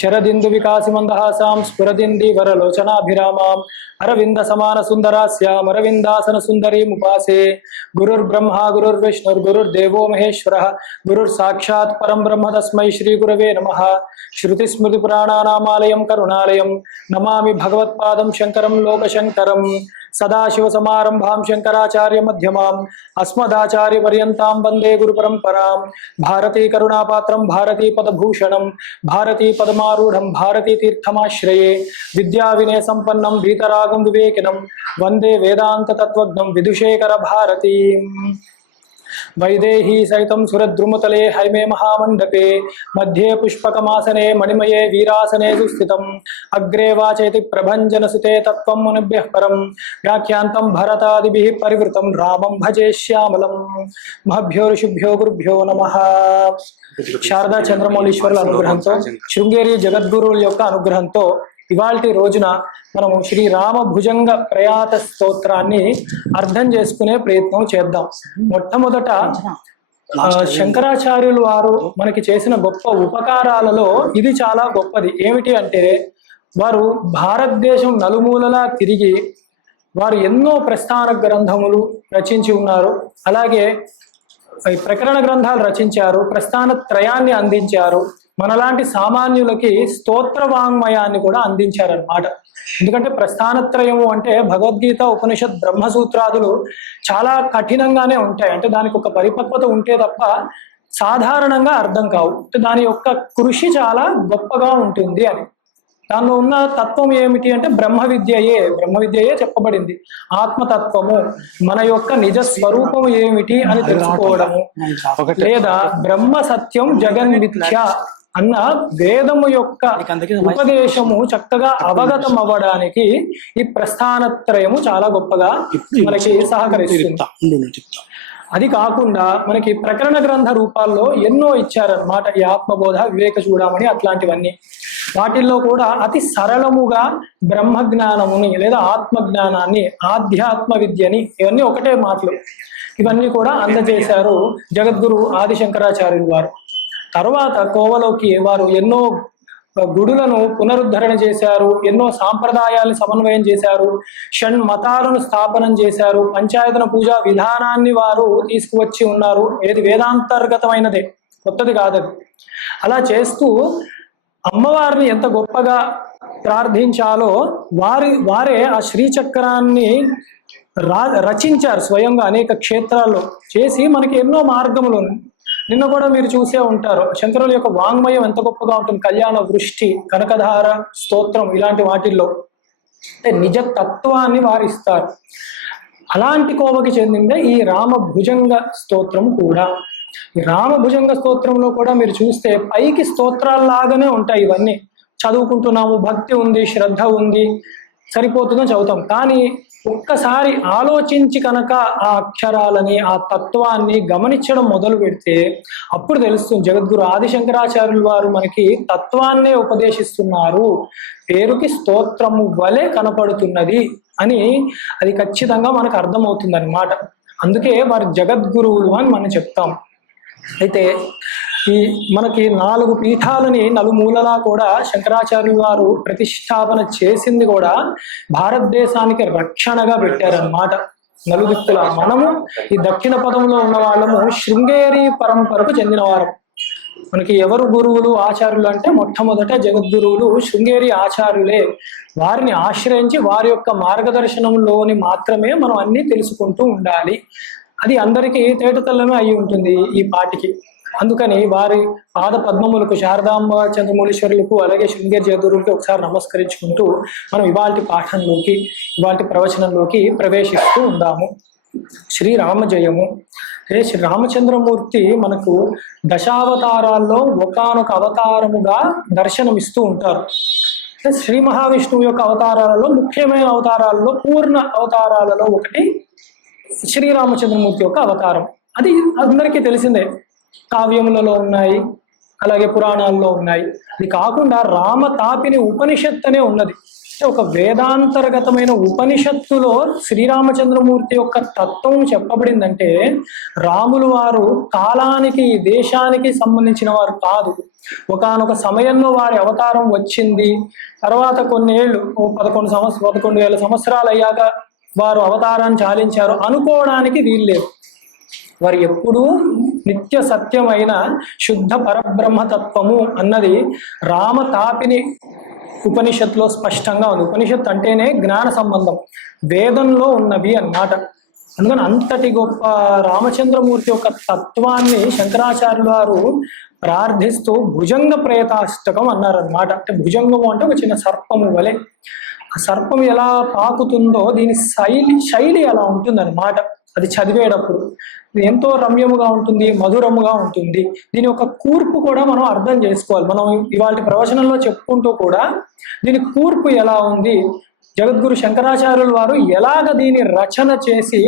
శరదిందు వికాసి మందహాసాం స్ఫురదింది వరలోచనాభిరామాం అరవింద సమాన సుందరాస్యాం అరవిందాసన సుందరీముపాసే. గురుర్బ్రహ్మ గురుర్విష్ణుర్ గురుర్దేవో మహేశ్వరః గురుర్ సాక్షాత్ పరం బ్రహ్మ తస్మై శ్రీ గురవే నమః. శృతి స్మృతి పురాణానామాలయం కరుణాలయం నమామి భగవత్పాదం శంకరం లోకశంకరం. సదాశివ సమారంభాం శంకరాచార్య మధ్యమాం అస్మదాచార్య పర్యంతాం వందే గురు పరంపరాం. భారతీ కరుణాపాత్రం భారతీ పదభూషణం భారతీ పదమారూఢం భారతీ తీర్థమాశ్రయే. విద్యా వినయ సంపన్నం వీతరాగం వివేకినం వందే వేదాంత తత్వజ్ఞం విదుషేకర భారతీం. వైదేహీ సహితం సురద్రుమతలే హైమే మహామండపే మధ్యే పుష్పకమాసనే మణిమయే వీరాసనే సుస్థితం. అగ్రే వాచేతి ప్రభంజనసుతే తత్వం మునిభ్యః పరం వ్యాఖ్యాంతం భరతాదిభిః పరివృతం రామం భజే శ్యామలం. మహభ్యో ఋషిభ్యో గురుభ్యో నమః. శారదా చంద్రమౌళీశ్వరుల అనుగ్రహంతో శృంగేరి జగద్గురువుల యొక్క అనుగ్రహంతో ఇవాల్టి రోజున మనము శ్రీ రామ భుజంగ ప్రయాత స్తోత్రాన్ని అర్థం చేసుకునే ప్రయత్నం చేద్దాం. మొట్టమొదట శంకరాచార్యులు వారు మనకి చేసిన గొప్ప ఉపకారాలలో ఇది చాలా గొప్పది. ఏమిటి అంటే వారు భారతదేశం నలుమూలలా తిరిగి వారు ఎన్నో ప్రస్థాన గ్రంథములు రచించి ఉన్నారు. అలాగే ప్రకరణ గ్రంథాలు రచించారు, ప్రస్థాన త్రయాన్ని అందించారు. మనలాంటి సామాన్యులకి స్తోత్ర వాంగ్మయాన్ని కూడా అందించారన్నమాట. ఎందుకంటే ప్రస్థానత్రయము అంటే భగవద్గీత, ఉపనిషత్, బ్రహ్మసూత్రాదులు చాలా కఠినంగానే ఉంటాయి. అంటే దానికి ఒక పరిపక్వత ఉంటే తప్ప సాధారణంగా అర్థం కావు. దాని యొక్క కృషి చాలా గొప్పగా ఉంటుంది అని. దానిలో ఉన్న తత్వం ఏమిటి అంటే బ్రహ్మ విద్యయే చెప్పబడింది. ఆత్మతత్వము, మన యొక్క నిజ స్వరూపము ఏమిటి అని తెలుసుకోవడము, లేదా బ్రహ్మ సత్యం జగన్మిథ్య అన్న వేదము యొక్క ఉపదేశము చక్కగా అవగతం అవ్వడానికి ఈ ప్రస్థానత్రయము చాలా గొప్పగా మనకి సహకరిస్తుంది. అది కాకుండా మనకి ప్రకరణ గ్రంథ రూపాల్లో ఎన్నో ఇచ్చారన్నమాట. ఈ ఆత్మబోధ, వివేక చూడమని అట్లాంటివన్నీ. వాటిల్లో కూడా అతి సరళముగా బ్రహ్మజ్ఞానముని లేదా ఆత్మజ్ఞానాన్ని, ఆధ్యాత్మ విద్యని, ఇవన్నీ ఒకటే మాటలు, ఇవన్నీ కూడా అందజేశారు జగద్గురు ఆదిశంకరాచార్యులు వారు. తర్వాత కోవలోకి వారు ఎన్నో గుడులను పునరుద్ధరణ చేశారు, ఎన్నో సాంప్రదాయాలను సమన్వయం చేశారు, షణ్మతాలను స్థాపనం చేశారు, పంచాయతన పూజా విధానాన్ని వారు తీసుకువచ్చి ఉన్నారు. ఏది వేదాంతర్గతమైనదే, కొత్తది కాదది. అలా చేస్తూ అమ్మవారిని ఎంత గొప్పగా ప్రార్థించాలో వారే ఆ శ్రీచక్రాన్ని రచించారు స్వయంగా అనేక క్షేత్రాల్లో చేసి మనకి ఎన్నో మార్గములు. నిన్న కూడా మీరు చూసే ఉంటారు శంకరుల యొక్క వాంగ్మయం ఎంత గొప్పగా ఉంటుంది. కళ్యాణ వృష్టి, కనకధార స్తోత్రం, ఇలాంటి వాటిల్లో అంటే నిజ తత్వాన్ని వారు ఇస్తారు. అలాంటి కోవకి చెందిందే ఈ రామ భుజంగ స్తోత్రం కూడా. ఈ రామ భుజంగ స్తోత్రంలో కూడా మీరు చూస్తే పైకి స్తోత్రాల్లాగానే ఉంటాయి. ఇవన్నీ చదువుకుంటున్నాము, భక్తి ఉంది, శ్రద్ధ ఉంది, సరిపోతుందని చదువుతాం. కానీ ఒక్కసారి ఆలోచించి కనుక ఆ అక్షరాలని, ఆ తత్వాన్ని గమనించడం మొదలు పెడితే అప్పుడు తెలుస్తుంది జగద్గురు ఆదిశంకరాచార్యులు వారు మనకి తత్వాన్నే ఉపదేశిస్తున్నారు, పేరుకి స్తోత్రము వలె కనపడుతున్నది అని అది ఖచ్చితంగా మనకు అర్థమవుతుంది అన్నమాట. అందుకే వారు జగద్గురువులు అని మనం చెప్తాం. అయితే ఈ మనకి 4 పీఠాలని నలుమూలలా కూడా శంకరాచార్యులు వారు ప్రతిష్టాపన చేసింది కూడా భారతదేశానికి రక్షణగా పెట్టారన్నమాట. నలుదిక్కుల మనము ఈ దక్షిణ పదంలో ఉన్న వాళ్ళము శృంగేరి పరంపరకు చెందినవారు. మనకి ఎవరు గురువులు, ఆచార్యులు అంటే మొట్టమొదట జగద్గురువులు శృంగేరి ఆచార్యులే. వారిని ఆశ్రయించి వారి యొక్క మార్గదర్శనంలోని మాత్రమే మనం అన్ని తెలుసుకుంటూ ఉండాలి. అది అందరికీ తేటతెల్లమే అయి ఉంటుంది ఈ పాటికి. అందుకని వారి పాద పద్మములకు, శారదాంబ చంద్రమౌళీశ్వరులకు, అలాగే శృంగేరి జగద్గురువులకి ఒకసారి నమస్కరించుకుంటూ మనం ఇవాల్టి పాఠంలోకి, ఇవాల్టి ప్రవచనంలోకి ప్రవేశిస్తూ ఉందాము. శ్రీరామ జయము. శ్రీ రామచంద్రమూర్తి మనకు దశావతారాల్లో ఒకానొక అవతారముగా దర్శనమిస్తూ ఉంటారు. శ్రీ మహావిష్ణువు యొక్క అవతారాలలో ముఖ్యమైన అవతారాలలో, పూర్ణ అవతారాలలో ఒకటి శ్రీరామచంద్రమూర్తి యొక్క అవతారం. అది అందరికీ తెలిసిందే, కావ్యములలో ఉన్నాయి, అలాగే పురాణాల్లో ఉన్నాయి. ఇది కాకుండా రామతాపిని ఉపనిషత్ అనే ఉన్నది. ఒక వేదాంతర్గతమైన ఉపనిషత్తులో శ్రీరామచంద్రమూర్తి యొక్క తత్వం చెప్పబడిందంటే రాములు వారు కాలానికి దేశానికి సంబంధించిన వారు కాదు. ఒకానొక సమయంలో వారి అవతారం వచ్చింది, తర్వాత కొన్నేళ్ళు 11,000 సంవత్సరాలు అయ్యాక వారు అవతారాన్ని చాలించారు అనుకోవడానికి వీల్లేదు. వారు ఎప్పుడూ నిత్య సత్యమైన శుద్ధ పరబ్రహ్మతత్వము అన్నది రామతాపిని ఉపనిషత్తులో స్పష్టంగా ఉంది. ఉపనిషత్తు అంటేనే జ్ఞాన సంబంధం, వేదంలో ఉన్నవి అన్నమాట. అందుకని అంతటి గొప్ప రామచంద్రమూర్తి యొక్క తత్వాన్ని శంకరాచార్యుల వారు ప్రార్థిస్తూ భుజంగ ప్రేతాష్టకం అన్నారనమాట. అంటే భుజంగము అంటే ఒక చిన్న సర్పము వలె. ఆ సర్పం ఎలా పాకుతుందో దీని శైలి అలా ఉంటుందన్నమాట. అది చదివేటప్పుడు ఇది ఎంతో రమ్యముగా ఉంటుంది, మధురముగా ఉంటుంది. దీని యొక్క కూర్పు కూడా మనం అర్థం చేసుకోవాలి. మనం ఇవాళ ప్రవచనంలో చెప్పుకుంటూ కూడా దీని కూర్పు ఎలా ఉంది, జగద్గురు శంకరాచార్యుల వారు ఎలాగ దీని రచన చేసి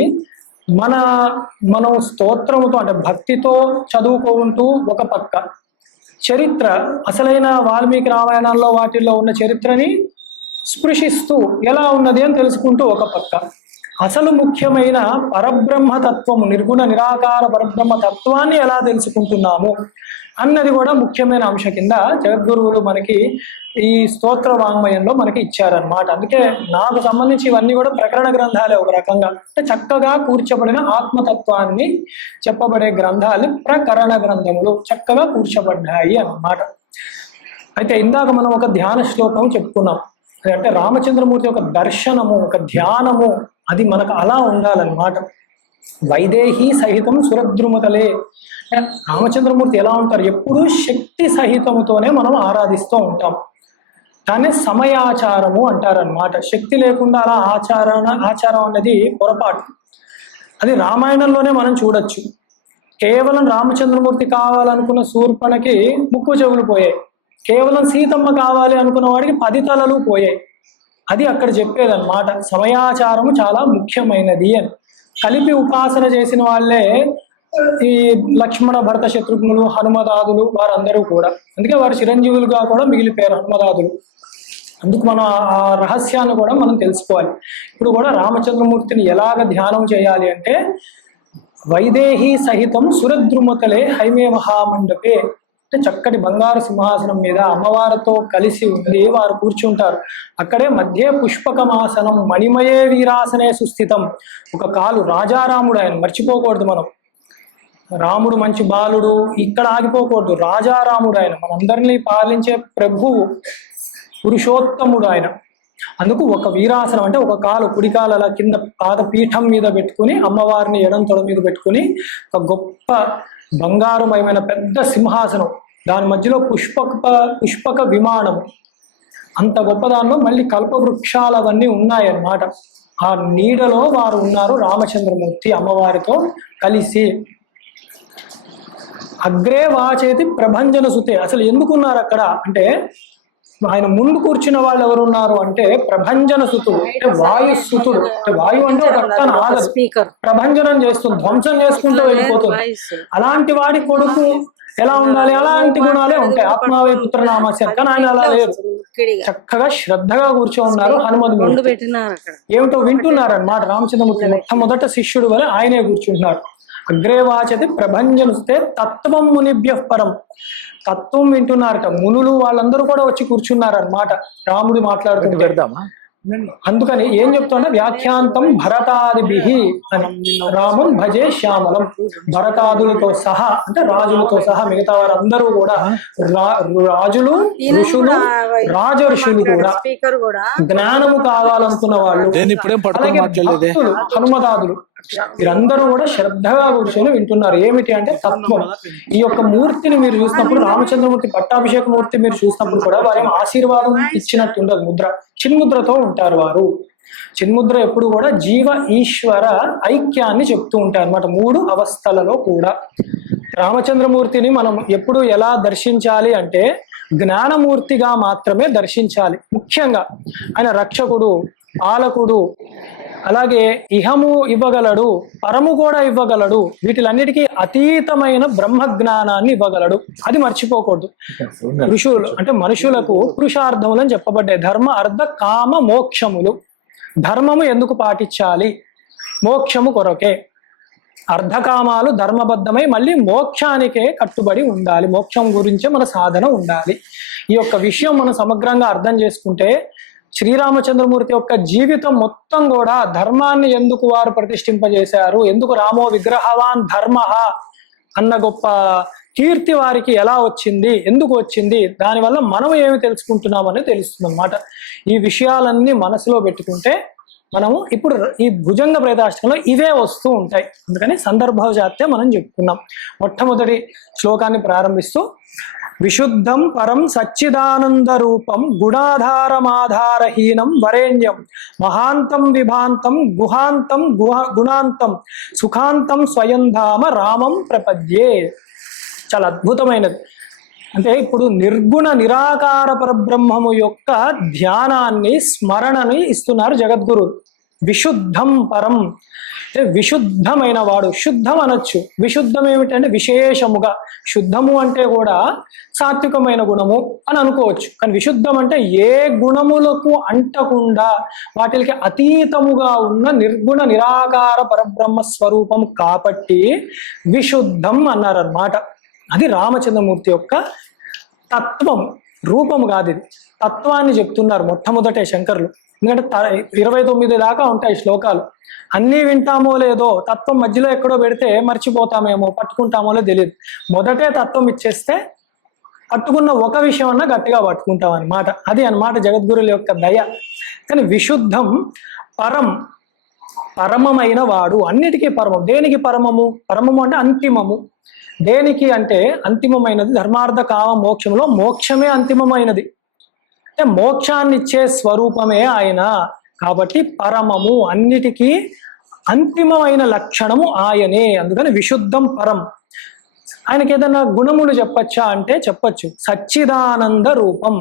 మనం స్తోత్రముతో అంటే భక్తితో చదువుకుంటూ ఒక పక్క చరిత్ర అసలైన వాల్మీకి రామాయణాల్లో వాటిల్లో ఉన్న చరిత్రని స్పృశిస్తూ ఎలా ఉన్నది అని తెలుసుకుంటూ ఒక పక్క అసలు ముఖ్యమైన పరబ్రహ్మతత్వము, నిర్గుణ నిరాకార పరబ్రహ్మ తత్వాన్ని ఎలా తెలుసుకుంటున్నాము అన్నది కూడా ముఖ్యమైన అంశ కింద జగద్గురువులు మనకి ఈ స్తోత్ర వాంగ్మయంలో మనకి ఇచ్చారనమాట. అందుకే నాకు సంబంధించి ఇవన్నీ కూడా ప్రకరణ గ్రంథాలే ఒక రకంగా. అంటే చక్కగా కూర్చబడిన ఆత్మతత్వాన్ని చెప్పబడే గ్రంథాలు ప్రకరణ గ్రంథములు చక్కగా కూర్చబడ్డాయి అన్నమాట. అయితే ఇందాక మనం ఒక ధ్యాన శ్లోకం చెప్పుకున్నాం. అంటే రామచంద్రమూర్తి యొక్క దర్శనము, ఒక ధ్యానము అది మనకు అలా ఉండాలన్నమాట. వైదేహి సహితం సురద్రుమతలే. రామచంద్రమూర్తి ఎలా ఉంటారు, ఎప్పుడూ శక్తి సహితముతోనే మనం ఆరాధిస్తూ ఉంటాం. కానీ సమయాచారము అంటారనమాట. శక్తి లేకుండా అలా ఆచారం అనేది పొరపాటు. అది రామాయణంలోనే మనం చూడొచ్చు. కేవలం రామచంద్రమూర్తి కావాలనుకున్న శూర్పణకి ముక్కు చెవులు పోయాయి, కేవలం సీతమ్మ కావాలి అనుకున్న వాడికి 10 తలలు పోయాయి. అది అక్కడ చెప్పేదన్నమాట. సమయాచారము చాలా ముఖ్యమైనది అని. కలిపి ఉపాసన చేసిన వాళ్ళే ఈ లక్ష్మణ భరత శత్రుఘ్నులు హనుమదాదులు వారందరూ కూడా. అందుకే వారు చిరంజీవులుగా కూడా మిగిలిపోయారు హనుమదాదులు. అందుకు మనం ఆ రహస్యాన్ని కూడా మనం తెలుసుకోవాలి. ఇప్పుడు కూడా రామచంద్రమూర్తిని ఎలాగ ధ్యానం చేయాలి అంటే వైదేహి సహితం సురద్రుమతలే హైమే మహామండపే. అంటే చక్కటి బంగారు సింహాసనం మీద అమ్మవారితో కలిసి ఉండి వారు కూర్చుంటారు. అక్కడే మధ్య పుష్పకమాసనం మణిమయే వీరాసనే సుస్థితం. ఒక కాలు రాజారాముడు, ఆయన మర్చిపోకూడదు మనం. రాముడు మంచి బాలుడు, ఇక్కడ ఆగిపోకూడదు. రాజారాముడు ఆయన, మనందరినీ పాలించే ప్రభువు, పురుషోత్తముడు ఆయన. అందుకు ఒక వీరాసనం అంటే ఒక కాలు, కుడికాలు అలా కింద పాదపీఠం మీద పెట్టుకుని అమ్మవారిని ఎడం తొడ మీద పెట్టుకుని ఒక గొప్ప బంగారుమయమైన పెద్ద సింహాసనం, దాని మధ్యలో పుష్పక విమానము, అంత గొప్ప దానిలో మళ్ళీ కల్పవృక్షాలు అవన్నీ ఉన్నాయన్నమాట. ఆ నీడలో వారు ఉన్నారు రామచంద్రమూర్తి అమ్మవారితో కలిసి. అగ్రే వాచేతి ప్రభంజన సుతే. అసలు ఎందుకున్నారు అక్కడ అంటే ఆయన ముందు కూర్చున్న వాళ్ళు ఎవరు ఉన్నారు అంటే ప్రభంజన సుతుడు, అంటే వాయు సుతుడు. అంటే వాయు అంటే ఒక అర్థం ఆగదు, ప్రభంజనం చేస్తుంది, ధ్వంసం చేసుకుంటూ వెళ్ళిపోతుంది. అలాంటి వాడి కొడుకు ఎలా ఉండాలి, అలాంటి గుణాలే ఉంటాయి. ఆత్మావే పుత్రనామస్యం. కానీ ఆయన అలా లేదు, చక్కగా శ్రద్ధగా కూర్చో ఉన్నారు. హనుమద్మూర్తి ఏమిటో వింటున్నారన్నమాట. రామచంద్రమూర్తి మొట్టమొదట శిష్యుడు వల్ల ఆయనే కూర్చుంటున్నారు. అగ్రేవాచతి ప్రభంజనుస్తే తత్వం మునిభ్య పరం. తత్వం వింటున్నారట మునులు, వాళ్ళందరూ కూడా వచ్చి కూర్చున్నారన్నమాట. రాముడు మాట్లాడుతూ పెడదామా. అందుకని ఏం చెప్తుంటే వ్యాఖ్యాంతం భరతాదిభి అని, రామం భజే శ్యామలం. భరతాదులతో సహా అంటే రాజులతో సహా మిగతా వారందరూ కూడా, రాజులు, ఋషులు, రాజర్షులు కూడా, జ్ఞానము కావాలనుకున్న వాళ్ళు, భక్తులు, హనుమదాదులు, వీరందరూ కూడా శ్రద్ధగా కూర్చొని వింటున్నారు. ఏమిటి అంటే తత్వం. ఈ యొక్క మూర్తిని మీరు చూసినప్పుడు, రామచంద్రమూర్తి పట్టాభిషేక మూర్తి మీరు చూసినప్పుడు కూడా వారి ఆశీర్వాదం ఇచ్చినట్టు ఉండదు. ముద్ర చిన్ముద్రతో ఉంటారు వారు. చిన్ముద్ర ఎప్పుడు కూడా జీవ ఈశ్వర ఐక్యాన్ని చెప్తూ ఉంటారు అన్నమాట 3 అవస్థలలో కూడా. రామచంద్రమూర్తిని మనం ఎప్పుడు ఎలా దర్శించాలి అంటే జ్ఞానమూర్తిగా మాత్రమే దర్శించాలి. ముఖ్యంగా ఆయన రక్షకుడు, పాలకుడు, అలాగే ఇహము ఇవ్వగలడు, పరము కూడా ఇవ్వగలడు, వీటిలన్నిటికీ అతీతమైన బ్రహ్మ జ్ఞానాన్ని ఇవ్వగలడు. అది మర్చిపోకూడదు. ఋషులు అంటే మనుషులకు పురుషార్థములు అని చెప్పబడ్డాయి. ధర్మ అర్థ కామ మోక్షములు. ధర్మము ఎందుకు పాటించాలి? మోక్షము కొరకే. అర్ధకామాలు ధర్మబద్ధమై మళ్ళీ మోక్షానికే కట్టుబడి ఉండాలి. మోక్షం గురించే మన సాధన ఉండాలి. ఈ యొక్క విషయం మనం సమగ్రంగా అర్థం చేసుకుంటే శ్రీరామచంద్రమూర్తి యొక్క జీవితం మొత్తం కూడా ధర్మాన్ని ఎందుకు వారు ప్రతిష్ఠింపజేశారు, ఎందుకు రామో విగ్రహవాన్ ధర్మ అన్న గొప్ప కీర్తి వారికి ఎలా వచ్చింది, ఎందుకు వచ్చింది, దానివల్ల మనం ఏమి తెలుసుకుంటున్నామని తెలుస్తుంది అన్నమాట. ఈ విషయాలన్నీ మనసులో పెట్టుకుంటే మనము ఇప్పుడు ఈ భుజంగ ప్రేతాష్టకంలో ఇవే వస్తూ ఉంటాయి. అందుకని సందర్భవశాత్తే మనం చెప్పుకున్నాం. మొట్టమొదటి శ్లోకాన్ని ప్రారంభిస్తూ విశుద్ధం పరం సచ్చిదానంద రూపం గుణాధారమాధారహీనం వరేణ్యం మహాంతం విభాంతం గుహాంతం గుణాంతం సుఖాంతం స్వయంధామ రామం ప్రపద్యే. చాలా అద్భుతమైనది. అంటే ఇప్పుడు నిర్గుణ నిరాకార పరబ్రహ్మము యొక్క ధ్యానాన్ని, స్మరణని ఇస్తున్నారు జగద్గురు. విశుద్ధం పరం అంటే విశుద్ధమైన వాడు. శుద్ధం అనొచ్చు. విశుద్ధం ఏమిటంటే విశేషముగా. శుద్ధము అంటే కూడా సాత్వికమైన గుణము అని అనుకోవచ్చు. కానీ విశుద్ధం అంటే ఏ గుణములకు అంటకుండా వాటికి అతీతముగా ఉన్న నిర్గుణ నిరాకార పరబ్రహ్మ స్వరూపం కాబట్టి విశుద్ధం అన్నారన్నమాట. అది రామచంద్రమూర్తి యొక్క తత్వం, రూపం కాదు. ఇది తత్వాన్ని చెప్తున్నారు మొట్టమొదటే శంకరులు. ఎందుకంటే 29 దాకా ఉంటాయి శ్లోకాలు. అన్నీ వింటామో లేదో, తత్వం మధ్యలో ఎక్కడో పెడితే మర్చిపోతామేమో, పట్టుకుంటామో తెలియదు. మొదటే తత్వం ఇచ్చేస్తే పట్టుకున్న ఒక విషయం అన్నా గట్టిగా పట్టుకుంటాం అన్నమాట. అది అన్నమాట జగద్గురుల యొక్క దయ. కానీ విశుద్ధం పరం, పరమమైన వాడు. అన్నిటికీ పరమం. దేనికి పరమము? పరమము అంటే అంతిమము. దేనికి అంటే అంతిమమైనది. ధర్మార్థ కామ మోక్షంలో మోక్షమే అంతిమమైనది. అంటే మోక్షాన్ని ఇచ్చే స్వరూపమే ఆయన. కాబట్టి పరమము, అన్నిటికీ అంతిమమైన లక్షణము ఆయనే. అందుకని విశుద్ధం పరం. ఆయనకి ఏదైనా గుణములు చెప్పచ్చా అంటే చెప్పచ్చు. సచ్చిదానంద రూపం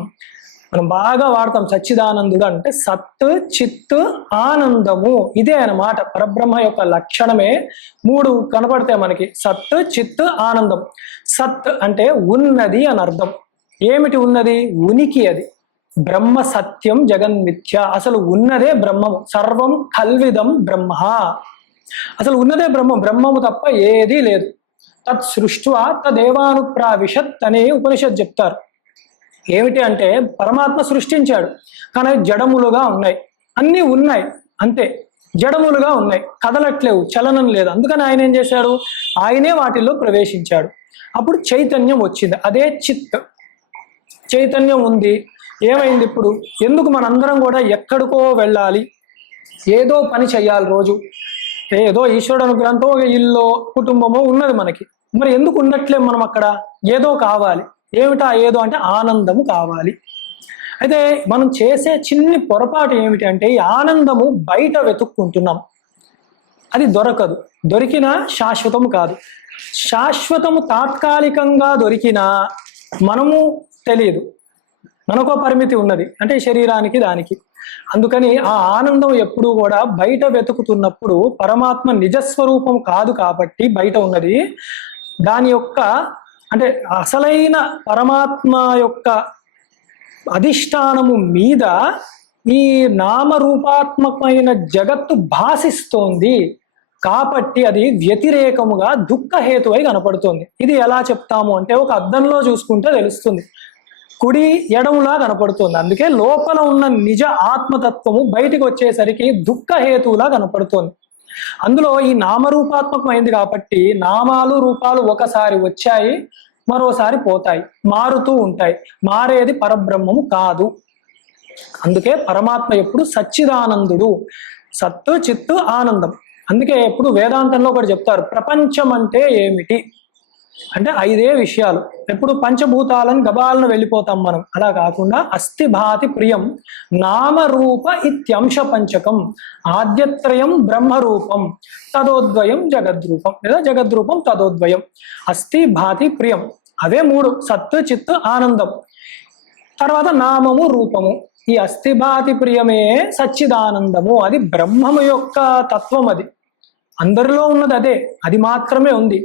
మనం బాగా వాడతాం. సచ్చిదానందుడు అంటే సత్, చిత్, ఆనందము. ఇదే అన్నమాట పరబ్రహ్మ యొక్క లక్షణమే. 3 కనపడతాయి మనకి. సత్, చిత్, ఆనందం. సత్ అంటే ఉన్నది అని అర్థం. ఏమిటి ఉన్నది? ఉనికి. అది బ్రహ్మ సత్యం జగన్మిథ్య. అసలు ఉన్నదే బ్రహ్మము. సర్వం కల్విదం బ్రహ్మ. అసలు ఉన్నదే బ్రహ్మం. బ్రహ్మము తప్ప ఏదీ లేదు. తత్ సృష్ట్వా తదేవానుప్రావిశత్ అనే ఉపనిషత్ చెప్తారు. ఏమిటి అంటే పరమాత్మ సృష్టించాడు, కానీ జడములుగా ఉన్నాయి. అన్నీ ఉన్నాయి అంతే, జడములుగా ఉన్నాయి, కదలట్లేవు, చలనం లేదు. అందుకని ఆయన ఏం చేశాడు? ఆయనే వాటిల్లో ప్రవేశించాడు. అప్పుడు చైతన్యం వచ్చింది. అదే చిత్. చైతన్యం ఉంది. ఏమైంది ఇప్పుడు? ఎందుకు మనందరం కూడా ఎక్కడికో వెళ్ళాలి, ఏదో పని చెయ్యాలి రోజు. ఏదో ఈశ్వరుడు అనుగ్రహంతో ఇల్లు, కుటుంబమో ఉన్నది మనకి. మరి ఎందుకు ఉండట్లేం మనం అక్కడ? ఏదో కావాలి. ఏమిటా ఏదో అంటే ఆనందము కావాలి. అయితే మనం చేసే చిన్ని పొరపాటు ఏమిటి అంటే ఈ ఆనందము బయట వెతుక్కుంటున్నాం. అది దొరకదు. దొరికినా శాశ్వతము కాదు. శాశ్వతము తాత్కాలికంగా దొరికినా మనము తెలియదు. మనకో పరిమితి ఉన్నది, అంటే శరీరానికి, దానికి. అందుకని ఆ ఆనందం ఎప్పుడూ కూడా బయట వెతుకుతున్నప్పుడు పరమాత్మ నిజస్వరూపం కాదు కాబట్టి బయట ఉన్నది. దాని యొక్క అంటే అసలైన పరమాత్మ యొక్క అధిష్టానము మీద ఈ నామరూపాత్మకమైన జగత్తు భాసిస్తోంది కాబట్టి అది వ్యతిరేకముగా దుఃఖహేతువై కనపడుతుంది. ఇది ఎలా చెప్తాము అంటే ఒక అద్దంలో చూసుకుంటే తెలుస్తుంది. కుడి ఎడములా కనపడుతుంది. అందుకే లోపల ఉన్న నిజ ఆత్మతత్వము బయటికి వచ్చేసరికి దుఃఖహేతువులా కనపడుతుంది. అందులో ఈ నామరూపాత్మకమైంది కాబట్టి నామాలు రూపాలు ఒకసారి వచ్చాయి, మరోసారి పోతాయి, మారుతూ ఉంటాయి. మారేది పరబ్రహ్మము కాదు. అందుకే పరమాత్మ ఎప్పుడు సచ్చిదానందుడు. సత్తు, చిత్తు, ఆనందం. అందుకే ఎప్పుడు వేదాంతంలో కూడా చెప్తారు ప్రపంచం అంటే ఏమిటి అంటే 5 విషయాలు. ఎప్పుడు పంచభూతాలను గబాలను వెళ్ళిపోతాం మనం. అలా కాకుండా అస్థి భాతి ప్రియం నామరూప ఇత్యంశ పంచకం ఆద్యత్రయం బ్రహ్మరూపం తదోద్వయం జగద్రూపం, లేదా జగద్రూపం తదోద్వయం. అస్థి భాతి ప్రియం అవే 3. సత్తు, చిత్తు, ఆనందం. తర్వాత నామము, రూపము. ఈ అస్థిభాతి ప్రియమే సచ్చిదానందము. అది బ్రహ్మము యొక్క తత్వం, అది అందరిలో ఉన్నది అదే, అది మాత్రమే ఉంది.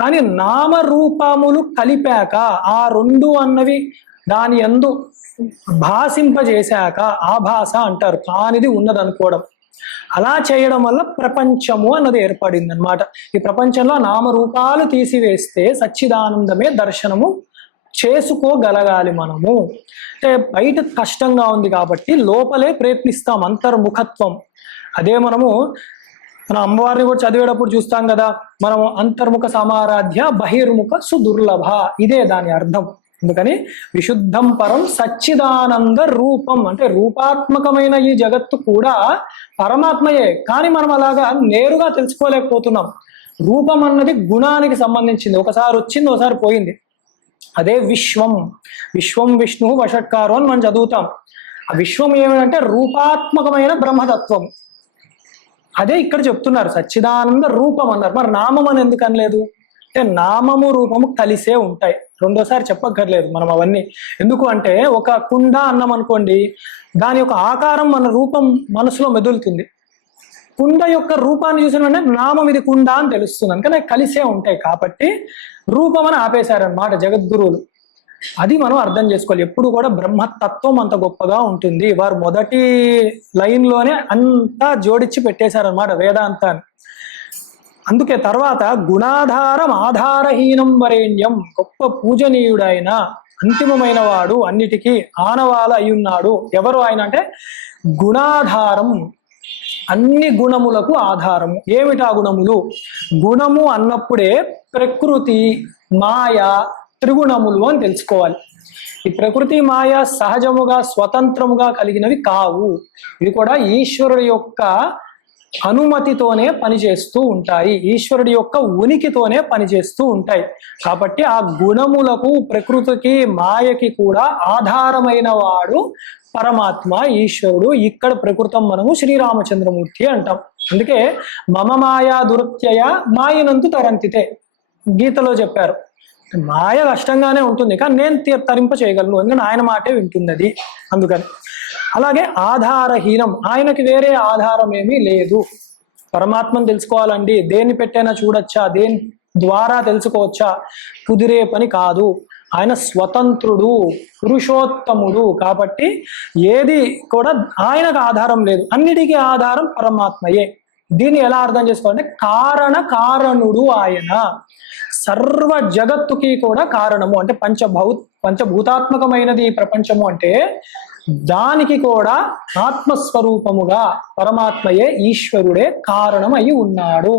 కానీ నామరూపములు కలిపాక ఆ రెండు అన్నవి దాని యందు భాషింపజేశాక ఆభాస అంటారు, కానిది ఉన్నది అనుకోవడం. అలా చేయడం వల్ల ప్రపంచము అన్నది ఏర్పడింది అనమాట. ఈ ప్రపంచంలో నామరూపాలు తీసివేస్తే సచ్చిదానందమే దర్శనము చేసుకోగలగాలి మనము. అంటే బయట కష్టంగా ఉంది కాబట్టి లోపలే ప్రయత్నిస్తాం, అంతర్ముఖత్వం. అదే మనము మన అమ్మవారిని కూడా చదివేటప్పుడు చూస్తాం కదా, మనం అంతర్ముఖ సమారాధ్య బహిర్ముఖ సుదుర్లభ, ఇదే దాని అర్థం. అందుకని విశుద్ధం పరం సచ్చిదానంద రూపం అంటే రూపాత్మకమైన ఈ జగత్తు కూడా పరమాత్మయే, కానీ మనం అలాగా నేరుగా తెలుసుకోలేకపోతున్నాం. రూపం అన్నది గుణానికి సంబంధించింది, ఒకసారి వచ్చింది ఒకసారి పోయింది. అదే విశ్వం, విశ్వం విష్ణు వషట్కారు అని మనం చదువుతాం. ఆ విశ్వం ఏమిటంటే రూపాత్మకమైన బ్రహ్మతత్వం. అదే ఇక్కడ చెప్తున్నారు సచ్చిదానంద రూపం అన్నారు. మరి నామం అని ఎందుకు అనలేదు అంటే నామము రూపము కలిసే ఉంటాయి, రెండోసారి చెప్పక్కర్లేదు మనం అవన్నీ. ఎందుకు అంటే ఒక కుండ అన్నం అనుకోండి, దాని యొక్క ఆకారం మన రూపం మనసులో మెదులుతుంది. కుండ యొక్క రూపాన్ని చూసిన వెంటనే నామం ఇది కుండ అని తెలుస్తుంది, అందుకని కలిసే ఉంటాయి. కాబట్టి రూపం అని ఆపేశారనమాట జగద్గురువులు. అది మనం అర్థం చేసుకోవాలి. ఎప్పుడు కూడా బ్రహ్మతత్వం అంత గొప్పగా ఉంటుంది. వారు మొదటి లైన్లోనే అంతా జోడించి పెట్టేశారనమాట వేదాంతాన్ని. అందుకే తర్వాత గుణాధారం ఆధారహీనం వరేణ్యం, గొప్ప పూజనీయుడైన అంతిమమైన వాడు, అన్నిటికీ ఆనవాల అయి ఉన్నాడు. ఎవరు ఆయన అంటే గుణాధారం, అన్ని గుణములకు ఆధారము. ఏమిటా గుణములు? గుణము అన్నప్పుడే ప్రకృతి మాయ త్రిగుణములు అని తెలుసుకోవాలి. ఈ ప్రకృతి మాయ సహజముగా స్వతంత్రముగా కలిగినవి కావు, ఇవి కూడా ఈశ్వరుడి యొక్క అనుమతితోనే పనిచేస్తూ ఉంటాయి, ఈశ్వరుడి యొక్క ఉనికితోనే పనిచేస్తూ ఉంటాయి. కాబట్టి ఆ గుణములకు ప్రకృతికి మాయకి కూడా ఆధారమైన వాడు పరమాత్మ ఈశ్వరుడు. ఇక్కడ ప్రకృతం మనము శ్రీరామచంద్రమూర్తి అంటాం. అందుకే మమ మాయా దురత్యయ మాయనంతు తరంతితే గీతలో చెప్పారు. మాయ కష్టంగానే ఉంటుంది కానీ నేను తరింప చేయగలను, ఎందుకంటే ఆయన మాటే వింటున్నది అందుకని. అలాగే ఆధారహీనం, ఆయనకి వేరే ఆధారం ఏమీ లేదు. పరమాత్మను తెలుసుకోవాలండి, దేన్ని పెట్టైనా చూడొచ్చా, దేని ద్వారా తెలుసుకోవచ్చా, కుదిరే పని కాదు. ఆయన స్వతంత్రుడు, పురుషోత్తముడు. కాబట్టి ఏది కూడా ఆయనకు ఆధారం లేదు, అన్నిటికీ ఆధారం పరమాత్మయే. దీన్ని ఎలా అర్థం చేసుకోవాలంటే కారణుడు ఆయన, సర్వ జగత్తుకి కూడా కారణము. అంటే పంచభూతాత్మకమైనది ఈ ప్రపంచము అంటే దానికి కూడా ఆత్మస్వరూపముగా పరమాత్మయే ఈశ్వరుడే కారణం అయి ఉన్నాడు.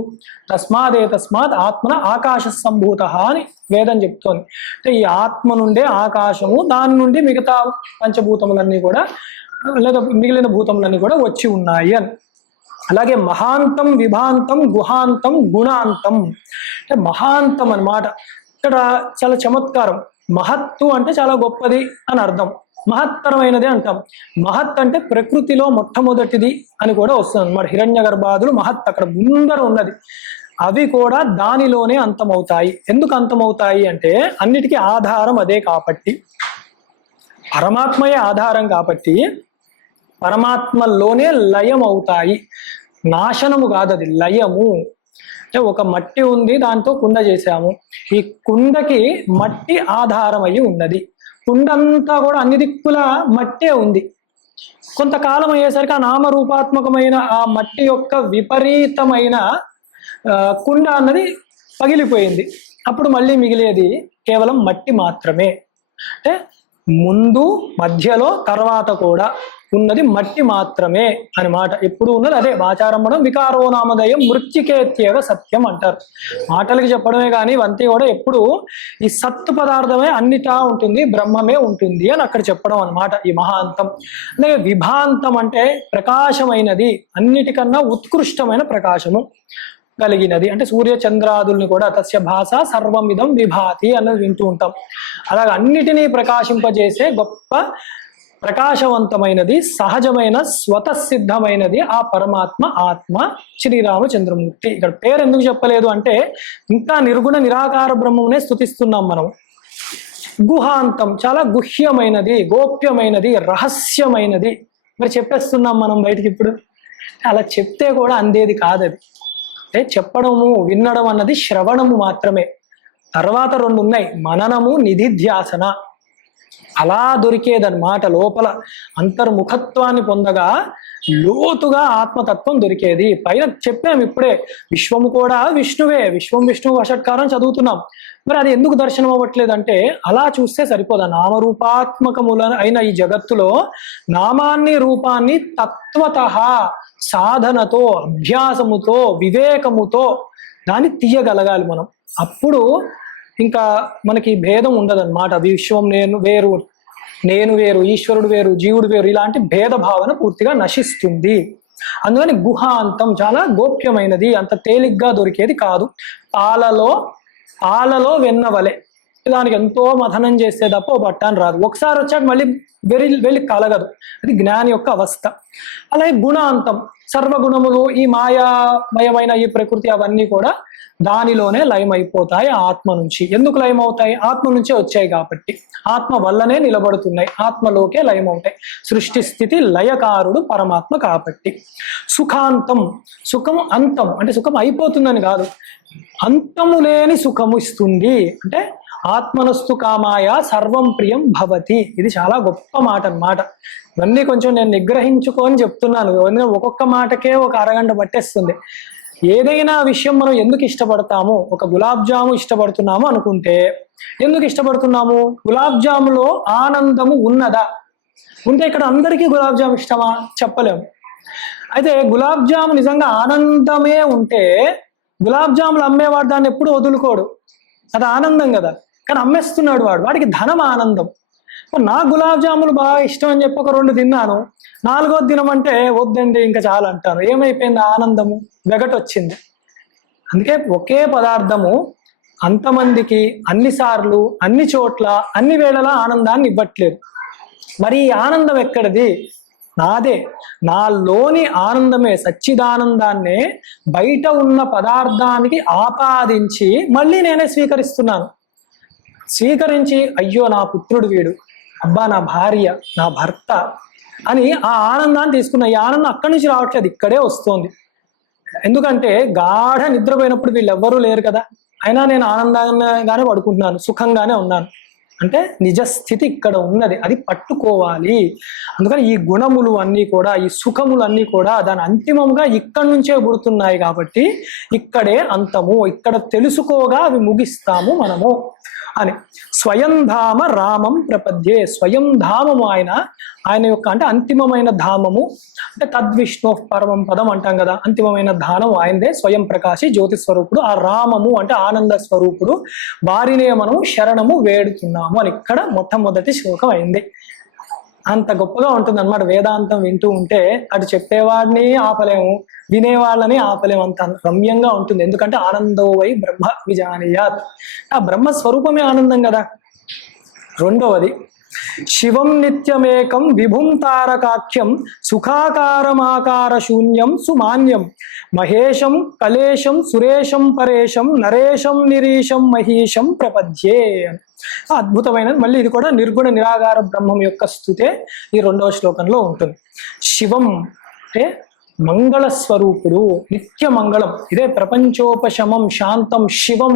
తస్మాత్ ఆత్మన ఆకాశ సంభూత అని వేదం చెప్తోంది. అంటే ఈ ఆత్మ నుండే ఆకాశము, దాని నుండి మిగతా పంచభూతములన్నీ కూడా లేదా మిగిలిన భూతములన్నీ కూడా వచ్చి ఉన్నాయి అని. అలాగే మహాంతం విభాంతం గుహాంతం గుణాంతం, అంటే మహాంతం అన్నమాట. ఇక్కడ చాలా చమత్కారం. మహత్తు అంటే చాలా గొప్పది అని అర్థం, మహత్తరమైనది అంటాం. మహత్ అంటే ప్రకృతిలో మొట్టమొదటిది అని కూడా వస్తుంది అన్నమాట. హిరణ్య గర్భాదులు మహత్ అక్కడ ముందర ఉన్నది, అవి కూడా దానిలోనే అంతమవుతాయి. ఎందుకు అంతమవుతాయి అంటే అన్నిటికీ ఆధారం అదే కాబట్టి, పరమాత్మయే ఆధారం కాబట్టి పరమాత్మలోనే లయం అవుతాయి. నాశనము కాదు, అది లయము. అంటే ఒక మట్టి ఉంది, దాంతో కుండ చేసాము, ఈ కుండకి మట్టి ఆధారం అయ్యి ఉన్నది. కుండంతా కూడా అన్ని దిక్కుల మట్టే ఉంది. కొంతకాలం అయ్యేసరికి ఆ నామరూపాత్మకమైన ఆ మట్టి యొక్క విపరీతమైన కుండ అన్నది పగిలిపోయింది. అప్పుడు మళ్ళీ మిగిలేది కేవలం మట్టి మాత్రమే. అంటే ముందు మధ్యలో తర్వాత కూడా ఉన్నది మట్టి మాత్రమే అన్నమాట. ఎప్పుడు ఉన్నది అదే. వాచారంభణం వికారో నామధేయం మృత్తికేత్యేవ సత్యం అంటారు. మాటలకి చెప్పడమే కానీ ఇవంతా కూడా ఎప్పుడు ఈ సత్తు పదార్థమే అన్నిటా ఉంటుంది, బ్రహ్మమే ఉంటుంది అని అక్కడ చెప్పడం అన్నమాట. ఈ మహాంతం అలాగే విభాంతం అంటే ప్రకాశమైనది, అన్నిటికన్నా ఉత్కృష్టమైన ప్రకాశము కలిగినది. అంటే సూర్య చంద్రాదుల్ని కూడా తస్య భాష సర్వమిదం విభాతి అన్నది వింటూ ఉంటాం. అలాగే అన్నిటినీ ప్రకాశింపజేసే గొప్ప ప్రకాశవంతమైనది, సహజమైన స్వతసిద్ధమైనది ఆ పరమాత్మ ఆత్మ శ్రీరామచంద్రమూర్తి. ఇక్కడ పేరు ఎందుకు చెప్పలేదు అంటే ఇంకా నిర్గుణ నిరాకార బ్రహ్మమునే స్తుతిస్తున్నాం మనం. గుహాంతం చాలా గుహ్యమైనది, గోప్యమైనది, రహస్యమైనది. మరి చెప్పేస్తున్నాం మనం బయటికి ఇప్పుడు. అలా చెప్తే కూడా అందేది కాదది. అంటే చెప్పడము వినడం అన్నది శ్రవణము మాత్రమే. తర్వాత రెండు ఉన్నాయి, మననము, నిధిధ్యాసన. అలా దొరికేదన్నమాట. లోపల అంతర్ముఖత్వాన్ని పొందగా లోతుగా ఆత్మతత్వం దొరికేది. పైన చెప్పాము ఇప్పుడే, విశ్వము కూడా విష్ణువే, విష్ణువు వషట్కారం చదువుతున్నాం. మరి అది ఎందుకు దర్శనం అవ్వట్లేదంటే అలా చూస్తే సరిపోదా. నామరూపాత్మకముల అయిన ఈ జగత్తులో నామాన్ని రూపాన్ని తత్వత సాధనతో, అభ్యాసముతో, వివేకముతో దాన్ని తీయగలగాలి మనం. అప్పుడు ఇంకా మనకి భేదం ఉండదన్నమాట. విశ్వం నేను వేరు, ఈశ్వరుడు వేరు, జీవుడు వేరు, ఇలాంటి భేదభావన పూర్తిగా నశిస్తుంది. అందుకని గుహాంతం చాలా గోప్యమైనది, అంత తేలిగ్గా దొరికేది కాదు. పాలలో వెన్నవలే, దానికి ఎంతో మథనం చేస్తే తప్ప పట్టాను రాదు. ఒకసారి వచ్చాక మళ్ళీ వెళ్ళి కలగదు. అది జ్ఞాని యొక్క అవస్థ. అలాగే గుణాంతం, సర్వగుణములు, ఈ మాయామయమైన ఈ ప్రకృతి అవన్నీ కూడా దానిలోనే లయమైపోతాయి ఆత్మ నుంచి. ఎందుకు లయమవుతాయి? ఆత్మ నుంచే వచ్చాయి కాబట్టి, ఆత్మ వల్లనే నిలబడుతున్నాయి, ఆత్మలోకే లయమవుతాయి. సృష్టి స్థితి లయకారుడు పరమాత్మ కాబట్టి. సుఖాంతం, సుఖము అంతం అంటే సుఖం అయిపోతుందని కాదు, అంతము లేని సుఖము ఇస్తుంది. అంటే ఆత్మనస్తు కామాయ సర్వం ప్రియం భవతి. ఇది చాలా గొప్ప మాట అన్నమాట. ఇవన్నీ కొంచెం నేను నిగ్రహించుకొని చెప్తున్నాను, ఒక్కొక్క మాటకే ఒక అరగంట పట్టేస్తుంది. ఏదైనా విషయం మనం ఎందుకు ఇష్టపడతాము? ఒక గులాబ్ జాము ఇష్టపడుతున్నాము అనుకుంటే ఎందుకు ఇష్టపడుతున్నాము? గులాబ్ జాములో ఆనందము ఉన్నదా? ఉంటే ఇక్కడ అందరికీ గులాబ్ జామ్ ఇష్టమా? చెప్పలేము. అయితే గులాబ్ జాము నిజంగా ఆనందమే ఉంటే గులాబ్ జాములు అమ్మేవాడు దాన్ని ఎప్పుడు వదులుకోడు, అది ఆనందం కదా. కానీ అమ్మేస్తున్నాడు వాడికి ధనం ఆనందం. నా గులాబ్ జాములు బాగా ఇష్టం అని చెప్పి ఒక 2 తిన్నాను, 4వ దినమంటే వద్దండి ఇంకా చాలా అంటాను. ఏమైపోయింది? ఆనందము వెగటొచ్చింది. అందుకే ఒకే పదార్థము అంతమందికి అన్నిసార్లు అన్ని చోట్ల అన్ని వేళలా ఆనందాన్ని ఇవ్వట్లేదు. మరి ఈ ఆనందం ఎక్కడిది? నాదే. నాలోని ఆనందమే, సచ్చిదానందాన్నే బయట ఉన్న పదార్థానికి ఆపాదించి మళ్ళీ నేనే స్వీకరిస్తున్నాను. స్వీకరించి అయ్యో నా పుత్రుడు వీడు, అబ్బా నా భార్య, నా భర్త అని ఆ ఆనందాన్ని తీసుకున్న. ఈ ఆనందం అక్కడి నుంచి రావట్లేదు, ఇక్కడే వస్తుంది. ఎందుకంటే గాఢ నిద్రపోయినప్పుడు వీళ్ళెవ్వరూ లేరు కదా, అయినా నేను ఆనందంగానే పడుకుంటున్నాను, సుఖంగానే ఉన్నాను. అంటే నిజస్థితి ఇక్కడ ఉన్నది, అది పట్టుకోవాలి. అందుకని ఈ గుణములు అన్నీ కూడా, ఈ సుఖములు అన్నీ కూడా దాని అంతిమంగా ఇక్కడి నుంచే పుడుతున్నాయి కాబట్టి ఇక్కడే అంతము, ఇక్కడ తెలుసుకోగా అవి ముగిస్తాము మనము అని. స్వయం ధామ రామం ప్రపద్యే. స్వయం ధామము ఆయన యొక్క అంటే అంతిమమైన ధామము, అంటే తద్విష్ణు పరమం పదం అంటాం కదా, అంతిమమైన ధానం ఆయనదే. స్వయం ప్రకాశి జ్యోతి స్వరూపుడు. ఆ రామము అంటే ఆనంద స్వరూపుడు, వారినే మనము శరణము వేడుతున్నాము అని ఇక్కడ మొట్టమొదటి శ్లోకం అయింది. అంత గొప్పగా ఉంటుంది అన్నమాట వేదాంతం వింటూ ఉంటే. అటు చెప్పేవాడిని ఆపలేము, వినేవాళ్ళని ఆపలేము, అంత రమ్యంగా ఉంటుంది. ఎందుకంటే ఆనందో వై బ్రహ్మ విజానీయాత్, ఆ బ్రహ్మ స్వరూపమే ఆనందం కదా. రెండవది శివం నిత్యమేకం విభుం తారకాఖ్యం సుఖాకారమాకార శూన్యం సుమాన్యం మహేశం కలేశం సురేశం పరేశం నరేశం నిరీశం మహీశం ప్రపద్యే. అద్భుతమైనది. మళ్ళీ ఇది కూడా నిర్గుణ నిరాకార బ్రహ్మం యొక్క స్తుతే ఈ 2వ శ్లోకంలో ఉంటుంది. శివం అంటే మంగళ స్వరూపుడు, నిత్య మంగళం. ఇదే ప్రపంచోపశమం శాంతం శివం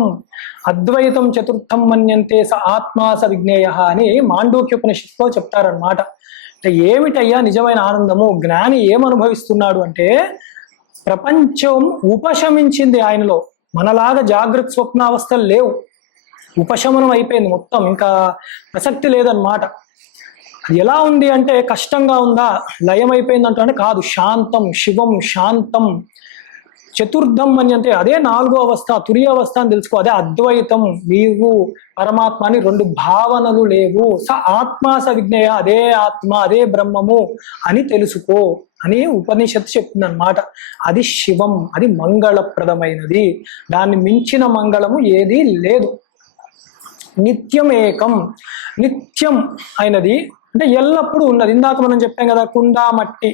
అద్వైతం చతుర్థం మన్యంతే స ఆత్మా స విజ్ఞేయ అని మాండూక్యోపనిషత్తులో చెప్తారనమాట. అంటే ఏమిటయ్యా నిజమైన ఆనందము? జ్ఞాని ఏమనుభవిస్తున్నాడు అంటే ప్రపంచం ఉపశమించింది ఆయనలో. మనలాగా జాగ్రత్త స్వప్నావస్థలు లేవు, ఉపశమనం అయిపోయింది మొత్తం, ఇంకా ప్రసక్తి లేదన్నమాట. ఎలా ఉంది అంటే కష్టంగా ఉందా? లయం అయిపోయిందంటే కాదు, శాంతం. శివం శాంతం. చతుర్థం అని అంటే అదే 4వ అవస్థ, తురియ అవస్థ అని తెలుసుకో. అదే అద్వైతం, నీవు పరమాత్మ అని 2 భావనలు లేవు. స ఆత్మా స విజ్ఞేయ, అదే ఆత్మ, అదే బ్రహ్మము అని తెలుసుకో అని ఉపనిషత్తు చెప్తుంది అనమాట. అది శివం, అది మంగళప్రదమైనది. దాన్ని మించిన మంగళము ఏదీ లేదు. నిత్యం ఏకం, నిత్యం అయినది అంటే ఎల్లప్పుడూ ఉన్నది. ఇందాక మనం చెప్పాం కదా, కుండ మట్టి,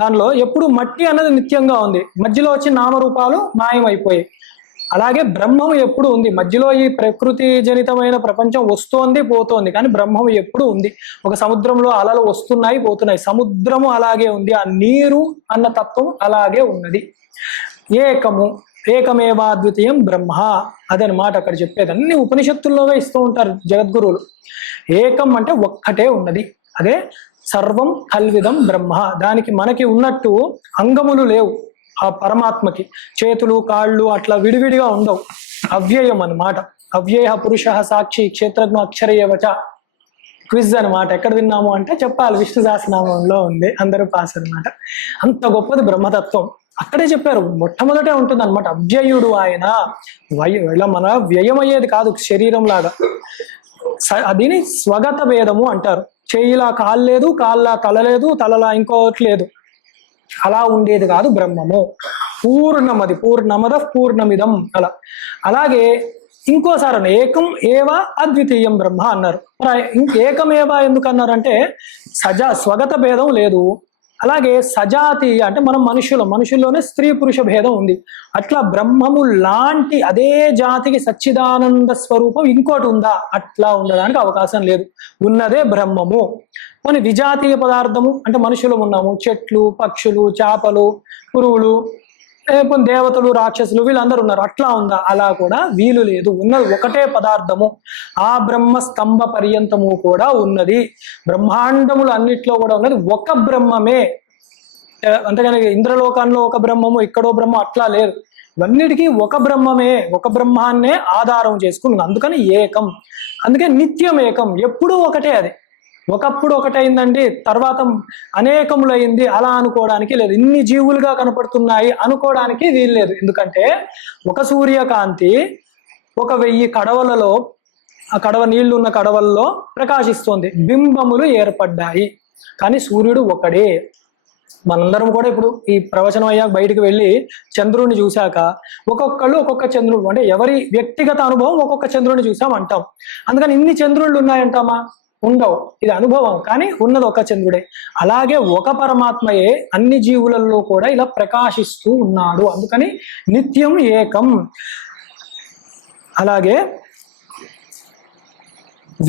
దానిలో ఎప్పుడు మట్టి అన్నది నిత్యంగా ఉంది, మధ్యలో వచ్చి నామరూపాలు మాయమైపోయాయి. అలాగే బ్రహ్మము ఎప్పుడు ఉంది, మధ్యలో ఈ ప్రకృతి జనితమైన ప్రపంచం వస్తోంది పోతోంది, కానీ బ్రహ్మము ఎప్పుడు ఉంది. ఒక సముద్రంలో అలలు వస్తున్నాయి పోతున్నాయి, సముద్రము అలాగే ఉంది, ఆ నీరు అన్న తత్వం అలాగే ఉన్నది. ఏకము, ఏకమేవాద్వితీయం బ్రహ్మ, అదనమాట అక్కడ చెప్పేది. అన్ని ఉపనిషత్తుల్లోనే ఇస్తూ ఉంటారు జగద్గురువులు. ఏకం అంటే ఒక్కటే ఉన్నది, అదే సర్వం కల్విదం బ్రహ్మ. దానికి మనకి ఉన్నట్టు అంగములు లేవు, ఆ పరమాత్మకి చేతులు కాళ్ళు అట్లా విడివిడిగా ఉండవు, అవ్యయం అన్నమాట. అవ్యయ పురుష సాక్షి క్షేత్రజ్ఞ అక్షరయేవచ. క్విజ్ అనమాట. ఎక్కడ విన్నాము అంటే చెప్పాలి, విష్ణు సహస్రనామంలో ఉంది, అందరూ పాస్ అనమాట. అంత గొప్పది బ్రహ్మతత్వం. అక్కడే చెప్పారు, మొట్టమొదటే ఉంటుంది అనమాట. అవ్యయుడు ఆయన, ఇలా మన వ్యయమయ్యేది కాదు శరీరం లాగా. దీని స్వగత భేదము అంటారు. చేయిలా కాలు లేదు, కాళ్ళ తల లేదు, తలలా ఇంకోటి లేదు, అలా ఉండేది కాదు బ్రహ్మము. పూర్ణమది, పూర్ణమద పూర్ణమిదం అలా. అలాగే ఇంకోసారి ఏకం ఏవ అద్వితీయం బ్రహ్మ అన్నారు. ఏకమేవ ఎందుకు అన్నారంటే స్వగత భేదం లేదు. అలాగే సజాతి అంటే మనం మనుషుల్లోనే స్త్రీ పురుష భేదం ఉంది. అట్లా బ్రహ్మము లాంటి అదే జాతికి సచ్చిదానంద స్వరూపం ఇంకోటి ఉందా? అట్లా ఉండడానికి అవకాశం లేదు, ఉన్నదే బ్రహ్మము. కొన్ని విజాతీయ పదార్థము అంటే మనుషులు ఉన్నాము, చెట్లు పక్షులు చేపలు పురుగులు దేవతలు రాక్షసులు వీళ్ళందరూ ఉన్నారు, అట్లా ఉందా? అలా కూడా వీలు లేదు, ఉన్నది ఒకటే పదార్థము. ఆ బ్రహ్మ స్తంభ పర్యంతము కూడా ఉన్నది, బ్రహ్మాండములు అన్నిట్లో కూడా ఉన్నది ఒక బ్రహ్మమే. అంతేగాని ఇంద్రలోకంలో ఒక బ్రహ్మము ఇక్కడో బ్రహ్మ అట్లా లేదు, ఇవన్నిటికీ ఒక బ్రహ్మమే, ఒక బ్రహ్మాన్నే ఆధారం చేసుకున్నది. అందుకని ఏకం, అందుకే నిత్యం ఏకం, ఎప్పుడూ ఒకటే. అది ఒకప్పుడు ఒకటైందండి, తర్వాత అనేకములైంది అలా అనుకోవడానికి లేదు. ఇన్ని జీవులుగా కనపడుతున్నాయి అనుకోవడానికి వీలు లేదు. ఎందుకంటే ఒక సూర్యకాంతి 1000 కడవలలో, ఆ కడవ నీళ్లు ఉన్న కడవల్లో ప్రకాశిస్తోంది, బింబములు ఏర్పడ్డాయి, కానీ సూర్యుడు ఒకడే. మనందరం కూడా ఇప్పుడు ఈ ప్రవచనం అయ్యాక బయటికి వెళ్ళి చంద్రుడిని చూశాక ఒక్కొక్కళ్ళు ఒక్కొక్క చంద్రుడు, అంటే ఎవరి వ్యక్తిగత అనుభవం ఒక్కొక్క చంద్రుడిని చూసాం అంటాం. అందుకని ఇన్ని చంద్రుళ్ళు ఉన్నాయంటామా? ఉండవు, ఇది అనుభవం, కానీ ఉన్నది ఒక చంద్రుడే. అలాగే ఒక పరమాత్మయే అన్ని జీవులలో కూడా ఇలా ప్రకాశిస్తూ ఉన్నాడు, అందుకని నిత్యం ఏకం. అలాగే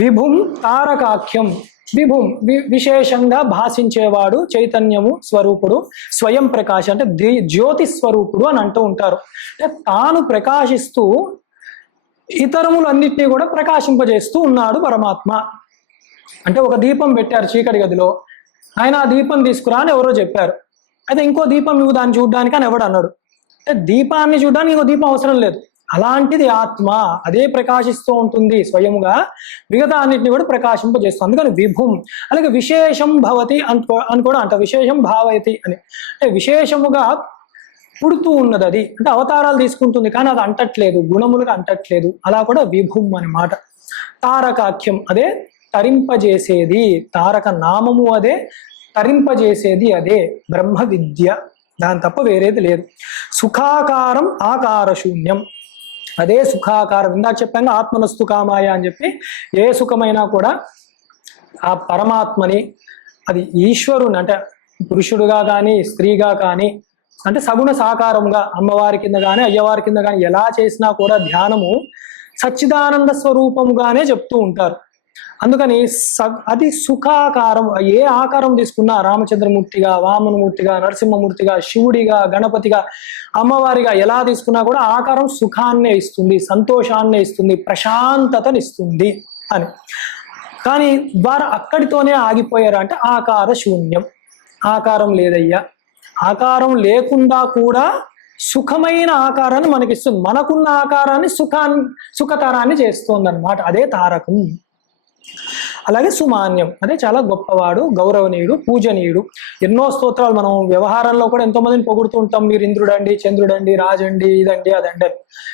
విభుం తారకాఖ్యం, విభుం విశేషంగా భాషించేవాడు, చైతన్యము స్వరూపుడు, స్వయం ప్రకాశ అంటే జ్యోతి స్వరూపుడు అని అంటూ ఉంటారు. అంటే తాను ప్రకాశిస్తూ ఇతరములన్నిటినీ కూడా ప్రకాశింపజేస్తూ ఉన్నాడు పరమాత్మ. అంటే ఒక దీపం పెట్టారు చీకటి గదిలో, ఆయన ఆ దీపం తీసుకురా అని ఎవరో చెప్పారు. అయితే ఇంకో దీపం నువ్వు దాన్ని చూడడానికి అని ఎవడు అన్నాడు. అంటే దీపాన్ని చూడడానికి ఇంకో దీపం అవసరం లేదు. అలాంటిది ఆత్మ, అదే ప్రకాశిస్తూ ఉంటుంది స్వయముగా, మిగతా అన్నిటిని కూడా ప్రకాశింపజేస్తుంది. అందుకని విభుం. అలాగే విశేషం భవతి అని కూడా అంట, విశేషం భావయతి అని, అంటే విశేషముగా పుడుతూ ఉన్నది. అది అంటే అవతారాలు తీసుకుంటుంది, కానీ అది అంటట్లేదు, గుణములుగా అంటట్లేదు. అలా కూడా విభుం అనే మాట. తారకాఖ్యం అదే తరింపజేసేది, తారక నామము అదే, తరింపజేసేది అదే బ్రహ్మ విద్య, దాని తప్ప వేరేది లేదు. సుఖాకారం ఆకార శూన్యం, అదే సుఖాకారం. ఇందాక చెప్పాను ఆత్మనస్తు కామాయ అని చెప్పి, ఏ సుఖమైనా కూడా ఆ పరమాత్మని, అది ఈశ్వరుని అంటే పురుషుడుగా కానీ స్త్రీగా కానీ, అంటే సగుణ సాకారంగా అమ్మవారి కింద కానీ అయ్యవారి కింద కానీ ఎలా చేసినా కూడా ధ్యానము సచ్చిదానంద స్వరూపముగానే చెప్తూ ఉంటారు. అందుకని అది సుఖాకారం. ఏ ఆకారం తీసుకున్నా, రామచంద్రమూర్తిగా, వామనమూర్తిగా, నరసింహమూర్తిగా, శివుడిగా, గణపతిగా, అమ్మవారిగా ఎలా తీసుకున్నా కూడా ఆకారం సుఖాన్నే ఇస్తుంది, సంతోషాన్నే ఇస్తుంది, ప్రశాంతతని ఇస్తుంది అని. కానీ వారు అక్కడితోనే ఆగిపోయారు. అంటే ఆకార శూన్యం, ఆకారం లేదయ్యా. ఆకారం లేకుండా కూడా సుఖమైన ఆకారాన్ని మనకిస్తుంది, మనకున్న ఆకారాన్ని సుఖతరాన్ని చేస్తుంది అన్నమాట, అదే తారకం. అలాగే సుమాన్యం, అదే చాలా గొప్పవాడు, గౌరవనీయుడు, పూజనీయుడు. ఎన్నో స్తోత్రాలు మనం వ్యవహారంలో కూడా ఎంతో మందిని పొగుడుతూ ఉంటాం, మీరు ఇంద్రుడండి, చంద్రుడండి, రాజండి, ఇదండి అదండి,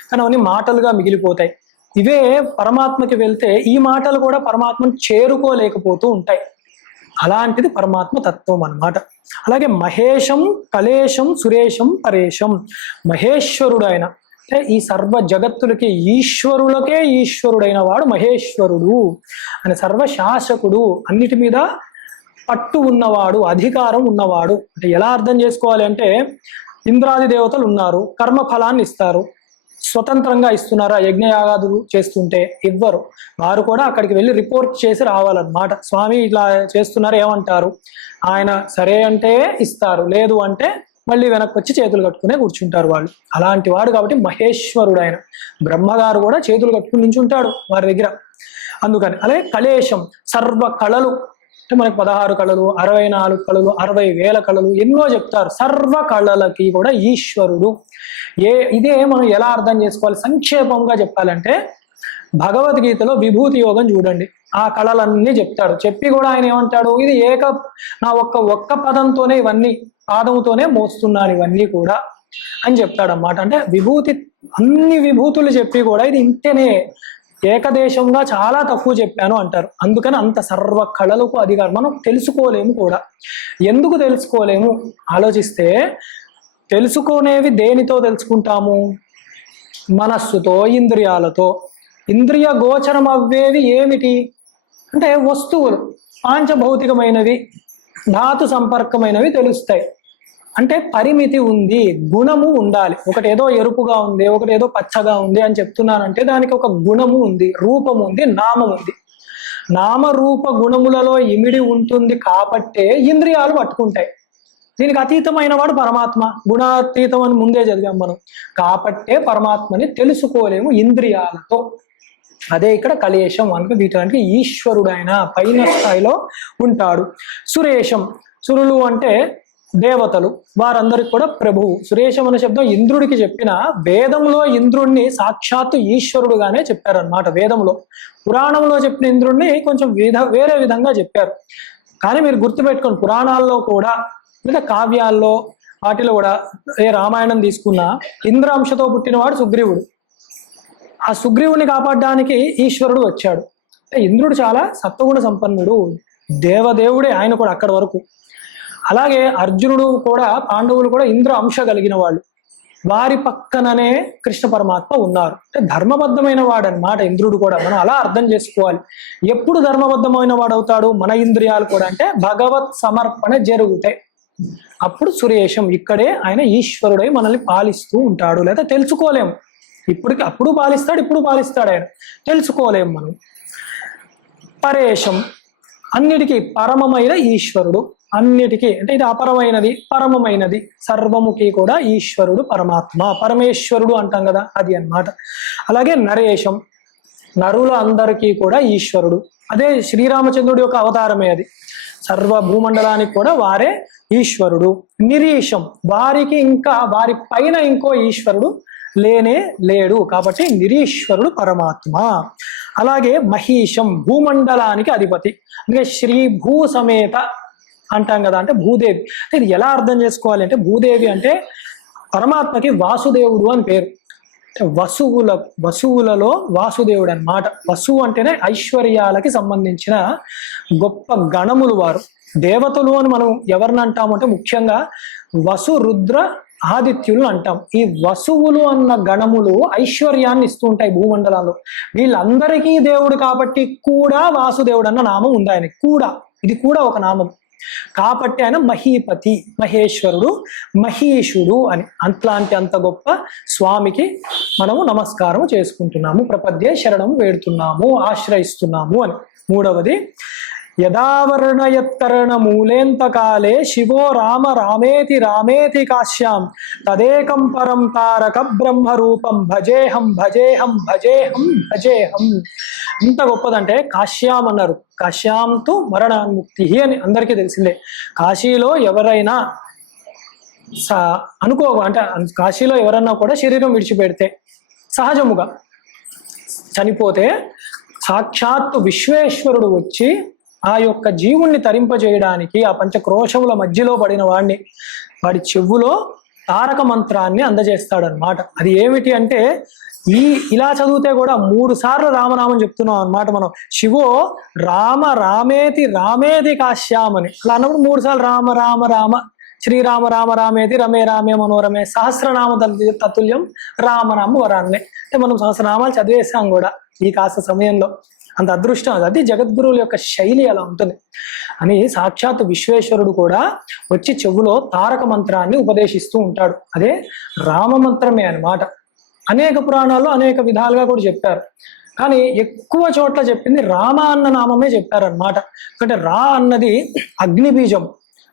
కానీ అవన్నీ మాటలుగా మిగిలిపోతాయి. ఇవే పరమాత్మకి వెళ్తే ఈ మాటలు కూడా పరమాత్మను చేరుకోలేకపోతూ ఉంటాయి. అలాంటిది పరమాత్మ తత్వం అన్నమాట. అలాగే మహేశం, కలేశం, సురేశం, పరేశం, మహేశ్వరుడు ఆయన, అంటే ఈ సర్వ జగత్తులకి ఈశ్వరులకే ఈశ్వరుడైన వాడు మహేశ్వరుడు అని, సర్వశాసకుడు, అన్నిటి మీద పట్టు ఉన్నవాడు, అధికారం ఉన్నవాడు. అంటే ఎలా అర్థం చేసుకోవాలి అంటే, ఇంద్రాది దేవతలు ఉన్నారు, కర్మ ఫలాన్ని ఇస్తారు, స్వతంత్రంగా ఇస్తున్నారా యజ్ఞయాగాదులు చేస్తుంటే? ఇవ్వరు. వారు కూడా అక్కడికి వెళ్ళి రిపోర్ట్ చేసి రావాలన్నమాట. స్వామి ఇట్లా చేస్తున్నారు, ఏమంటారు? ఆయన సరే అంటే ఇస్తారు, లేదు అంటే మళ్ళీ వెనక్కి వచ్చి చేతులు కట్టుకునే కూర్చుంటారు వాళ్ళు. అలాంటి వాడు కాబట్టి మహేశ్వరుడు ఆయన. బ్రహ్మగారు కూడా చేతులు కట్టుకుని నించుంటాడు వారి దగ్గర. అందుకని అలాగే కళేశం, సర్వ కళలు అంటే మనకి 16 కళలు, 64 కళలు, 60,000 కళలు ఎన్నో చెప్తారు. సర్వ కళలకి కూడా ఈశ్వరుడు. ఇదే మనం ఎలా అర్థం చేసుకోవాలి? సంక్షేపంగా చెప్పాలంటే భగవద్గీతలో విభూతి యోగం చూడండి. ఆ కళలన్నీ చెప్తాడు. చెప్పి కూడా ఆయన ఏమంటాడు? ఇది నా ఒక్క పదంతోనే ఇవన్నీ, పాదముతోనే మోస్తున్నాను ఇవన్నీ కూడా అని చెప్తాడన్నమాట. అంటే విభూతి, అన్ని విభూతులు చెప్పి కూడా ఇది ఇంతేనే, ఏకదేశంగా చాలా తక్కువ చెప్పాను అంటారు. అందుకని అంత సర్వ కళలకు అధికారం. మనం తెలుసుకోలేము కూడా. ఎందుకు తెలుసుకోలేము ఆలోచిస్తే, తెలుసుకునేవి దేనితో తెలుసుకుంటాము? మనస్సుతో, ఇంద్రియాలతో. ఇంద్రియ గోచరం అవ్వేవి ఏమిటి అంటే వస్తువులు, పాంచభౌతికమైనవి, ధాతు సంపర్కమైనవి తెలుస్తాయి. అంటే పరిమితి ఉంది, గుణము ఉండాలి. ఒకటేదో ఎరుపుగా ఉంది, ఒకటేదో పచ్చగా ఉంది అని చెప్తున్నానంటే దానికి ఒక గుణము ఉంది, రూపము ఉంది, నామం ఉంది. నామరూప గుణములలో ఇమిడి ఉంటుంది కాబట్టే ఇంద్రియాలు పట్టుకుంటాయి. దీనికి అతీతమైన వాడు పరమాత్మ. గుణాతీతం అని ముందే చదివాం మనం. కాబట్టే పరమాత్మని తెలుసుకోలేము ఇంద్రియాలతో. అదే ఇక్కడ కలేశం అనుక వీటికి ఈశ్వరుడు ఆయన పైన స్థాయిలో ఉంటాడు. సురేశం, సురులు అంటే దేవతలు, వారందరికి కూడా ప్రభువు. సురేశం అనే శబ్దం ఇంద్రుడికి చెప్పిన, వేదంలో ఇంద్రుడిని సాక్షాత్తు ఈశ్వరుడుగానే చెప్పారనమాట. వేదంలో, పురాణంలో చెప్పిన ఇంద్రుడిని కొంచెం వేరే విధంగా చెప్పారు. కానీ మీరు గుర్తుపెట్టుకోండి, పురాణాల్లో కూడా లేదా కావ్యాల్లో వాటిలో కూడా, రామాయణం తీసుకున్న ఇంద్ర అంశతో పుట్టినవాడు సుగ్రీవుడు. ఆ సుగ్రీవుని కాపాడడానికి ఈశ్వరుడు వచ్చాడు. ఇంద్రుడు చాలా సత్వగుణ సంపన్నుడు, దేవదేవుడే ఆయన కూడా అక్కడి వరకు. అలాగే అర్జునుడు కూడా, పాండవులు కూడా ఇంద్ర అంశ కలిగిన వాళ్ళు. వారి పక్కననే కృష్ణ పరమాత్మ ఉన్నారు. అంటే ధర్మబద్ధమైన వాడు అనమాట ఇంద్రుడు కూడా. మనం అలా అర్థం చేసుకోవాలి. ఎప్పుడు ధర్మబద్ధమైన వాడు అవుతాడు? మన ఇంద్రియాలు కూడా అంటే భగవత్ సమర్పణ జరుగుతాయి. అప్పుడు సురేశం, ఇక్కడే ఆయన ఈశ్వరుడై మనల్ని పాలిస్తూ ఉంటాడు. లేదా తెలుసుకోలేము. అప్పుడు పాలిస్తాడు, ఇప్పుడు పాలిస్తాడు ఆయన, తెలుసుకోలేము మనం. పరేశం, అన్నిటికీ పరమమైన ఈశ్వరుడు. అన్నిటికీ అంటే ఇది అపరమైనది, పరమమైనది, సర్వముఖి కూడా ఈశ్వరుడు పరమాత్మ, పరమేశ్వరుడు అంటాం కదా, అది అన్నమాట. అలాగే నరేశం, నరుల అందరికీ కూడా ఈశ్వరుడు. అదే శ్రీరామచంద్రుడి యొక్క అవతారమే అది. సర్వ భూమండలానికి కూడా వారే ఈశ్వరుడు. నిరీశం, వారికి ఇంకా వారి పైన ఇంకో ఈశ్వరుడు లేనే లేడు కాబట్టి నిరీశ్వరుడు పరమాత్మ. అలాగే మహీశం, భూమండలానికి అధిపతి. అంటే శ్రీ భూ సమేత అంటాం కదా, అంటే భూదేవి. అంటే ఇది ఎలా అర్థం చేసుకోవాలి అంటే, భూదేవి అంటే పరమాత్మకి వాసుదేవుడు అని పేరు. వసువులలో వాసుదేవుడు అన్నమాట. వసువు అంటేనే ఐశ్వర్యాలకి సంబంధించిన గొప్ప గణములు వారు. దేవతలు అని మనం ఎవరిని అంటాము అంటే ముఖ్యంగా వసు, రుద్ర, ఆదిత్యులు అంటాం. ఈ వసువులు అన్న గణములు ఐశ్వర్యాన్ని ఇస్తూ ఉంటాయి భూమండలాల్లో. వీళ్ళందరికీ దేవుడు కాబట్టి కూడా వాసుదేవుడు అన్న నామం ఉంది ఆయనకి కూడా. ఇది కూడా ఒక నామం కాబట్టి ఆయన మహీపతి, మహేశ్వరుడు, మహీషుడు అని. అంత గొప్ప స్వామికి మనము నమస్కారం చేసుకుంటున్నాము, ప్రపద్యే శరణం వేడుతున్నాము, ఆశ్రయిస్తున్నాము అని. మూడవది, యదావర్ణయత్కరణ మూలేంతకాలే శివో రామ రామేతి రామేతి కాశ్యాం తదేకం పరం తారక బ్రహ్మరూపం భజేహం భజేహం భజేహం భజేహం. ఇంత గొప్పదంటే కాశ్యాం అన్నారు. కాశ్యాంతు మరణాన్ముక్తి అని అందరికీ తెలిసిందే. కాశీలో ఎవరైనా అంటే కాశీలో ఎవరన్నా కూడా శరీరం విడిచిపెడితే సహజముగా చనిపోతే సాక్షాత్తు విశ్వేశ్వరుడు వచ్చి ఆ యొక్క జీవుణ్ణి తరింపజేయడానికి ఆ పంచక్రోశముల మధ్యలో పడిన వాడి చెవులో తారక మంత్రాన్ని అందజేస్తాడనమాట. అది ఏమిటి అంటే, ఇలా చదివితే కూడా 3 సార్లు రామనామం చెప్తున్నాం అనమాట మనం. శివో రామ రామేతి రామేతి కాశ్యామని అలా అన్నప్పుడు 3 సార్లు రామ రామ రామ, శ్రీరామ రామ రామేతి రమే రామే మనోరమే, సహస్రనామ తతుల్యం రామనామ వరాన్నే. అంటే మనం సహస్రనామాలు చదివేసాం కూడా ఈ కాస్త సమయంలో. అంత అదృష్టం అది జగద్గురువుల యొక్క శైలి అలా ఉంటుంది అని. సాక్షాత్ విశ్వేశ్వరుడు కూడా వచ్చి చెవులో తారక మంత్రాన్ని ఉపదేశిస్తూ ఉంటాడు. అదే రామ మంత్రమే అన్నమాట. అనేక పురాణాల్లో అనేక విధాలుగా కూడా చెప్పారు. కానీ ఎక్కువ చోట్ల చెప్పింది రామ అన్న నామమే చెప్పారనమాట. అంటే రా అన్నది అగ్ని బీజం,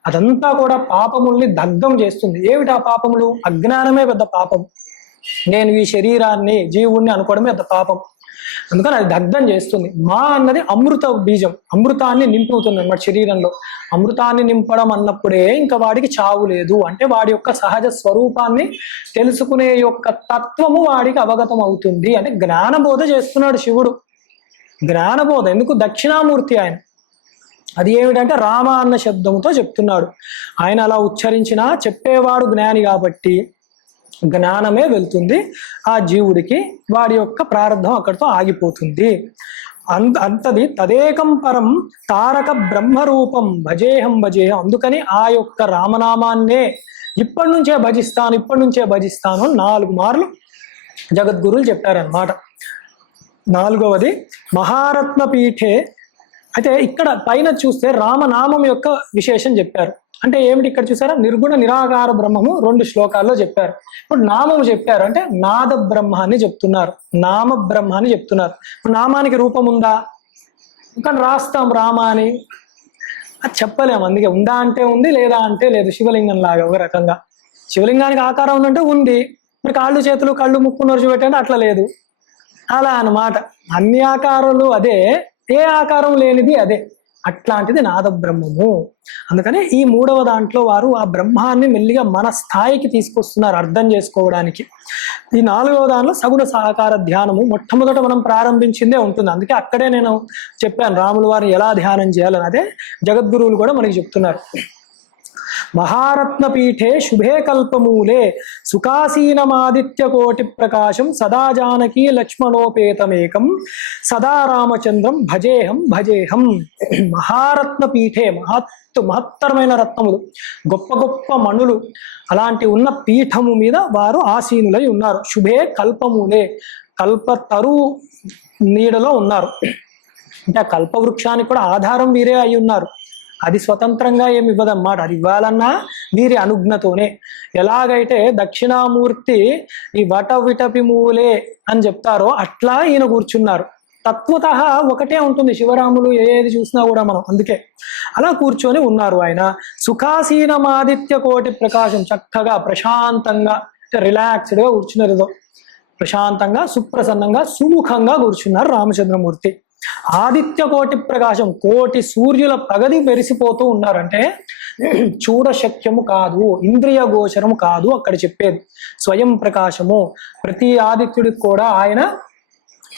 అదంతా కూడా పాపముల్ని దగ్ధం చేస్తుంది. ఏమిటి ఆ పాపములు? అజ్ఞానమే పెద్ద పాపం. నేను ఈ శరీరాన్ని జీవుణ్ణి అనుకోవడమే పెద్ద పాపం, అందుకని అది దగ్ధం చేస్తుంది. మా అన్నది అమృత బీజం, అమృతాన్ని నింపుతుంది అన్నమాట. శరీరంలో అమృతాన్ని నింపడం అన్నప్పుడే ఇంకా వాడికి చావు లేదు. అంటే వాడి యొక్క సహజ స్వరూపాన్ని తెలుసుకునే యొక్క తత్వము వాడికి అవగతం అవుతుంది. అంటే జ్ఞానబోధ చేస్తున్నాడు శివుడు. జ్ఞానబోధ ఎందుకు? దక్షిణామూర్తి ఆయన. అది ఏమిటంటే రామ అన్న శబ్దంతో చెప్తున్నాడు. ఆయన అలా ఉచ్చరించినా చెప్పేవాడు జ్ఞాని కాబట్టి జ్ఞానమే వెళ్తుంది ఆ జీవుడికి, వాడి యొక్క ప్రారంధం అక్కడితో ఆగిపోతుంది. అంతది తదేకం పరం తారక బ్రహ్మరూపం భజేహం భజేహం. అందుకని ఆ యొక్క రామనామాన్నే ఇప్పటి నుంచే భజిస్తాను 4 మార్లు జగద్గురువులు చెప్పారనమాట. 4వది మహారత్న పీఠే. అయితే ఇక్కడ పైన చూస్తే రామనామం యొక్క విశేషం చెప్పారు. అంటే ఏమిటి ఇక్కడ చూసారా? నిర్గుణ నిరాకార బ్రహ్మము 2 శ్లోకాల్లో చెప్పారు. ఇప్పుడు నామము చెప్పారు అంటే నాద బ్రహ్మాన్ని చెప్తున్నారు, నామ బ్రహ్మాన్ని చెప్తున్నారు. ఇప్పుడు నామానికి రూపం ఉందా? కానీ రాస్తాం రామ అని, అది చెప్పలేము. అందుకే ఉందా అంటే ఉంది, లేదా అంటే లేదు. శివలింగం లాగా ఒక రకంగా శివలింగానికి ఆకారం ఉందంటే ఉంది, మరి కాళ్ళు చేతులు కళ్ళు ముక్కు నొరుచు పెట్టండి అట్లా లేదు. అలా అన్నమాట. అన్ని ఆకారాలు అదే, ఏ ఆకారం లేనిది అదే. అట్లాంటిది నాద బ్రహ్మము. అందుకని ఈ 3వ దాంట్లో వారు ఆ బ్రహ్మాన్ని మెల్లిగా మన స్థాయికి తీసుకొస్తున్నారు అర్థం చేసుకోవడానికి. ఈ 4వ దానిలో సగుణ సహకార ధ్యానము మొట్టమొదట మనం ప్రారంభించిందే ఉంటుంది. అందుకే అక్కడే నేను చెప్పాను రాములు వారిని ఎలా ధ్యానం చేయాలని. అదే జగద్గురువులు కూడా మనకి చెప్తున్నారు. మహారత్న పీఠే శుభే కల్పమూలే సుఖాసీనమాదిత్య కోటి ప్రకాశం సదా జానకీ లక్ష్మణోపేతమేకం సదా రామచంద్రం భజేహం. మహారత్న పీఠే, మహత్తరమైన రత్నములు, గొప్ప గొప్ప మణులు అలాంటి ఉన్న పీఠము మీద వారు ఆసీనులై ఉన్నారు. శుభే కల్పమూలే, కల్పతరు నీడలో ఉన్నారు. అంటే ఆ కల్పవృక్షానికి కూడా ఆధారం వీరే అయి ఉన్నారు. అది స్వతంత్రంగా ఏమి ఇవ్వదన్నమాట. అది ఇవ్వాలన్నా వీరి అనుజ్ఞతోనే. ఎలాగైతే దక్షిణామూర్తి ఈ వట విటపి మూలే అని చెప్తారో అట్లా ఈయన కూర్చున్నారు. తత్వత ఒకటే ఉంటుంది శివరాములు ఏది చూసినా కూడా మనం. అందుకే అలా కూర్చొని ఉన్నారు ఆయన. సుఖాసీనమాదిత్య కోటి ప్రకాశం, చక్కగా ప్రశాంతంగా రిలాక్స్డ్గా కూర్చున్నారు. ఏదో ప్రశాంతంగా సుప్రసన్నంగా సుముఖంగా కూర్చున్నారు రామచంద్రమూర్తి. ఆదిత్య కోటి ప్రకాశం, కోటి సూర్యుల పగది మెరిసిపోతూ ఉన్నారంటే చూడశక్యము కాదు, ఇంద్రియ గోచరము కాదు అక్కడ చెప్పేది. స్వయం ప్రకాశము. ప్రతి ఆదిత్యుడికి కూడా ఆయన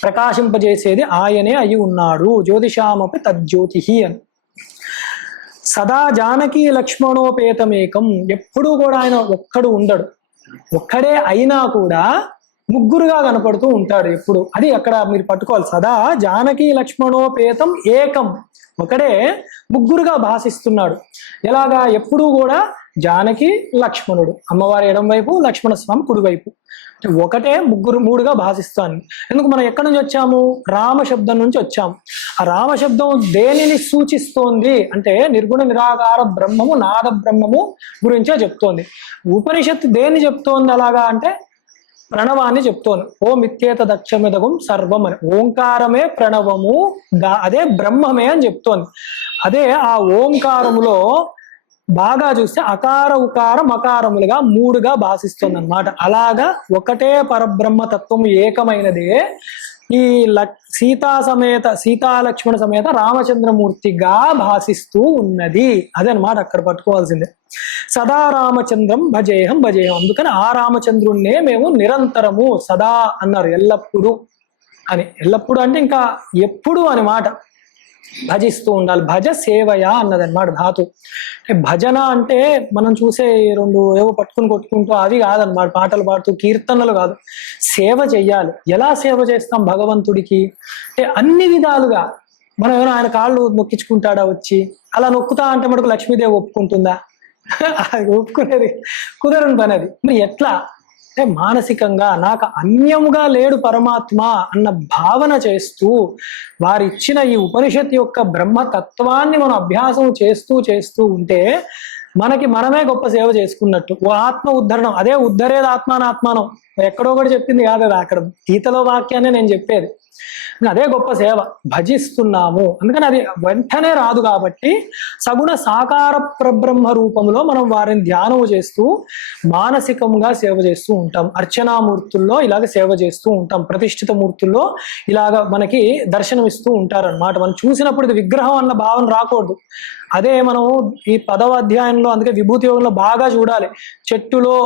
ప్రకాశింపజేసేది ఆయనే అయి ఉన్నాడు. జ్యోతిషామపి తజ్జ్యోతి అని. సదా జానకీ లక్ష్మణోపేతమేకం. ఎప్పుడూ కూడా ఆయన ఒక్కడు ఉండడు. ఒక్కడే అయినా కూడా ముగ్గురుగా కనపడుతూ ఉంటాడు ఎప్పుడు. అది అక్కడ మీరు పట్టుకోవాలి. సదా జానకీ లక్ష్మణోపేతం ఏకం, ఒకడే ముగ్గురుగా భాషిస్తున్నాడు. ఎలాగా? ఎప్పుడూ కూడా జానకి లక్ష్మణుడు, అమ్మవారి ఎడం వైపు, లక్ష్మణ స్వామి కుడివైపు. అంటే ఒకటే మూడుగా భాషిస్తాను. ఎందుకు? మనం ఎక్కడి నుంచి వచ్చాము? రామశబ్దం నుంచి వచ్చాము. ఆ రామశబ్దం దేనిని సూచిస్తోంది అంటే నిర్గుణ నిరాకార బ్రహ్మము, నాద బ్రహ్మము గురించే చెప్తోంది. ఉపనిషత్తు దేన్ని చెప్తోంది అలాగా అంటే ప్రణవాన్ని చెప్తోంది. ఓం ఇత్యేత దక్షమిదగం సర్వం అని. ఓంకారమే ప్రణవము, అదే బ్రహ్మమే అని చెప్తోంది. అదే ఆ ఓంకారములో బాగా చూస్తే అకార ఉకార మకారములుగా 3గా భాషిస్తుంది అన్నమాట. అలాగా ఒకటే పరబ్రహ్మ తత్వము ఏకమైనదే ఈ సీతాలక్ష్మణ సమేత రామచంద్రమూర్తిగా భాషిస్తూ ఉన్నది. అదనమాట అక్కడ పట్టుకోవాల్సిందే. సదా రామచంద్రం భజేహం. అందుకని ఆ రామచంద్రుణ్ణే మేము నిరంతరము, సదా అన్నారు, ఎల్లప్పుడూ అని. ఎల్లప్పుడు అంటే ఇంకా ఎప్పుడు అని మాట. భజిస్తూ ఉండాలి. భజ సేవయా అన్నదన్నమాట ధాతు. భజన అంటే మనం చూసే 2 ఏవో పట్టుకుని కొట్టుకుంటూ అవి కాదన్నమాట. పాటలు పాడుతూ కీర్తనలు కాదు. సేవ చెయ్యాలి. ఎలా సేవ చేస్తాం భగవంతుడికి అంటే అన్ని విధాలుగా. మనం ఏమైనా ఆయన కాళ్ళు మొక్కించుకుంటాడా వచ్చి? అలా నొక్కుతా అంటే మనకు లక్ష్మీదేవి ఒప్పుకుంటుందా? ఒప్పుకునేది కుదరని పని అది. మరి ఎట్లా అంటే మానసికంగా నాకు అన్యముగా లేడు పరమాత్మ అన్న భావన చేస్తూ వారిచ్చిన ఈ ఉపనిషత్తు యొక్క బ్రహ్మతత్వాన్ని మనం అభ్యాసం చేస్తూ ఉంటే మనకి మనమే గొప్ప సేవ చేసుకున్నట్టు. ఓ ఆత్మ ఉద్ధరణం. అదే ఉద్ధరేది ఆత్మానాత్మానం. ఎక్కడో కూడా చెప్పింది కాదు కదా, అక్కడ గీతలో వాక్యాన్ని నేను చెప్పేది. అదే గొప్ప సేవ, భజిస్తున్నాము. అందుకని అది వెంటనే రాదు కాబట్టి సగుణ సాకార ప్రబ్రహ్మ రూపంలో మనం వారిని ధ్యానం చేస్తూ మానసికంగా సేవ చేస్తూ ఉంటాం. అర్చనామూర్తుల్లో ఇలాగ సేవ చేస్తూ ఉంటాం, ప్రతిష్ఠిత మూర్తుల్లో ఇలాగ మనకి దర్శనమిస్తూ ఉంటారన్నమాట. మనం చూసినప్పుడు ఇది విగ్రహం అన్న భావన రాకూడదు. అదే మనం ఈ 10వ అధ్యాయంలో, అందుకే విభూతి యోగంలో బాగా చూడాలి. చెట్టులో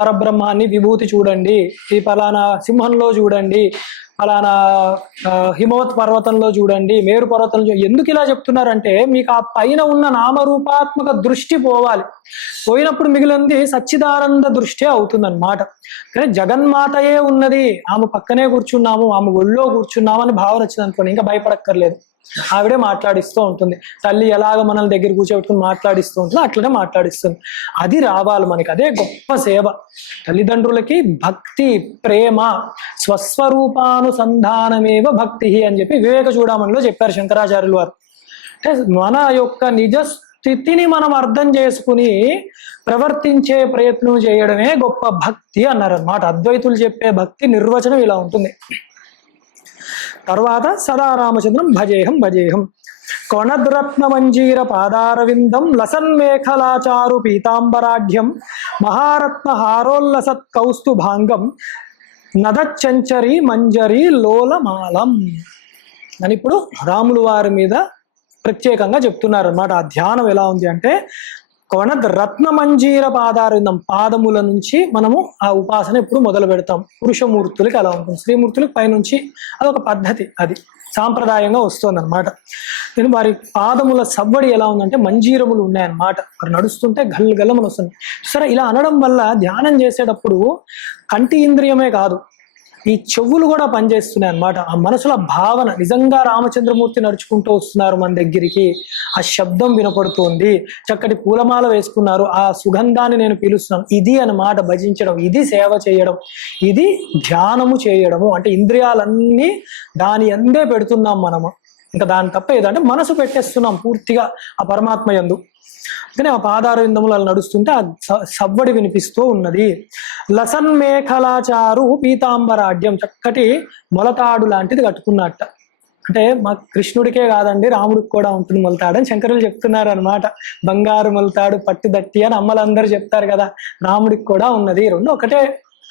పరబ్రహ్మాన్ని విభూతి చూడండి, ఈ ఫలానా సింహంలో చూడండి, ఫలానా హిమవత్ పర్వతంలో చూడండి, మేరు పర్వతంలో ఎందుకు ఇలా చెప్తున్నారంటే మీకు ఆ పైన ఉన్న నామరూపాత్మక దృష్టి పోవాలి. పోయినప్పుడు మిగిలింది సచ్చిదానంద దృష్టి అవుతుందన్నమాట. కానీ జగన్మాతయే ఉన్నది, ఆమె పక్కనే కూర్చున్నాము, ఆమె ఒళ్ళో కూర్చున్నాము అని భావన వచ్చింది అనుకోండి, ఇంకా భయపడక్కర్లేదు. ఆవిడే మాట్లాడిస్తూ ఉంటుంది. తల్లి ఎలాగ మనల్ని దగ్గర కూర్చోబెట్టుకుని మాట్లాడిస్తూ ఉంటుంది, అట్లనే మాట్లాడిస్తుంది. అది రావాలి మనకి. అదే గొప్ప సేవ. తల్లిదండ్రులకి భక్తి, ప్రేమ, స్వస్వరూపానుసంధానమేవ భక్తి అని చెప్పి వివేక చూడమనిలో చెప్పారు శంకరాచార్యులు వారు. అంటే మన యొక్క నిజ స్థితిని మనం అర్థం చేసుకుని ప్రవర్తించే ప్రయత్నం చేయడమే గొప్ప భక్తి అన్నారన్నమాట. అద్వైతులు చెప్పే భక్తి నిర్వచనం ఇలా ఉంటుంది. తర్వాత సదా రామచంద్రం భజేహం భజేహం. కొణద్రత్న మంజీర పాదారవిందం లసన్మేఖలాచారు పీతాంబరాఢ్యం మహారత్న హారోల్లసత్ కౌస్తుభాంగం నదచంచరి మంజరి లోలమాలం అని ఇప్పుడు రాములు వారి మీద ప్రత్యేకంగా చెప్తున్నారు అన్నమాట. ఆ ధ్యానం ఎలా ఉంది అంటే కొనద్ రత్న మంజీర పాదారిందం, పాదముల నుంచి మనము ఆ ఉపాసన ఇప్పుడు మొదలు పెడతాం. పురుషమూర్తులకి అలా ఉంటుంది, స్త్రీమూర్తులకి పైనుంచి అదొక పద్ధతి, అది సాంప్రదాయంగా వస్తుంది అనమాట. నేను వారి పాదముల సవ్వడి ఎలా ఉందంటే మంజీరములు ఉన్నాయన్నమాట. వారు నడుస్తుంటే గల్గలమని వస్తుంది. సరే, ఇలా అనడం వల్ల ధ్యానం చేసేటప్పుడు కంటి ఇంద్రియమే కాదు, ఈ చెవులు కూడా పనిచేస్తున్నాయి అన్నమాట. ఆ మనసుల భావన, నిజంగా రామచంద్రమూర్తి నడుచుకుంటూ వస్తున్నారు మన దగ్గరికి, ఆ శబ్దం వినపడుతుంది, చక్కటి పూలమాల వేసుకున్నారు, ఆ సుగంధాన్ని నేను పీలుస్తున్నాను, ఇది అన్నమాట భజించడం, ఇది సేవ చేయడం, ఇది ధ్యానము చేయడము. అంటే ఇంద్రియాలన్నీ దాని అందే పెడుతున్నాం మనము, ఇంకా దాని తప్ప ఏదంటే మనసు పెట్టేస్తున్నాం పూర్తిగా ఆ పరమాత్మ యందు. కానీ ఆ పాదారవిందములు అలా నడుస్తుంటే ఆ సవ్వడి వినిపిస్తూ ఉన్నది. లసన్మేఖలాచారు పీతాంబరాఢ్యం, చక్కటి మొలతాడు లాంటిది కట్టుకున్నట్ట. అంటే మా కృష్ణుడికే కాదండి, రాముడికి కూడా ఉంటుంది మొలతాడు అని శంకరులు చెప్తున్నారు అనమాట. బంగారు మొలతాడు పట్టుదట్టి అని అమ్మలందరూ చెప్తారు కదా, రాముడికి కూడా ఉన్నది. రెండు ఒకటే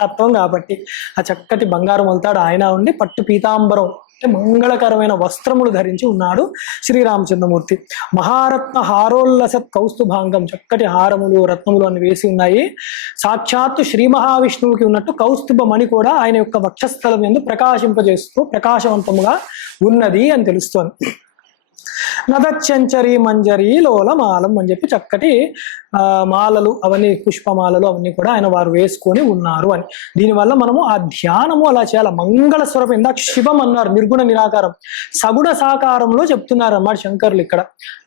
తత్వం కాబట్టి ఆ చక్కటి బంగారు మొలతాడు ఆయన ఉండి, పట్టు పీతాంబరం అంటే మంగళకరమైన వస్త్రములు ధరించి ఉన్నాడు శ్రీరామచంద్రమూర్తి. మహారత్న హారోల్లసత్ కౌస్తుభాంగం, చక్కటి హారములు రత్నములు అని వేసి ఉన్నాయి. సాక్షాత్తు శ్రీ మహావిష్ణువుకి ఉన్నట్టు కౌస్తుభ మణి కూడా ఆయన యొక్క వక్షస్థలం యందు ప్రకాశింపజేస్తూ ప్రకాశవంతముగా ఉన్నది అని తెలుస్తోంది. నదచంచరి మంజరి లోలమాలం అని చెప్పి చక్కటి మాలలు, అవన్నీ పుష్పమాలలు అవన్నీ కూడా ఆయన వారు వేసుకొని ఉన్నారు అని. దీనివల్ల మనము ఆ ధ్యానము అలా చేయాలి. మంగళ స్వరూపం, ఇందాక శివం అన్నారు, నిర్గుణ నిరాకారం, సగుణ సాకారంలో చెప్తున్నారు అన్నమాట శంకరులు ఇక్కడ.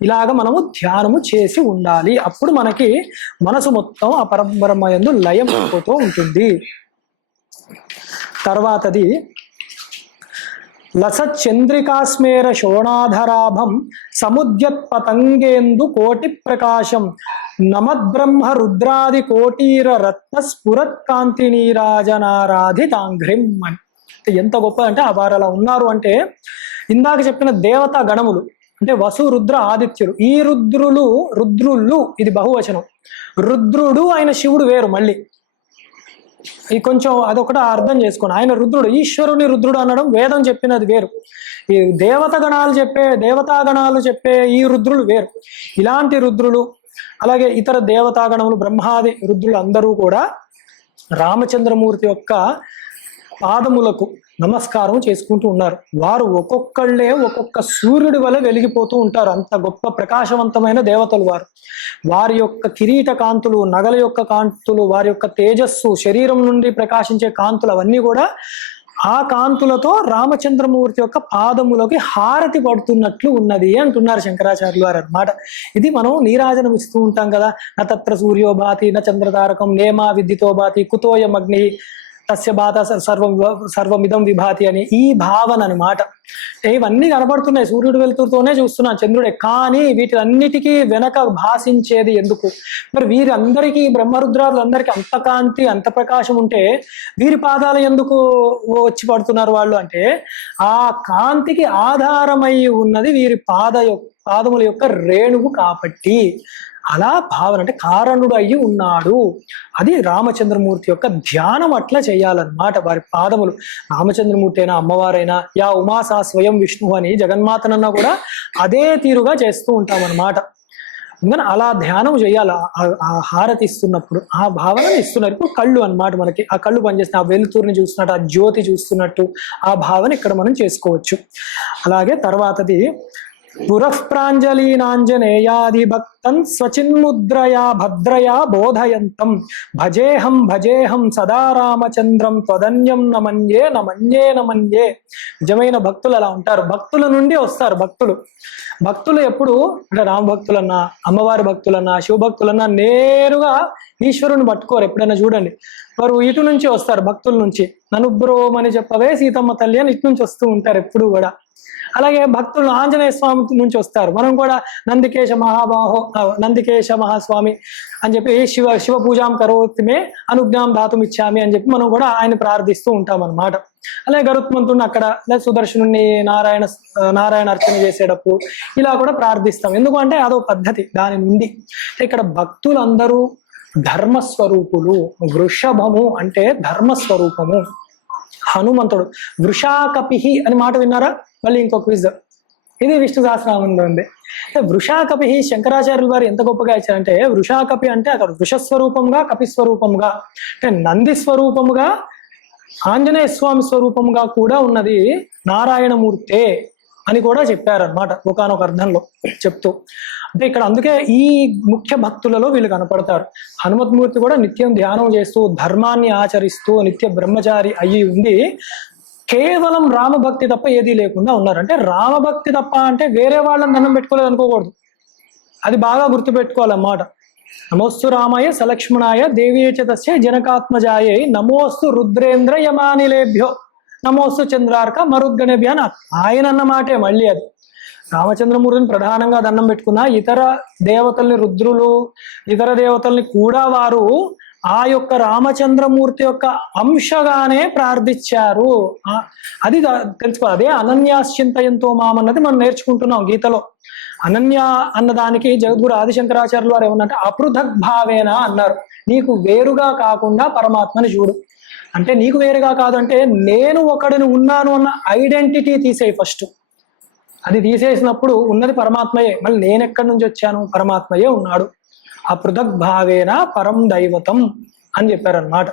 ఇలాగ మనము ధ్యానము చేసి ఉండాలి, అప్పుడు మనకి మనసు మొత్తం ఆ పరబ్రహ్మ యందు లయం అయిపోతూ ఉంటుంది. తర్వాతది లసచంద్రికాస్మేర శోణాధరాభం సముద్యత్ పతంగేందు కోటి ప్రకాశం నమద్బ్రహ్మ రుద్రాది కోటీర రత్న స్ఫురత్ కాంతి నీరాజనారాధితాంఘ్రిం అని. ఎంత గొప్ప అంటే ఆ వారు అలా ఉన్నారు అంటే, ఇందాక చెప్పిన దేవతా గణములు అంటే వసు రుద్ర ఆదిత్యులు, ఈ రుద్రులు ఇది బహువచనం. రుద్రుడు ఆయన శివుడు వేరు. మళ్ళీ ఈ కొంచెం అదొకటి అర్థం చేసుకోండి. ఆయన రుద్రుడు, ఈశ్వరుని రుద్రుడు అనడం వేదం చెప్పినది వేరు, ఈ దేవతాగణాలు చెప్పే ఈ రుద్రులు వేరు. ఇలాంటి రుద్రులు, అలాగే ఇతర దేవతాగణములు, బ్రహ్మాది రుద్రులు అందరూ కూడా రామచంద్రమూర్తి యొక్క పాదములకు నమస్కారం చేసుకుంటూ ఉన్నారు. వారు ఒక్కొక్కళ్ళే ఒక్కొక్క సూర్యుడి వలె వెలిగిపోతూ ఉంటారు. అంత గొప్ప ప్రకాశవంతమైన దేవతలు వారు. వారి యొక్క కిరీట కాంతులు, నగల యొక్క కాంతులు, వారి యొక్క తేజస్సు, శరీరం నుండి ప్రకాశించే కాంతులు అవన్నీ కూడా ఆ కాంతులతో రామచంద్రమూర్తి యొక్క పాదములకి హారతి పడుతున్నట్లు ఉన్నది అంటున్నారు శంకరాచార్యులు వారు అన్నమాట. ఇది మనం నీరాజనం ఇస్తూ ఉంటాం కదా, న తత్ర సూర్యో భాతి న చంద్రతారకం నేమా విద్యుతో భాతి కుతోయం అగ్ని తస్య బాధ సర్వమిదం విభాతి అని ఈ భావన అనమాట. ఇవన్నీ కనబడుతున్నాయి, సూర్యుడు వెలుతురుతోనే చూస్తున్నాను చంద్రుడే, కానీ వీటిలన్నిటికీ వెనక భాషించేది ఎందుకు? మరి వీరందరికీ బ్రహ్మరుద్రాదులందరికీ అంత కాంతి అంత ప్రకాశం ఉంటే వీరి పాదాలు ఎందుకు వచ్చి పడుతున్నారు వాళ్ళు అంటే, ఆ కాంతికి ఆధారమై ఉన్నది వీరి పాదముల యొక్క రేణువు కాబట్టి. అలా భావన అంటే కారణుడు అయ్యి ఉన్నాడు. అది రామచంద్రమూర్తి యొక్క ధ్యానం అట్లా చేయాలన్నమాట. వారి పాదములు, రామచంద్రమూర్తి అయినా అమ్మవారైనా, యా ఉమాసా స్వయం విష్ణు అని జగన్మాతనన్నా కూడా అదే తీరుగా చేస్తూ ఉంటాం అన్నమాట. అందుకని అలా ధ్యానం చేయాలి. ఆ హారతి ఇస్తున్నప్పుడు ఆ భావనని ఇస్తున్నారు. ఇప్పుడు కళ్ళు అన్నమాట, మనకి ఆ కళ్ళు పనిచేస్తున్న ఆ వెలుతురుని చూస్తున్నట్టు, ఆ జ్యోతి చూస్తున్నట్టు ఆ భావన ఇక్కడ మనం చేసుకోవచ్చు. అలాగే తర్వాతది పురఃప్రాంజలీనాంజనేయాది భక్తం స్వచిన్ముద్రయా భద్రయా బోధయంతం భజేహం భజేహం సదా రామచంద్రం త్వదన్యం నమన్యే నమన్యే నమన్యే. నిజమైన భక్తులు అలా ఉంటారు. భక్తుల నుండి వస్తారు భక్తులు ఎప్పుడు అంటే రామ భక్తులన్నా, అమ్మవారి భక్తులన్నా, శివభక్తులన్నా నేరుగా ఈశ్వరుని పట్టుకోరు. ఎప్పుడైనా చూడండి, వారు ఇటు నుంచి వస్తారు, భక్తుల నుంచి. ననుబ్రోమని చెప్పవే సీతమ్మ తల్లి అని ఇటు నుంచి వస్తూ ఉంటారు ఎప్పుడు కూడా. అలాగే భక్తులు ఆంజనేయ స్వామి నుంచి వస్తారు. మనం కూడా నందికేశ మహాస్వామి అని చెప్పి శివ పూజాం కరోతిమే అనుజ్ఞాం దాతుం ఇచ్చామి అని చెప్పి మనం కూడా ఆయన ప్రార్థిస్తూ ఉంటాం అన్నమాట. అలాగే గరుత్మంతుడిని అక్కడ, లేదా సుదర్శనుని నారాయణ అర్చన చేసేటప్పుడు ఇలా కూడా ప్రార్థిస్తాం. ఎందుకంటే అదో పద్ధతి. దాని నుండి ఇక్కడ భక్తులందరూ ధర్మస్వరూపులు. వృషభము అంటే ధర్మస్వరూపము. హనుమంతుడు వృషాకపిహి అని మాట విన్నారా? మళ్ళీ ఇంకో క్విజ్, ఇది విష్ణు సహస్రనామంలో ఉంది. వృషాకపి శంకరాచార్యుల వారు ఎంత గొప్పగా ఇచ్చారంటే, వృషాకపి అంటే అక్కడ వృషస్వరూపంగా, కపిస్వరూపంగా, అంటే నంది స్వరూపముగా, ఆంజనేయ స్వామి స్వరూపంగా కూడా ఉన్నది నారాయణమూర్తే అని కూడా చెప్పారనమాట ఒకానొక అర్థంలో చెప్తూ. అంటే ఇక్కడ అందుకే ఈ ముఖ్య భక్తులలో వీళ్ళు కనపడతారు. హనుమత్మూర్తి కూడా నిత్యం ధ్యానం చేస్తూ ధర్మాన్ని ఆచరిస్తూ నిత్య బ్రహ్మచారి అయ్యి ఉండి కేవలం రామభక్తి తప్ప ఏదీ లేకుండా ఉన్నారు. అంటే రామభక్తి తప్ప అంటే వేరే వాళ్ళని దండం పెట్టుకోలేదు అనుకోకూడదు, అది బాగా గుర్తుపెట్టుకోవాలన్నమాట. నమోస్తు రామాయ సలక్ష్మణాయ దేవీచతస్య జనకాత్మజాయై నమోస్తు రుద్రేంద్ర యమానిలేభ్యో నమోస్తు చంద్రార్క మరుద్గణేభ్య అని ఆయన అన్నమాటే. మళ్ళీ అది రామచంద్రమూర్తిని ప్రధానంగా దండం పెట్టుకున్న ఇతర దేవతల్ని, రుద్రులు ఇతర దేవతల్ని కూడా వారు ఆ యొక్క రామచంద్రమూర్తి యొక్క అంశగానే ప్రార్థించారు. అది తెలుసుకోవాలి. అదే అనన్యాశ్చింతయంతో మామన్నది మనం నేర్చుకుంటున్నాం గీతలో. అనన్య అన్నదానికి జగద్గురు ఆదిశంకరాచార్యులు వారు ఏమన్నంటే అపృథక్ భావేన అన్నారు. నీకు వేరుగా కాకుండా పరమాత్మని చూడు. అంటే నీకు వేరుగా కాదంటే నేను ఒకడిని ఉన్నాను అన్న ఐడెంటిటీ తీసేయి ఫస్ట్. అది తీసేసినప్పుడు ఉన్నది పరమాత్మయే. మళ్ళీ నేను ఎక్కడి నుంచి వచ్చాను? పరమాత్మయే ఉన్నాడు. అపృథక్ భావేన పరం దైవతం అని చెప్పారనమాట.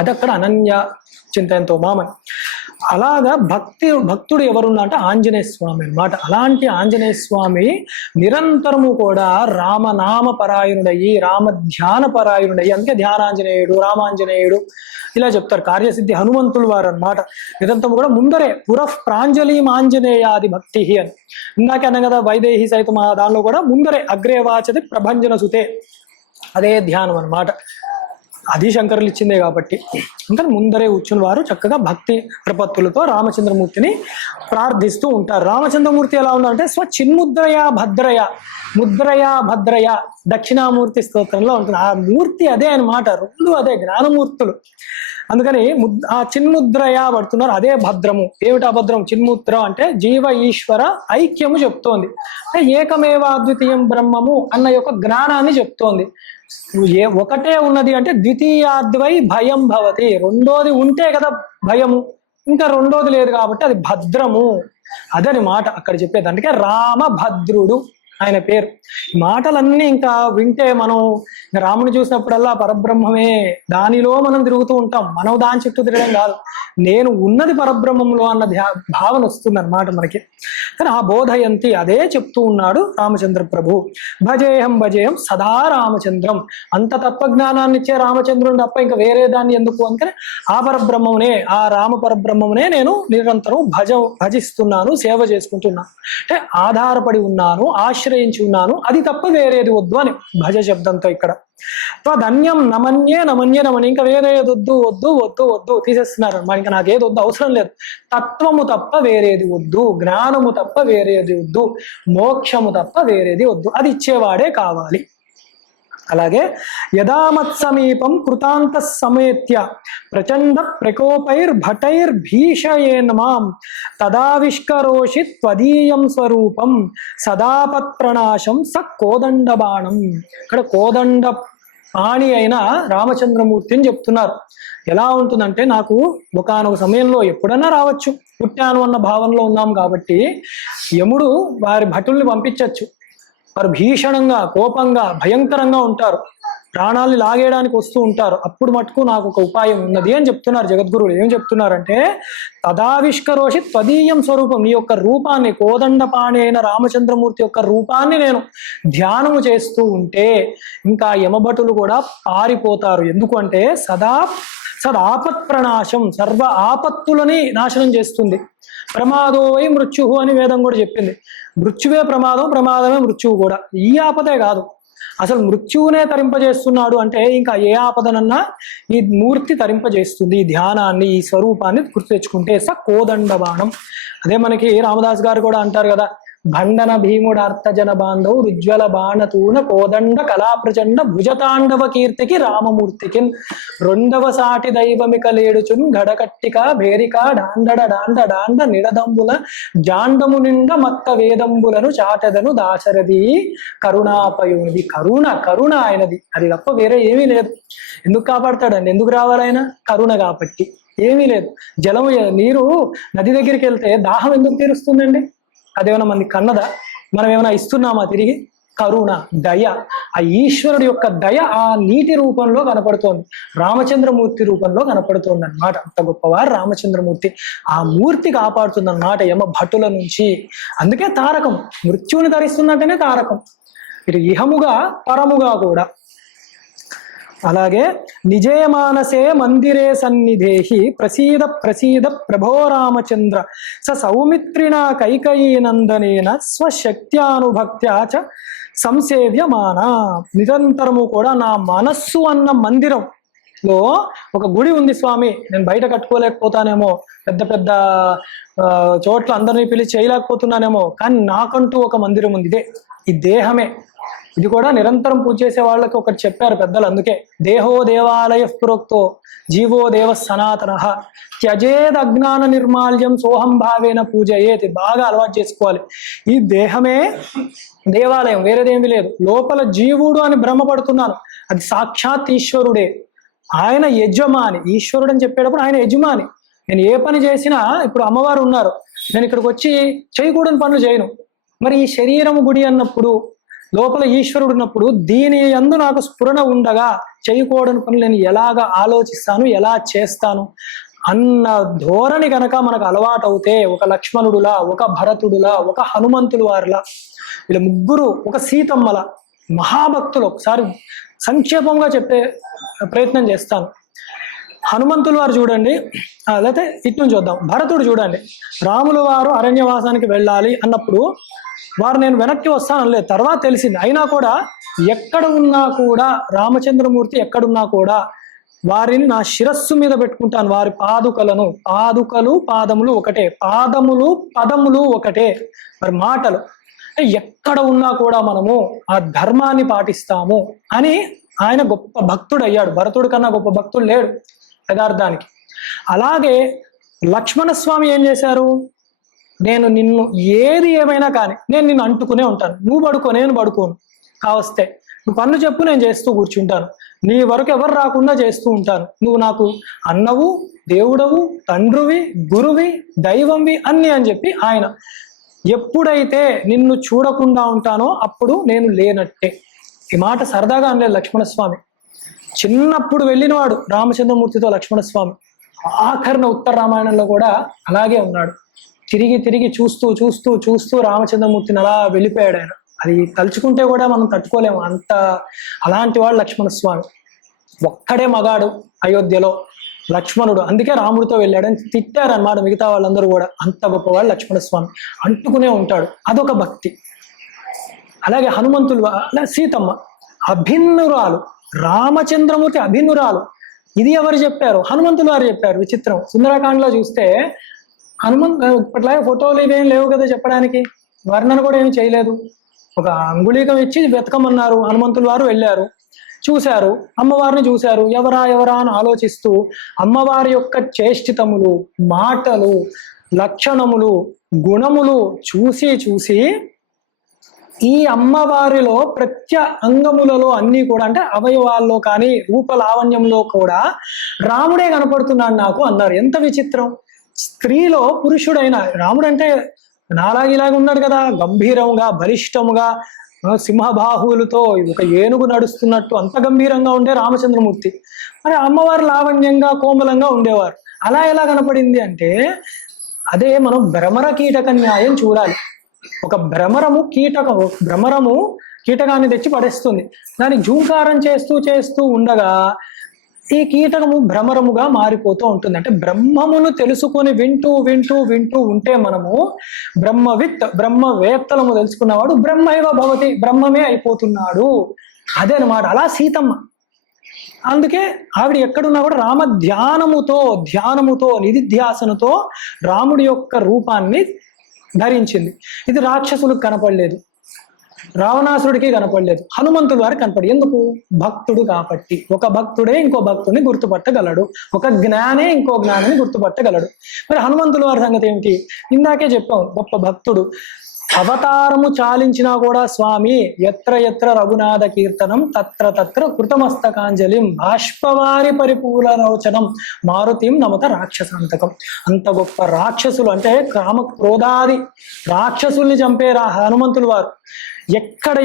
అది అక్కడ అనన్య చింతయంతో మామని. అలాగా భక్తుడు ఎవరున్నా అంటే ఆంజనేయ స్వామి అన్నమాట. అలాంటి ఆంజనేయ స్వామి నిరంతరము కూడా రామనామ పరాయణుడయ్యి, రామధ్యాన పరాయణుడయ్యి, అందుకే ధ్యానాంజనేయుడు, రామాంజనేయుడు ఇలా చెప్తారు. కార్యసిద్ధి హనుమంతులు వారు అన్నమాట. నిరంతరం కూడా ముందరే పురఃప్రాంజలి ఆంజనేయాది భక్తి అని ఇందాక అన్నా కదా, వైదేహి సైతం దానిలో కూడా ముందరే అగ్రేవాచది ప్రభంజన సుతే, అదే ధ్యానం అన్నమాట. అది శంకరులు ఇచ్చిందే కాబట్టి ఇంకా ముందరే కూర్చుని వారు చక్కగా భక్తి ప్రపత్తులతో రామచంద్రమూర్తిని ప్రార్థిస్తూ ఉంటారు. రామచంద్రమూర్తి ఎలా ఉన్నారంటే స్వచిన్ముద్రయా భద్రయ, ముద్రయా భద్రయ దక్షిణామూర్తి స్తోత్రంలో ఉంటుంది. ఆ మూర్తి అదే అన్నమాట, రెండు అదే జ్ఞానమూర్తులు. అందుకని ఆ చిన్ముద్రయా పడుతున్నారు, అదే భద్రము. ఏమిటా భద్రం? చిన్ముద్ర అంటే జీవ ఈశ్వర ఐక్యము చెప్తోంది. అంటే ఏకమేవ అద్వితీయం బ్రహ్మము అన్న యొక్క జ్ఞానాన్ని చెప్తోంది. ఒకటే ఉన్నది అంటే ద్వితీయాద్వై భయం భవతి, రెండోది ఉంటే కదా భయము, ఇంకా రెండోది లేదు కాబట్టి అది భద్రము. అదని మాట అక్కడ చెప్పేది. అందుకే రామభద్రుడు ఆయన పేరు. ఈ మాటలన్నీ ఇంకా వింటే మనం రాముని చూసినప్పుడల్లా పరబ్రహ్మమే, దానిలో మనం తిరుగుతూ ఉంటాం. మనం దాని చుట్టూ తిరగడం కాదు, నేను ఉన్నది పరబ్రహ్మంలో అన్న భావన వస్తుంది అన్నమాట మనకి. కానీ ఆ బోధయంతి అదే చెప్తూ ఉన్నాడు రామచంద్ర ప్రభు. భజేహం భజేహం సదా రామచంద్రం. అంత తత్వజ్ఞానాన్ని ఇచ్చే రామచంద్రుని తప్ప ఇంకా వేరే దాన్ని ఎందుకు? అందుకని ఆ పరబ్రహ్మమునే, ఆ రామ పరబ్రహ్మమునే నేను నిరంతరం భజిస్తున్నాను, సేవ చేసుకుంటున్నాను. అంటే ఆధారపడి ఉన్నాను, ఆశ్రయించుకున్నాను, ఆశ్రయించి ఉన్నాను, అది తప్ప వేరేది వద్దు అని భజ శబ్దంతో ఇక్కడ. త్వదన్యం నమన్యే నమన్యే నమని, ఇంకా వేరేది వద్దు వద్దు వద్దు వద్దు తీసేస్తున్నారు అన్నమాట. ఇంకా నాకేది వద్దు, అవసరం లేదు. తత్వము తప్ప వేరేది వద్దు, జ్ఞానము తప్ప వేరేది వద్దు, మోక్షము తప్ప వేరేది వద్దు, అది ఇచ్చేవాడే కావాలి. అలాగే యదామత్ సమీపం కృతాంత సమేత్య ప్రచండ ప్రకోపైర్భటైర్భీషయేన్ మాం తదావిష్కరోషి త్వదీయం స్వరూపం సదాపత్ ప్రణాశం స కోదండబాణం. ఇక్కడ కోదండ పాణి అయిన రామచంద్రమూర్తి అని చెప్తున్నారు. ఎలా ఉంటుందంటే, నాకు ఒకానొక సమయంలో ఎప్పుడన్నా రావచ్చు, పుట్టాను అన్న భావనలో ఉన్నాం కాబట్టి యముడు వారి భటుల్ని పంపించవచ్చు. వారు భీషణంగా, కోపంగా, భయంకరంగా ఉంటారు, ప్రాణాలు లాగేయడానికి వస్తూ ఉంటారు. అప్పుడు మటుకు నాకు ఒక ఉపాయం ఉన్నది అని చెప్తున్నారు జగద్గురుడు. ఏం చెప్తున్నారంటే, తదావిష్కరోషి త్వదీయం స్వరూపం, నీ యొక్క రూపాన్ని, కోదండపాణి అయిన రామచంద్రమూర్తి యొక్క రూపాన్ని నేను ధ్యానము చేస్తూ ఉంటే ఇంకా యమభటులు కూడా పారిపోతారు. ఎందుకంటే సదాపత్ ప్రణాశం, సర్వ ఆపత్తులని నాశనం చేస్తుంది. ప్రమాదో వై మృత్యు అని వేదం కూడా చెప్పింది. మృత్యువే ప్రమాదం, ప్రమాదమే మృత్యువు కూడా. ఈ ఆపదే కాదు, అసలు మృత్యువునే తరింపజేస్తున్నాడు అంటే ఇంకా ఏ ఆపదనన్నా ఈ మూర్తి తరింపజేస్తుంది. ఈ ధ్యానాన్ని, ఈ స్వరూపాన్ని గుర్తు తెచ్చుకుంటే స కోదండబాణం. అదే మనకి రామదాస్ గారు కూడా అంటారు కదా, భండన భీముడు అర్థజన బాంధవు ఉజ్వల బాణతూన కోదండ కళా ప్రచండ భుజతాండవ కీర్తికి రామమూర్తికి రెండవ సాటి దైవమిక లేడుచున్ గడకట్టిక భేరిక డాండడ డాండ డాండ నిడదంబుల జాండము నిండ మత్త వేదంబులను చాటెదను దాశరథి కరుణాపయునిది. కరుణ ఆయనది, అది తప్ప వేరే ఏమీ లేదు. ఎందుకు కాపాడతాడండి? ఎందుకు రావాలైనా? కరుణ కాబట్టి. ఏమీ లేదు. జలము, నీరు నది దగ్గరికి వెళ్తే దాహం ఎందుకు తీరుస్తుందండి? అదేమైనా మనకి కన్నదా? మనం ఏమైనా ఇస్తున్నామా తిరిగి? కరుణ, దయ, ఆ ఈశ్వరుడి యొక్క దయ ఆ నీటి రూపంలో కనపడుతోంది, రామచంద్రమూర్తి రూపంలో కనపడుతోంది అన్నమాట. అంత గొప్పవారు రామచంద్రమూర్తి. ఆ మూర్తి కాపాడుతుంది అన్నమాట యమ భటుల నుంచి. అందుకే తారకం, మృత్యువుని ధరిస్తున్నట్టనే తారకం. ఇది ఇహముగా పరముగా కూడా. అలాగే నిజేమానసే మందిరే సన్నిధేహి ప్రసీద ప్రసీద ప్రభో రామచంద్ర స సౌమిత్రిణ కైకయీనందనేన స్వశక్త్యానుభక్త్యా చ సంసేవ్యమాన. నిరంతరము కూడా నా మనస్సు అన్న మందిరంలో ఒక గుడి ఉంది స్వామి, నేను బయట కట్టుకోలేకపోతానేమో, పెద్ద పెద్ద చోట్ల అందరినీ పిలిచి చేయలేకపోతున్నానేమో, కానీ నాకంటూ ఒక మందిరం ఉంది, ఇదే ఈ దేహమే. ఇది కూడా నిరంతరం పూజ చేసే వాళ్ళకి ఒకటి చెప్పారు పెద్దలు. అందుకే దేహో దేవాలయ ప్రోక్తో జీవో దేవ సనాతన త్యజేద్ అజ్ఞాన నిర్మాల్యం సోహం భావేన పూజయేది. బాగా అలవాటు చేసుకోవాలి. ఈ దేహమే దేవాలయం, వేరేదేమీ లేదు. లోపల జీవుడు అని భ్రమపడుతున్నాను, అది సాక్షాత్ ఈశ్వరుడే. ఆయన యజమాని. ఈశ్వరుడు అని చెప్పేటప్పుడు ఆయన యజమాని. నేను ఏ పని చేసినా, ఇప్పుడు అమ్మవారు ఉన్నారు, నేను ఇక్కడికి వచ్చి చేయకూడని పనులు చేయను. మరి ఈ శరీరం గుడి అన్నప్పుడు, లోపల ఈశ్వరుడు ఉన్నప్పుడు, దీని యందు నాకు స్ఫురణ ఉండగా చేయకూడని పనులు నేను ఎలాగా ఆలోచిస్తాను, ఎలా చేస్తాను అన్న ధోరణి గనక మనకు అలవాటు అవుతే, ఒక లక్ష్మణుడులా, ఒక భరతుడులా, ఒక హనుమంతుడు వారిలా, వీళ్ళ ముగ్గురు ఒక సీతమ్మల మహాభక్తులు. ఒకసారి సంక్షేపంగా చెప్పే ప్రయత్నం చేస్తాను. హనుమంతులు వారు చూడండి, లేకపోతే ఇటు నుంచి చూద్దాం. భరతుడు చూడండి, రాములు వారు అరణ్యవాసానికి వెళ్ళాలి అన్నప్పుడు వారు నేను వెనక్కి వస్తాను అనలేదు, తర్వాత తెలిసింది. అయినా కూడా ఎక్కడ ఉన్నా కూడా, రామచంద్రమూర్తి ఎక్కడున్నా కూడా వారిని నా శిరస్సు మీద పెట్టుకుంటాను, వారి పాదుకలను. పాదుకలు పాదములు ఒకటే, పాదములు పదములు ఒకటే, మరి మాటలు. ఎక్కడ ఉన్నా కూడా మనము ఆ ధర్మాన్ని పాటిస్తాము అని ఆయన గొప్ప భక్తుడు అయ్యాడు. భరతుడి కన్నా గొప్ప భక్తుడు లేడు యథార్థానికి. అలాగే లక్ష్మణస్వామి ఏం చేశారు? నేను నిన్ను ఏది ఏమైనా కానీ నేను నిన్ను అంటుకునే ఉంటాను, నువ్వు పడుకో నేను పడుకోను, కావస్తే నువ్వు పనులు చెప్పు నేను చేస్తూ కూర్చుంటాను, నీ వరకు ఎవరు రాకుండా చేస్తూ ఉంటాను, నువ్వు నాకు అన్నవు, దేవుడవు, తండ్రివి, గురువి, దైవంవి అన్ని అని చెప్పి ఆయన. ఎప్పుడైతే నిన్ను చూడకుండా ఉంటానో అప్పుడు నేను లేనట్టే. ఈ మాట సరదాగా అనలేదు లక్ష్మణస్వామి. చిన్నప్పుడు వెళ్ళినవాడు రామచంద్రమూర్తితో లక్ష్మణస్వామి. ఆఖరిన ఉత్తర రామాయణంలో కూడా అలాగే ఉన్నాడు. తిరిగి తిరిగి చూస్తూ చూస్తూ చూస్తూ రామచంద్రమూర్తిని అలా వెళ్ళిపోయాడు ఆయన. అది తలుచుకుంటే కూడా మనం తట్టుకోలేము, అంత అలాంటి వాడు లక్ష్మణస్వామి. ఒక్కడే మగాడు అయోధ్యలో లక్ష్మణుడు, అందుకే రాముడితో వెళ్ళాడని తిట్టారన్నమాట మిగతా వాళ్ళందరూ కూడా. అంత గొప్పవాడు లక్ష్మణస్వామి, అంటుకునే ఉంటాడు. అదొక భక్తి. అలాగే హనుమంతులు సీతమ్మ అభిన్నురాలు, రామచంద్రమూర్తి అభిన్నురాలు. ఇది ఎవరు చెప్పారు? హనుమంతులు వారు చెప్పారు. విచిత్రం, సుందరకాండలో చూస్తే ఇప్పట్లాగే ఫోటోలు ఇవేం లేవు కదా చెప్పడానికి, వర్ణన కూడా ఏమి చేయలేదు. ఒక అంగుళీకం ఇచ్చి వెతకమన్నారు, హనుమంతులు వారు వెళ్ళారు, చూశారు, అమ్మవారిని చూశారు, ఎవరా ఎవరా అని ఆలోచిస్తూ అమ్మవారి యొక్క చేష్టితములు, మాటలు, లక్షణములు, గుణములు చూసి చూసి ఈ అమ్మవారిలో అంగములలో అన్ని కూడా, అంటే అవయవాల్లో కానీ రూపలావణ్యంలో కూడా రాముడే కనపడుతున్నాడు నాకు అన్నారు. ఎంత విచిత్రం! స్త్రీలో పురుషుడైన రాముడు అంటే నాలాగిలాగా ఉన్నాడు కదా, గంభీరంగా, బలిష్టముగా, సింహబాహువులతో ఒక ఏనుగు నడుస్తున్నట్టు అంత గంభీరంగా ఉండే రామచంద్రమూర్తి. మరి అమ్మవారు లావణ్యంగా, కోమలంగా ఉండేవారు. అలా ఎలా కనపడింది అంటే అదే మనం భ్రమర కీటక న్యాయం చూడాలి. ఒక భ్రమరము కీటకాన్ని తెచ్చి పడేస్తుంది. దాన్ని జూంకారం చేస్తూ చేస్తూ ఉండగా ఈ కీటకము భ్రమరముగా మారిపోతూ ఉంటుంది. అంటే బ్రహ్మమును తెలుసుకొని వింటూ వింటూ వింటూ ఉంటే మనము బ్రహ్మవేత్తలము తెలుసుకున్నవాడు బ్రహ్మైవ భవతి, బ్రహ్మమే అయిపోతున్నాడు. అదే అనమాట. అలా సీతమ్మ, అందుకే ఆవిడ ఎక్కడున్నా కూడా రామ ధ్యానముతో నిధిధ్యాసనతో రాముడి యొక్క రూపాన్ని ధరించింది. ఇది రాక్షసులకు కనపడలేదు, రావణాసురుడికి కనపడలేదు, హనుమంతుడు వారికి కనపడి. ఎందుకు? భక్తుడు కాబట్టి. ఒక భక్తుడే ఇంకో భక్తుడిని గుర్తుపట్టగలడు, ఒక జ్ఞానే ఇంకో జ్ఞానాన్ని గుర్తుపట్టగలడు. మరి హనుమంతుల వారి సంగతి ఏమిటి? ఇందాకే చెప్పాం, గొప్ప భక్తుడు. అవతారము చాలించినా కూడా స్వామి ఎత్ర ఎత్ర రఘునాథ కీర్తనం తత్ర తత్ర కృతమస్తకాంజలిం బాష్పవారి పరిపూర్ణరోచనం మారుతిం నమత రాక్షసాంతకం. అంత గొప్ప రాక్షసులు, అంటే కామ క్రోధాది రాక్షసుల్ని చంపే హనుమంతులు వారు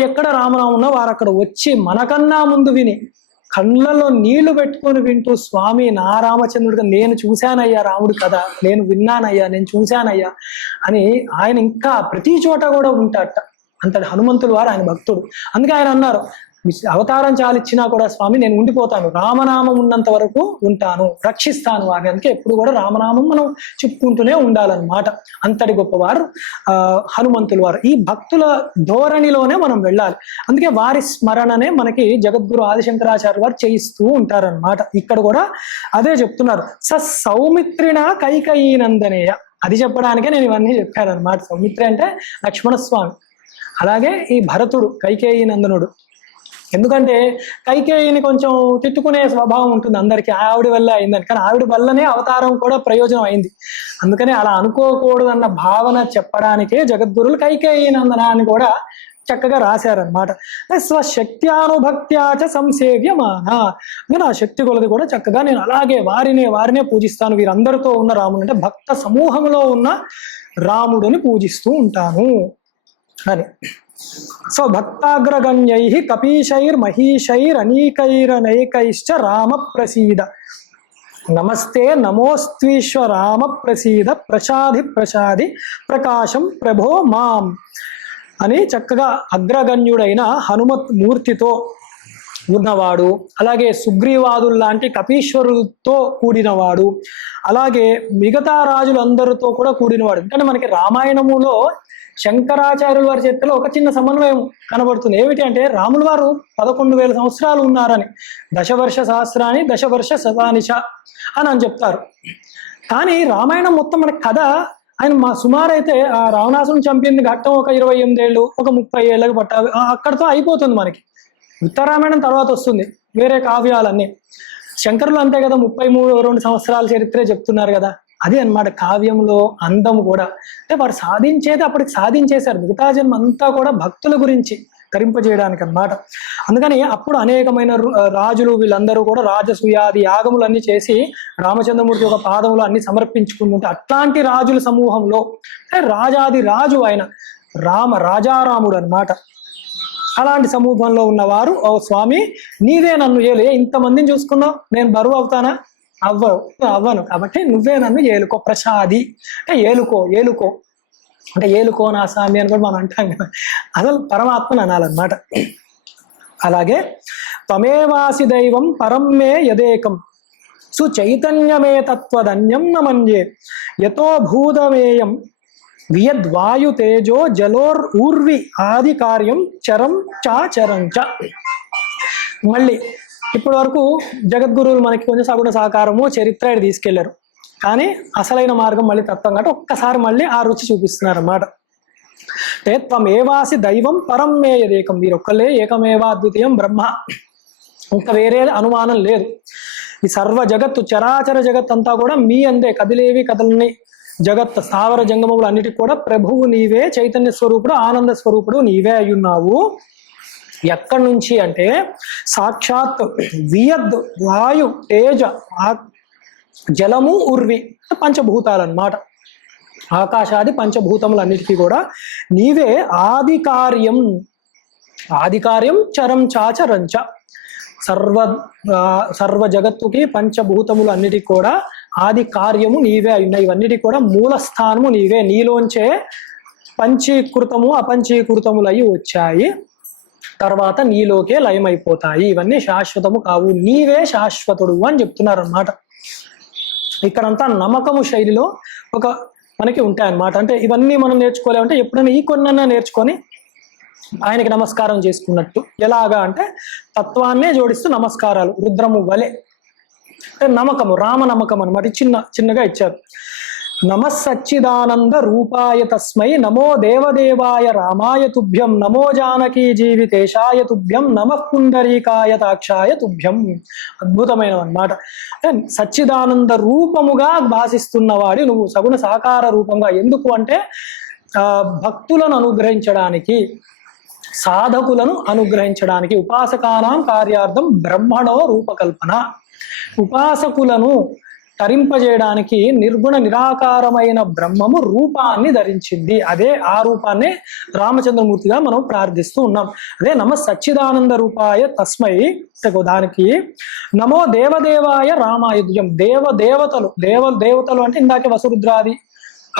ఎక్కడ రామనామం ఉన్నా వారు అక్కడ వచ్చి మనకన్నా ముందు విని కళ్ళలో నీళ్లు పెట్టుకొని వింటూ, స్వామి నా రామచంద్రుడిగా నేను చూశానయ్యా రాముడు కదా, నేను విన్నానయ్యా, నేను చూశానయ్యా అని ఆయన ఇంకా ప్రతి చోట కూడా ఉంటాడట. అంతటి హనుమంతులు వారు ఆయన భక్తుడు. అందుకే ఆయన అన్నారు, అవతారం చాలిచ్చినా కూడా స్వామి నేను ఉండిపోతాను, రామనామం ఉన్నంత వరకు ఉంటాను, రక్షిస్తాను వారిని. అందుకే ఎప్పుడు కూడా రామనామం మనం చెప్పుకుంటూనే ఉండాలన్నమాట. అంతటి గొప్పవారు హనుమంతులు వారు. ఈ భక్తుల ధోరణిలోనే మనం వెళ్ళాలి. అందుకే వారి స్మరణనే మనకి జగద్గురు ఆదిశంకరాచార్య వారు చేయిస్తూ ఉంటారన్నమాట. ఇక్కడ కూడా అదే చెప్తున్నారు, సౌమిత్రిణ కైకేయీ నందనేయ. అది చెప్పడానికే నేను ఇవన్నీ చెప్పానన్నమాట. సౌమిత్రి అంటే లక్ష్మణస్వామి, అలాగే ఈ భరతుడు కైకేయీ నందనుడు. ఎందుకంటే కైకేయిని కొంచెం తిట్టుకునే స్వభావం ఉంటుంది అందరికీ, ఆవిడ వల్ల అయిందని. కానీ ఆవిడ వల్లనే అవతారం కూడా ప్రయోజనం అయింది. అందుకని అలా అనుకోకూడదన్న భావన చెప్పడానికే జగద్గురులు కైకేయి నందన అని కూడా చక్కగా రాశారనమాట. స్వశక్త్యానుభక్త్యాచ సంసేవ్యమాన. నేను ఆ శక్తి కొలది కూడా చక్కగా నేను అలాగే వారినే పూజిస్తాను. వీరందరితో ఉన్న రాముడు అంటే భక్త సమూహంలో ఉన్న రాముడిని పూజిస్తూ ఉంటాను అని. సో భక్తాగ్రగణ్యై కపీశైర్మహీశైరనీకైరనైకైశ్చ రామ ప్రసీద, నమస్తే నమోస్త్వీశ్వరామ ప్రసీద, ప్రసాది ప్రకాశం ప్రభో మాం అని చక్కగా అగ్రగణ్యుడైన హనుమత్ మూర్తితో ఉన్నవాడు, అలాగే సుగ్రీవాదులు లాంటి కపీశ్వరులతో కూడినవాడు, అలాగే మిగతా రాజులందరితో కూడా కూడినవాడు. ఎందుకంటే మనకి రామాయణములో శంకరాచార్యుల వారి చేతిలో ఒక చిన్న సమన్వయం కనబడుతుంది. ఏమిటి అంటే రాముల వారు 11,000 సంవత్సరాలు ఉన్నారని, దశవర్ష సహస్రాన్ని దశవర్ష శతానిశ అని చెప్తారు. కానీ రామాయణం మొత్తం మన కథ ఆయన సుమారైతే ఆ రావణాసురుని చంపింది ఘట్టం ఒక 28 ఏళ్ళు, ఒక 30 ఏళ్ళకి పట్టాలి, అక్కడితో అయిపోతుంది. మనకి ఉత్తరామాయణం తర్వాత వస్తుంది వేరే కావ్యాలన్నీ. శంకరులు అంతే కదా, 33-2 సంవత్సరాల చరిత్రే చెప్తున్నారు కదా. అదే అన్నమాట కావ్యంలో అందము కూడా. అంటే వారు సాధించేది అప్పటికి సాధించేశారు. మిగతా జన్మ అంతా కూడా భక్తుల గురించి తరింపజేయడానికి అన్నమాట. అందుకని అప్పుడు అనేకమైన రాజులు వీళ్ళందరూ కూడా రాజసూయాది యాగములన్నీ చేసి రామచంద్రమూర్తి ఒక పాదములు అన్ని సమర్పించుకుంటుంటే అట్లాంటి రాజుల సమూహంలో రాజాది రాజు ఆయన రాజారాముడు అన్నమాట. అలాంటి సమూహంలో ఉన్నవారు, ఓ స్వామి నీవే నన్ను ఏలు, ఇంతమందిని చూసుకున్నావు, నేను బరువు అవుతానా? అవ్వను, కాబట్టి నువ్వే నన్ను ఏలుకో. ప్రసాది అంటే ఏలుకో అంటే ఏలుకో నా స్వామి అని కూడా మనం అంటాం కదా, అసలు పరమాత్మని అనాలన్నమాట. అలాగే త్వమేవాసి దైవం పరం మే యదేకం సుచైతన్యమే తత్వధన్యం నమన్యే యతో భూతమేయం వియద్వాయు తేజో జలోర్ ఊర్వి ఆది కార్యం చరం చాచరం చ. మళ్ళీ ఇప్పటి వరకు జగద్గురువులు మనకి కొంచెం సగుణ సాకారము చరిత్ర ఇది తీసుకెళ్లారు, కానీ అసలైన మార్గం మళ్ళీ తత్వం కాబట్టి ఒక్కసారి మళ్ళీ ఆ రుచి చూపిస్తున్నారు అన్నమాట. అంటే త్వమేవాసి దైవం పరం మే యదేకం, మీరు ఒక్కలే ఏకమేవా అద్వితీయం బ్రహ్మ, ఇంకా వేరే అనుమానం లేదు. ఈ సర్వ జగత్తు చరాచర జగత్ అంతా కూడా మీ అందే, కదిలేవి కదలని జగత్ స్థావర జంగమములు అన్నిటికి కూడా ప్రభువు నీవే, చైతన్య స్వరూపుడు ఆనంద స్వరూపుడు నీవే అయ్యున్నావు. ఎక్కడి నుంచి అంటే సాక్షాత్ వియద్ వాయు తేజ జలము ఉర్వి పంచభూతాలన్నమాట. ఆకాశాది పంచభూతములన్నిటికీ కూడా నీవే ఆది కార్యం, ఆది కార్యం చరం చాచరంచ. సర్వ జగత్తుకి పంచభూతములు అన్నిటికీ కూడా ఆది కార్యము నీవే అయినాయి. ఇవన్నిటికి కూడా మూల స్థానము నీవే, నీలోంచే పంచీకృతము అపంచీకృతములు అయి వచ్చాయి, తర్వాత నీలోకే లయమైపోతాయి. ఇవన్నీ శాశ్వతము కావు, నీవే శాశ్వతుడు అని చెప్తున్నారు అన్నమాట. ఇక్కడంతా నమ్మకము శైలిలో ఒక మనకి ఉంటాయన్నమాట. అంటే ఇవన్నీ మనం నేర్చుకోలేమంటే ఎప్పుడైనా ఈ కొన్నన్నా నేర్చుకొని ఆయనకి నమస్కారం చేసుకున్నట్టు. ఎలాగా అంటే తత్వాన్నే జోడిస్తూ నమస్కారాలు రుద్రము వలె. అంటే నమ్మకము, రామ నమ్మకం అనమాట. చిన్నగా ఇచ్చారు. నమస్సచ్చిదానంద రూపాయ తస్మై నమో దేవదేవాయ రామాయ తుభ్యం నమో జానకీ జీవితేశాయ తుభ్యం నమః పుండరీకాయ తాక్షాయ తుభ్యం. అద్భుతమైనవి అన్నమాట. సచ్చిదానంద రూపముగా భాషిస్తున్నవాడి నువ్వు, సగుణ సాకార రూపంగా. ఎందుకు అంటే భక్తులను అనుగ్రహించడానికి, సాధకులను అనుగ్రహించడానికి, ఉపాసకానాం కార్యార్థం బ్రహ్మణో రూపకల్పన. ఉపాసకులను తరింపజేయడానికి నిర్గుణ నిరాకారమైన బ్రహ్మము రూపాన్ని ధరించింది. అదే ఆ రూపాన్ని రామచంద్రమూర్తిగా మనం ప్రార్థిస్తూ ఉన్నాం. అదే నమ సచ్చిదానంద రూపాయ తస్మై, దానికి నమో దేవదేవాయ రామాయుధ్యం. దేవతలు అంటే ఇందాకే వసురుద్రాది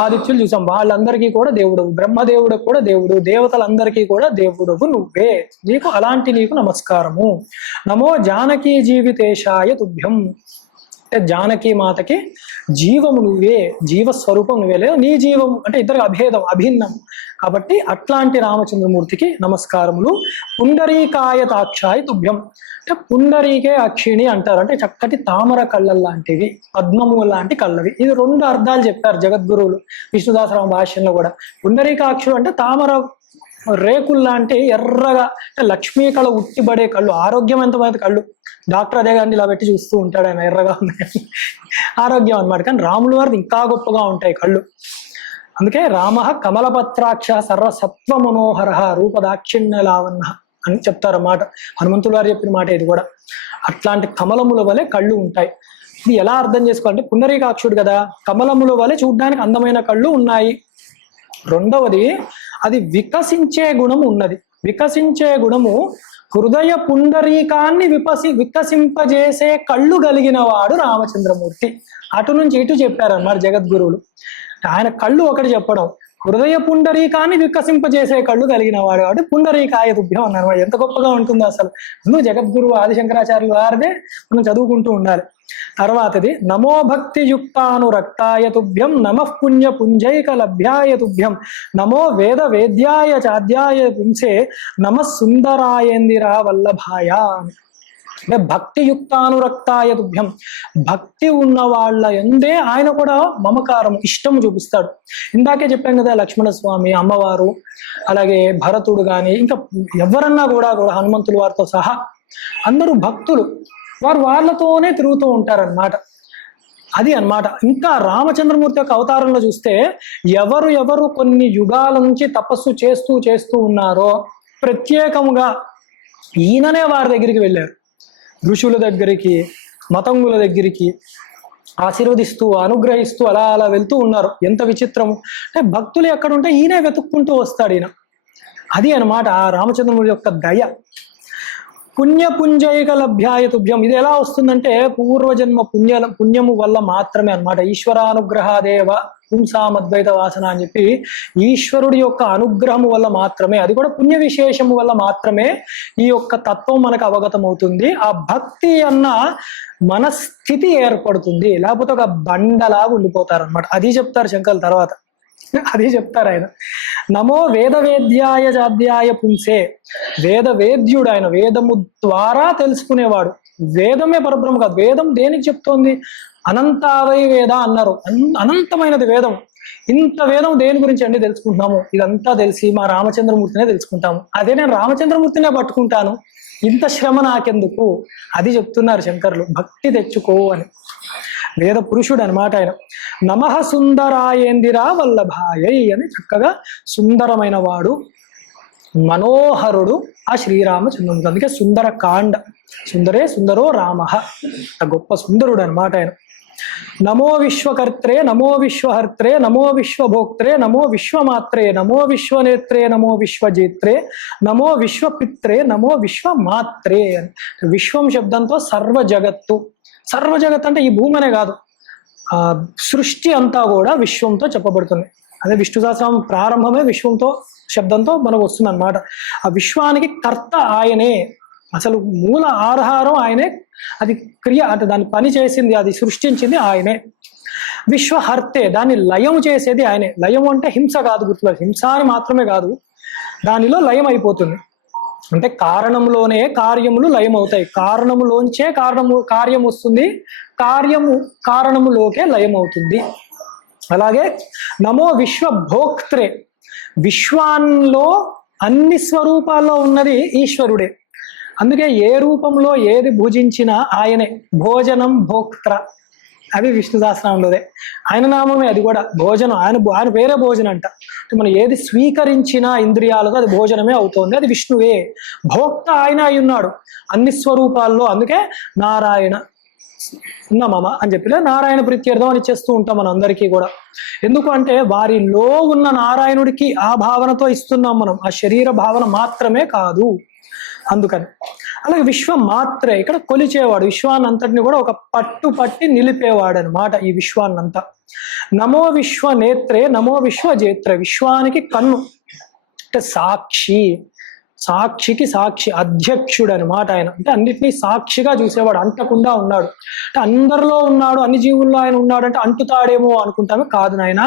ఆదిత్యులు చూసాం, వాళ్ళందరికీ కూడా దేవుడవు, బ్రహ్మదేవుడు కూడా దేవుడు, దేవతలందరికీ కూడా దేవుడవు నువ్వే, నీకు అలాంటి నీకు నమస్కారము. నమో జానకీ జీవితేశాయ తుభ్యం. అంటే జానకీ మాతకి జీవము నువ్వే, జీవస్వరూపం నువ్వే. లేదు నీ జీవం అంటే ఇద్దరు అభేదం, అభిన్నం కాబట్టి అట్లాంటి రామచంద్రమూర్తికి నమస్కారములు. పుండరీకాయ తాక్షాయ తుభ్యం. అంటే పుండరీకే అక్షిణి అంటారు, అంటే చక్కటి తామర కళ్ళ లాంటివి, పద్మము లాంటి కళ్ళవి. ఇది రెండు అర్థాలు చెప్పారు జగద్గురువులు విష్ణుదాసరామ భాష్యంలో కూడా. పుండరీకాక్షుడు అంటే తామర రేకుల్లాంటి ఎర్రగా, అంటే లక్ష్మీ కళ ఉట్టిబడే కళ్ళు, ఆరోగ్యవంతమైన కళ్ళు. డాక్టర్ అదే కానీ ఇలా పెట్టి చూస్తూ ఉంటాడు, ఆయన ఎర్రగా ఉన్నాయి ఆరోగ్యం అనమాట. కానీ రాములు వారిది ఇంకా గొప్పగా ఉంటాయి కళ్ళు. అందుకే రామ కమలపత్రాక్ష సర్వసత్వ మనోహర రూపదాక్షిణ్య లావణ్య అని చెప్తారన్నమాట. హనుమంతుడు వారు చెప్పిన మాట ఇది కూడా. అట్లాంటి కమలముల వలె కళ్ళు ఉంటాయి. ఇది ఎలా అర్థం చేసుకోవాలంటే పుండరీకాక్షుడు కదా, కమలముల వలె చూడ్డానికి అందమైన కళ్ళు ఉన్నాయి. రెండవది అది వికసించే గుణం ఉన్నది. వికసించే గుణము హృదయ పుండరీకాన్ని వికసింపజేసే కళ్ళు కలిగిన వాడు రామచంద్రమూర్తి. అటు నుంచి ఇటు చెప్పారన్నమాట జగద్గురువులు. ఆయన కళ్ళు ఒకటి చెప్పడం, హృదయ పుండరీకాన్ని వికసింపజేసే కళ్ళు కలిగిన వాడు కాబట్టి పుండరీకాయ తుభ్యం అన్నారు. ఎంత గొప్పగా ఉంటుందో అసలు. అందుకు జగద్గురువు ఆదిశంకరాచార్యులు వారిదే మనం చదువుకుంటూ ఉండాలి. తర్వాతది నమో భక్తి యుక్తానురక్తాయ తుభ్యం నమః పుణ్య పుంజైక లభ్యాయ తుభ్యం నమో వేద వేద్యాయ చాద్యాయ పుంసే నమః సుందరాయేందిరా వల్లభాయ. అంటే భక్తి యుక్తానురక్తాయ తుభ్యం, భక్తి ఉన్న వాళ్ళ ఎందే ఆయన కూడా మమకారం, ఇష్టం చూపిస్తాడు. ఇందాకే చెప్పాం కదా, లక్ష్మణస్వామి, అమ్మవారు, అలాగే భరతుడు కానీ ఇంకా ఎవరన్నా కూడా హనుమంతులు వారితో సహా అందరూ భక్తులు. వారు వాళ్ళతోనే తిరుగుతూ ఉంటారన్నమాట. అది అన్నమాట. ఇంకా రామచంద్రమూర్తి యొక్క అవతారంలో చూస్తే ఎవరు కొన్ని యుగాల నుంచి తపస్సు చేస్తూ ఉన్నారో ప్రత్యేకముగా ఈయననే వారి దగ్గరికి వెళ్ళారు. ఋషుల దగ్గరికి, మతంగుల దగ్గరికి ఆశీర్వదిస్తూ అనుగ్రహిస్తూ అలా వెళ్తూ ఉన్నారు. ఎంత విచిత్రము అంటే భక్తులు ఎక్కడుంటే ఈయనే వెతుక్కుంటూ వస్తాడు ఈయన. అది అన్నమాట ఆ రామచంద్రమూర్తి యొక్క దయ. పుణ్యపుంజైక లభ్యాయ తుభ్యం. ఇది ఎలా వస్తుందంటే పూర్వజన్మ పుణ్యము వల్ల మాత్రమే అన్నమాట. ఈశ్వరానుగ్రహాదేవ పుంసామద్వైత వాసన అని చెప్పి ఈశ్వరుడి యొక్క అనుగ్రహము వల్ల మాత్రమే, అది కూడా పుణ్య విశేషము వల్ల మాత్రమే ఈ యొక్క తత్వం మనకు అవగతం అవుతుంది. ఆ భక్తి అన్న మనస్థితి ఏర్పడుతుంది. లేకపోతే ఒక బండలాగా ఉండిపోతారు అనమాట. అది చెప్తారు శంకర్ల తర్వాత. అది చెప్తారు ఆయన. నమో వేద వేద్యాయ జాద్యాయ పుంసే, వేద వేద్యుడు ఆయన, వేదము ద్వారా తెలుసుకునేవాడు. వేదమే పరబ్రహ్మ కాదు, వేదం దేనికి చెప్తోంది? అనంతావై వేద అన్నారు, అనంతమైనది వేదం. ఇంత వేదం దేని గురించి అండి తెలుసుకుంటున్నాము? ఇదంతా తెలిసి మా రామచంద్రమూర్తినే తెలుసుకుంటాము. అదే నేను రామచంద్రమూర్తినే పట్టుకుంటాను, ఇంత శ్రమ నాకెందుకు? అది చెప్తున్నారు శంకరులు, భక్తి తెచ్చుకో అని. వేద పురుషుడు అనమాట ఆయన. నమః సుందరాయేందిరా వల్లభాయై అని చక్కగా సుందరమైన వాడు, మనోహరుడు ఆ శ్రీరామచంద్రుడు. అందుకే సుందర కాండ, సుందరే సుందరో రామ, గొప్ప సుందరుడు అనమాట ఆయన. నమో విశ్వకర్త్రే నమో విశ్వహర్త్రే నమో విశ్వభోక్త్రే నమో విశ్వమాత్రే నమో విశ్వనేత్రే నమో విశ్వజేత్రే నమో విశ్వపిత్రే నమో విశ్వమాత్రే అని. విశ్వం శబ్దంతో సర్వ జగత్తు, సర్వ జగత్ అంటే ఈ భూమి అనే కాదు, సృష్టి అంతా కూడా విశ్వంతో చెప్పబడుతుంది. అదే విష్ణు సహస్రనామం ప్రారంభమే విశ్వంతో శబ్దంతో మనకు వస్తుంది అనమాట. ఆ విశ్వానికి కర్త ఆయనే, అసలు మూల ఆధారం ఆయనే, అది క్రియ అంటే దాన్ని పని చేసింది, అది సృష్టించింది ఆయనే. విశ్వహర్తే, దాన్ని లయం చేసేది ఆయనే. లయం అంటే హింస కాదు, గుర్తులేదు, హింస అని మాత్రమే కాదు, దానిలో లయం అయిపోతుంది. అంటే కారణంలోనే కార్యములు లయం అవుతాయి, కారణములోంచే కార్యం వస్తుంది, కారణములోకే లయం అవుతుంది. అలాగే నమో విశ్వభోక్త్రే, విశ్వాల్లో అన్ని స్వరూపాల్లో ఉన్నది ఈశ్వరుడే. అందుకే ఏ రూపంలో ఏది భుజించినా ఆయనే. భోజనం భోక్త్ర, అది విష్ణు సహస్రనామంలోదే, ఆయన నామమే అది కూడా. భోజనం ఆయన పేరే భోజనం అంట. మనం ఏది స్వీకరించినా ఇంద్రియాలతో అది భోజనమే అవుతోంది, అది విష్ణువే. భోక్త ఆయన అయి ఉన్నాడు అన్ని స్వరూపాల్లో. అందుకే నారాయణ మమ అని చెప్పి నారాయణ ప్రీత్యర్థం అని చేస్తూ ఉంటాం మన అందరికీ కూడా. ఎందుకు అంటే వారిలో ఉన్న నారాయణుడికి ఆ భావనతో ఇస్తున్నాం మనం, ఆ శరీర భావన మాత్రమే కాదు, అందుకని. అలాగే విశ్వం మాత్రే, ఇక్కడ కొలిచేవాడు, విశ్వాన్నంతటిని కూడా ఒక పట్టు పట్టి నిలిపేవాడు అనమాట ఈ విశ్వాన్నంతా. నమో విశ్వ నేత్రే నమో విశ్వజేత్రే, విశ్వానికి కన్ను అంటే సాక్షి, సాక్షికి సాక్షి, అధ్యక్షుడు అనమాట ఆయన. అంటే అన్నిటినీ సాక్షిగా చూసేవాడు, అంటకుండా ఉన్నాడు. అంటే అందరిలో ఉన్నాడు, అన్ని జీవుల్లో ఆయన ఉన్నాడు అంటే అంటుతాడేమో అనుకుంటామే, కాదు నాయన,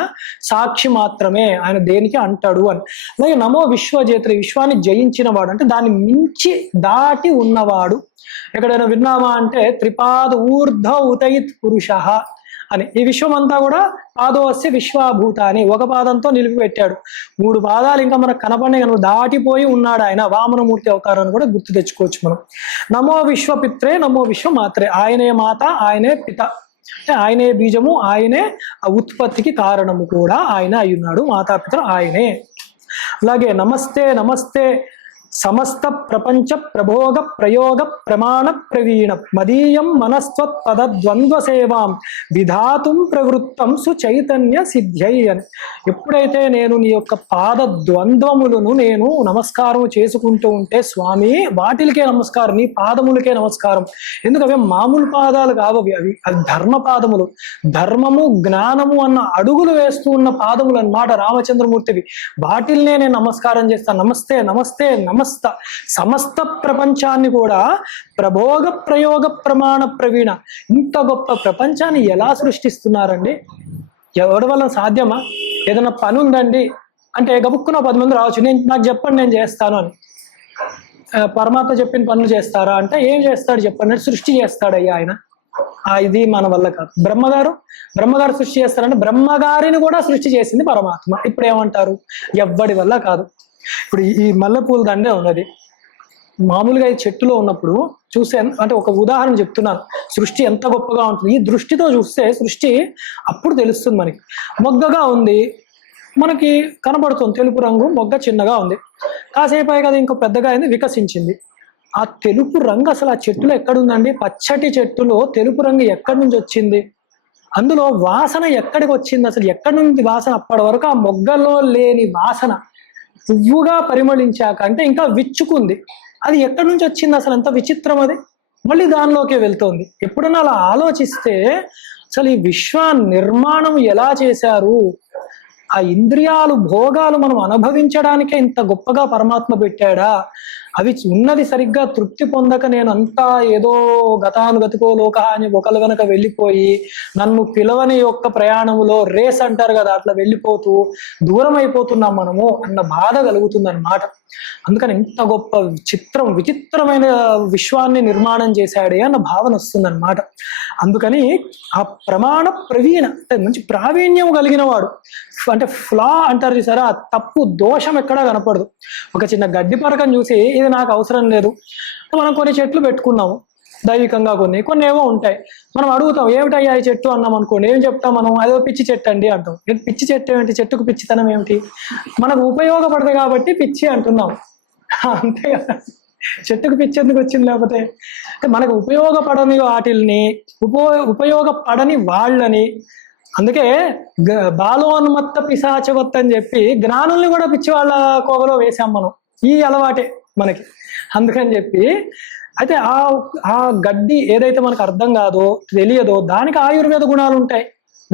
సాక్షి మాత్రమే, ఆయన దేనికి అంటాడు అని. అలాగే నమో విశ్వజేత్ర, విశ్వాన్ని జయించిన వాడు అంటే దాన్ని మించి దాటి ఉన్నవాడు. ఎక్కడైనా విన్నామా అంటే త్రిపాద ఊర్ధ ఉతయిత్ పురుష అని. ఈ విశ్వం అంతా కూడా పాదోస్య విశ్వాభూత అని ఒక పాదంతో నిలిపిపెట్టాడు. 3 పాదాలు ఇంకా మనకు కనపడే కనుక దాటిపోయి ఉన్నాడు ఆయన, వామనమూర్తి అవతారాన్ని కూడా గుర్తు తెచ్చుకోవచ్చు మనం. నమో విశ్వపిత్రే నమో విశ్వమాత్రే, ఆయనే మాత ఆయనే పిత, అంటే ఆయనే బీజము, ఆయనే ఉత్పత్తికి కారణము కూడా ఆయన అయ్యున్నాడు, మాతాపిత ఆయనే. అలాగే నమస్తే నమస్తే సమస్త ప్రపంచ ప్రభోగ ప్రయోగ ప్రమాణ ప్రవీణ మదీయం మనస్త్వత్ పద ద్వంద్వ సేవాం విధాతుం ప్రవృత్తం సుచైతన్య సిద్ధ్యై అని. ఎప్పుడైతే నేను నీ యొక్క పాద ద్వంద్వములను నేను నమస్కారం చేసుకుంటూ ఉంటే స్వామి, వాటిలకే నమస్కారం, నీ పాదములకే నమస్కారం. ఎందుకు అవి మామూలు పాదాలు కావవి, అవి ధర్మ పాదములు, ధర్మము జ్ఞానము అన్న అడుగులు వేస్తూ ఉన్న పాదములు అన్నమాట రామచంద్రమూర్తివి. వాటిల్నే నేను నమస్కారం చేస్తాను. నమస్తే నమస్తే నమస్త. సమస్త ప్రపంచాన్ని కూడా ప్రభోగ ప్రయోగ ప్రమాణ ప్రవీణ, ఇంత గొప్ప ప్రపంచాన్ని ఎలా సృష్టిస్తున్నారండి? ఎవరి వల్ల సాధ్యమా? ఏదైనా పని ఉందండి అంటే గబుక్కున 10 మంది రావచ్చు, నాకు చెప్పండి నేను చేస్తాను అని. పరమాత్మ చెప్పిన పనులు చేస్తారా అంటే ఏం చేస్తాడు చెప్పండి, సృష్టి చేస్తాడయ్యా ఆయన. ఇది మన వల్ల కాదు. బ్రహ్మగారు సృష్టి చేస్తారంటే బ్రహ్మగారిని కూడా సృష్టి చేసింది పరమాత్మ. ఇప్పుడు ఏమంటారు, ఎవ్వడి వల్ల కాదు. ఇప్పుడు ఈ మల్లెపూల దండే ఉన్నది, మామూలుగా ఈ చెట్టులో ఉన్నప్పుడు చూస్తే, అంటే ఒక ఉదాహరణ చెప్తున్నాను, సృష్టి ఎంత గొప్పగా ఉంటుంది. ఈ దృష్టితో చూస్తే సృష్టి అప్పుడు తెలుస్తుంది మనకి. మొగ్గగా ఉంది, మనకి కనబడుతుంది తెలుపు రంగు, మొగ్గ చిన్నగా ఉంది. కాసేపు అయ్యి కదా ఇంకో పెద్దగా అయింది, వికసించింది. ఆ తెలుపు రంగు అసలు ఆ చెట్టులో ఎక్కడుందండి? పచ్చటి చెట్టులో తెలుపు రంగు ఎక్కడి నుంచి వచ్చింది? అందులో వాసన ఎక్కడికి వచ్చింది? అసలు ఎక్కడి నుంచి వాసన? అప్పటి వరకు ఆ మొగ్గలో లేని వాసన పువ్వుగా పరిమళించాక అంటే ఇంకా విచ్చుకుంది. అది ఎక్కడి నుంచి వచ్చింది? అసలు ఎంత విచిత్రం అది. మళ్ళీ దానిలోకే వెళ్తోంది. ఎప్పుడన్నా అలా ఆలోచిస్తే అసలు ఈ విశ్వ నిర్మాణం ఎలా చేశారు, ఆ ఇంద్రియాలు భోగాలు మనం అనుభవించడానికే ఇంత గొప్పగా పరమాత్మ పెట్టాడా? అవి ఉన్నది సరిగ్గా తృప్తి పొందక నేను అంతా ఏదో గతానుగతికో లోక అని ఒకరు గనక వెళ్ళిపోయి నన్ను పిలవని యొక్క ప్రయాణములో రేస్ అంటారు కదా, అట్లా వెళ్ళిపోతూ దూరం అయిపోతున్నాం మనము అన్న బాధ కలుగుతుంది అన్నమాట. అందుకని ఇంత గొప్ప విచిత్రమైన విశ్వాన్ని నిర్మాణం చేశాడే అన్న భావన వస్తుంది అనమాట. అందుకని ఆ ప్రమాణ ప్రవీణ అంటే మంచి ప్రావీణ్యం కలిగిన వాడు, అంటే ఫ్లా అంటారు చూసారా, ఆ తప్పు దోషం ఎక్కడా కనపడదు. ఒక చిన్న గడ్డి పరకం చూసి ఇది నాకు అవసరం లేదు, మనం కొన్ని చెట్లు పెట్టుకున్నాము దైవికంగా, కొన్ని ఏమో ఉంటాయి, మనం అడుగుతాం ఏమిటయ్యా ఈ చెట్టు అన్నాం అనుకోండి, ఏం చెప్తాం మనం, అదో పిచ్చి చెట్టు అండి అంటాం. పిచ్చి చెట్టు ఏమిటి, చెట్టుకు పిచ్చితనం ఏమిటి, మనకు ఉపయోగపడదు కాబట్టి పిచ్చి అంటున్నాం అంతే కదా. చెట్టుకు పిచ్చి ఎందుకు వచ్చింది, లేకపోతే మనకు ఉపయోగపడని వాటిల్ని ఉపయోగపడని వాళ్ళని, అందుకే బాలోన్మత్త పిశాచవత్ అని చెప్పి జ్ఞానుల్ని కూడా పిచ్చి వాళ్ళ కోవలో వేసాం మనం, ఈ అలవాటే మనకి. అందుకని చెప్పి అయితే ఆ గడ్డి ఏదైతే మనకు అర్థం కాదో తెలియదో దానికి ఆయుర్వేద గుణాలు ఉంటాయి,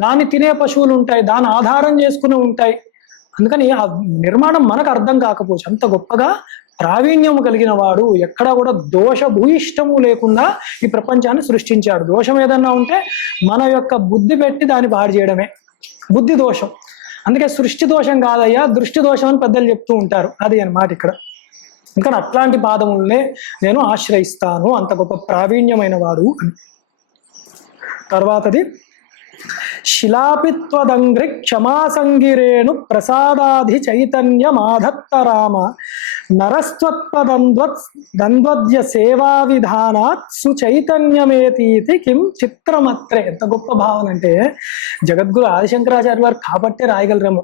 దాన్ని తినే పశువులు ఉంటాయి, దాన్ని ఆధారం చేసుకుని ఉంటాయి. అందుకని ఆ నిర్మాణం మనకు అర్థం కాకపోవచ్చు, అంత గొప్పగా ప్రావీణ్యము కలిగిన వాడు ఎక్కడా కూడా దోష భూయిష్టము లేకుండా ఈ ప్రపంచాన్ని సృష్టించాడు. దోషం ఏదన్నా ఉంటే మన యొక్క బుద్ధి పెట్టి దాన్ని పాడు చేయడమే బుద్ధి దోషం. అందుకే సృష్టి దోషం కాదయ్యా దృష్టి దోషం అని పెద్దలు చెప్తూ ఉంటారు, అది అన్నమాట ఇక్కడ. ఇంకా అట్లాంటి పాదములనే నేను ఆశ్రయిస్తాను, అంత గొప్ప ప్రావీణ్యమైన వాడు అని. తర్వాతది శిలాపిత్వదంగ్రి క్షమాసంగిరేణు ప్రసాదాధి చైతన్య మాధత్త రామ నరస్త్వత్పదంద్వద్య సేవా విధానాత్ సుచైతన్యమేతీతి కిం చిత్రమత్రే. ఎంత గొప్ప భావన అంటే జగద్గురు ఆదిశంకరాచార్య వారు కాబట్టే రాయగలరేమో.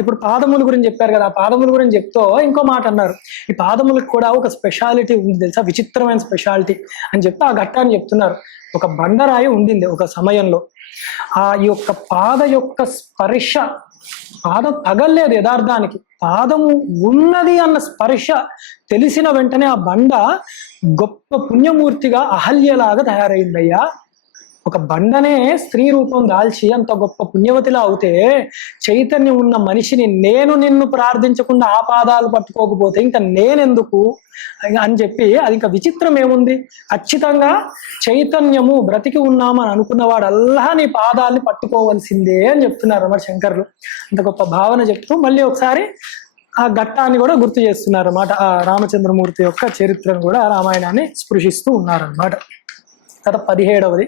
ఇప్పుడు పాదముల గురించి చెప్పారు కదా, ఆ పాదముల గురించి చెప్తూ ఇంకో మాట అన్నారు, ఈ పాదములకు కూడా ఒక స్పెషాలిటీ ఉంది తెలుసా, విచిత్రమైన స్పెషాలిటీ అని చెప్తే ఆ ఘట్టాన్ని చెప్తున్నారు. ఒక బండరాయి ఉండింది ఒక సమయంలో, ఆ యొక్క పాద యొక్క స్పర్శ, పాదం తగల్లేదు యథార్థానికి, పాదము ఉన్నది అన్న స్పర్శ తెలిసిన వెంటనే ఆ బండ గొప్ప పుణ్యమూర్తిగా అహల్యలాగా తయారైందయ్యా. ఒక బండనే స్త్రీ రూపం దాల్చి అంత గొప్ప పుణ్యవతిలా అవుతే చైతన్యం ఉన్న మనిషిని నేను నిన్ను ప్రార్థించకుండా ఆ పాదాలు పట్టుకోకపోతే ఇంకా నేనెందుకు అని చెప్పి, అది ఇంకా విచిత్రం ఏముంది, ఖచ్చితంగా చైతన్యము బ్రతికి ఉన్నామని అనుకున్నవాడు అల్లా నీ పాదాలని పట్టుకోవలసిందే అని చెప్తున్నారు అన్నమాట శంకర్లు. అంత గొప్ప భావన చెప్తూ మళ్ళీ ఒకసారి ఆ ఘట్టాన్ని కూడా గుర్తు చేస్తున్నారు అన్నమాట. ఆ రామచంద్రమూర్తి యొక్క చరిత్రను కూడా రామాయణాన్ని స్పృశిస్తూ ఉన్నారన్నమాట. తర్వాత 17వది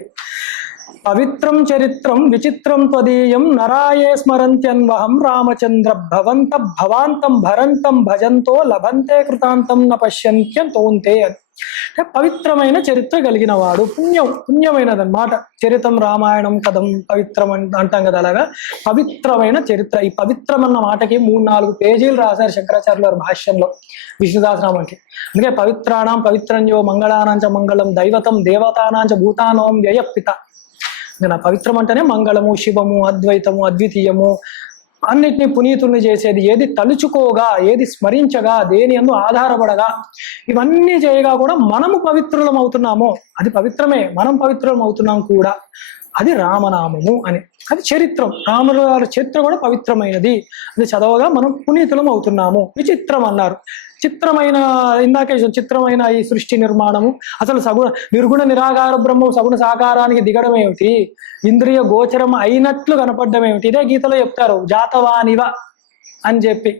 పవిత్రం చరిత్రం విచిత్రం త్వదీయం నరాయే స్మరంత్యన్వహం రామచంద్ర భవాంతం భరంతం భజంతో లభంతే కృతాంతం న పశ్యంత్యంతోంతే. అంటే పవిత్రమైన చరిత్ర కలిగిన వాడు, పుణ్యమైనదన్నమాట. చరితం రామాయణం కథం పవిత్రం అంటాం కదా, అలాగా పవిత్రమైన చరిత్ర. ఈ పవిత్రం అన్న మాటకి 3-4 పేజీలు రాశారు శంకరాచార్యుల వారి భాష్యంలో విష్ణుదాసరామంకి. అందుకే పవిత్రాణం పవిత్రంజో మంగళానాంచ మంగళం దైవతం దేవతానాంచ భూతానం వ్యయపిత. నా పవిత్రం అంటేనే మంగళము, శివము, అద్వైతము, అద్వితీయము, అన్నిటినీ పునీతుల్ని చేసేది, ఏది తలుచుకోగా, ఏది స్మరించగా, దేని యందు ఆధారపడగా, ఇవన్నీ చేయగా కూడా మనము పవిత్రులం అవుతున్నామో అది పవిత్రమే, మనం పవిత్రులం అవుతున్నాం కూడా, అది రామనామము అని. అది చరిత్రం, రాముల వారి చరిత్ర కూడా పవిత్రమైనది, అది చదవగా మనం పునీతులం అవుతున్నాము. విచిత్రం అన్నారు, చిత్రమైన ఇందాకే చిత్రమైన ఈ సృష్టి నిర్మాణము, అసలు నిర్గుణ నిరాకార బ్రహ్మం సగుణ సాకారానికి దిగడం ఏమిటి, ఇంద్రియ గోచరం అయినట్లు కనపడడం ఏమిటి, ఇదే గీతలో చెప్తారు జాతవానివ అని చెప్పి.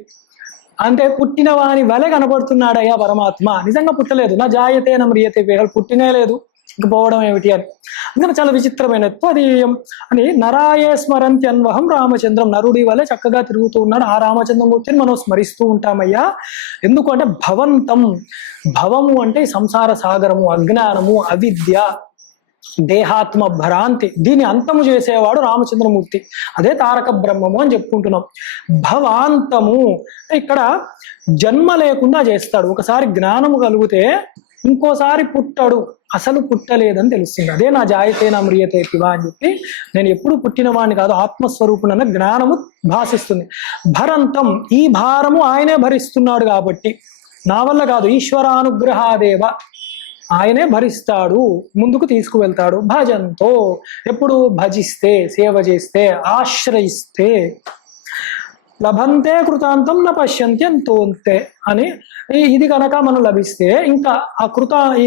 అంటే పుట్టిన వాని వలె కనపడుతున్నాడయ్యా పరమాత్మ, నిజంగా పుట్టలేదు. నా జాయతే నా మ్రియతే, పుట్టినే లేదు, ఇంక పోవడం ఏమిటి అని. అందుకని చాలా విచిత్రమైన త్వదీయం అని నరాయే స్మరంతి అన్వహం రామచంద్రం, నరుడి వలె చక్కగా తిరుగుతూ ఉన్నాడు ఆ రామచంద్రమూర్తిని మనం స్మరిస్తూ ఉంటామయ్యా. ఎందుకు అంటే భవంతం, భవము అంటే సంసార సాగరము, అజ్ఞానము, అవిద్య, దేహాత్మ భ్రాంతి, దీన్ని అంతము చేసేవాడు రామచంద్రమూర్తి, అదే తారక బ్రహ్మము అని చెప్పుకుంటున్నాం. భవాంతము ఇక్కడ జన్మ లేకుండా చేస్తాడు, ఒకసారి జ్ఞానము కలిగితే ఇంకోసారి పుట్టాడు, అసలు పుట్టలేదని తెలుస్తుంది. అదే నా జాయతే నా మ్రియతే పివా అని చెప్పి, నేను ఎప్పుడు పుట్టిన వాడిని కాదు, ఆత్మస్వరూపునన్న జ్ఞానము భాషిస్తుంది. భరంతం, ఈ భారము ఆయనే భరిస్తున్నాడు కాబట్టి నా వల్ల కాదు, ఈశ్వరానుగ్రహాదేవ, ఆయనే భరిస్తాడు, ముందుకు తీసుకువెళ్తాడు. భజంతో, ఎప్పుడు భజిస్తే, సేవ చేస్తే, ఆశ్రయిస్తే. లభంతే కృతాంతం న పశ్యంతి అంతోంతే అని. ఇది కనుక మనం లభిస్తే ఇంకా ఆ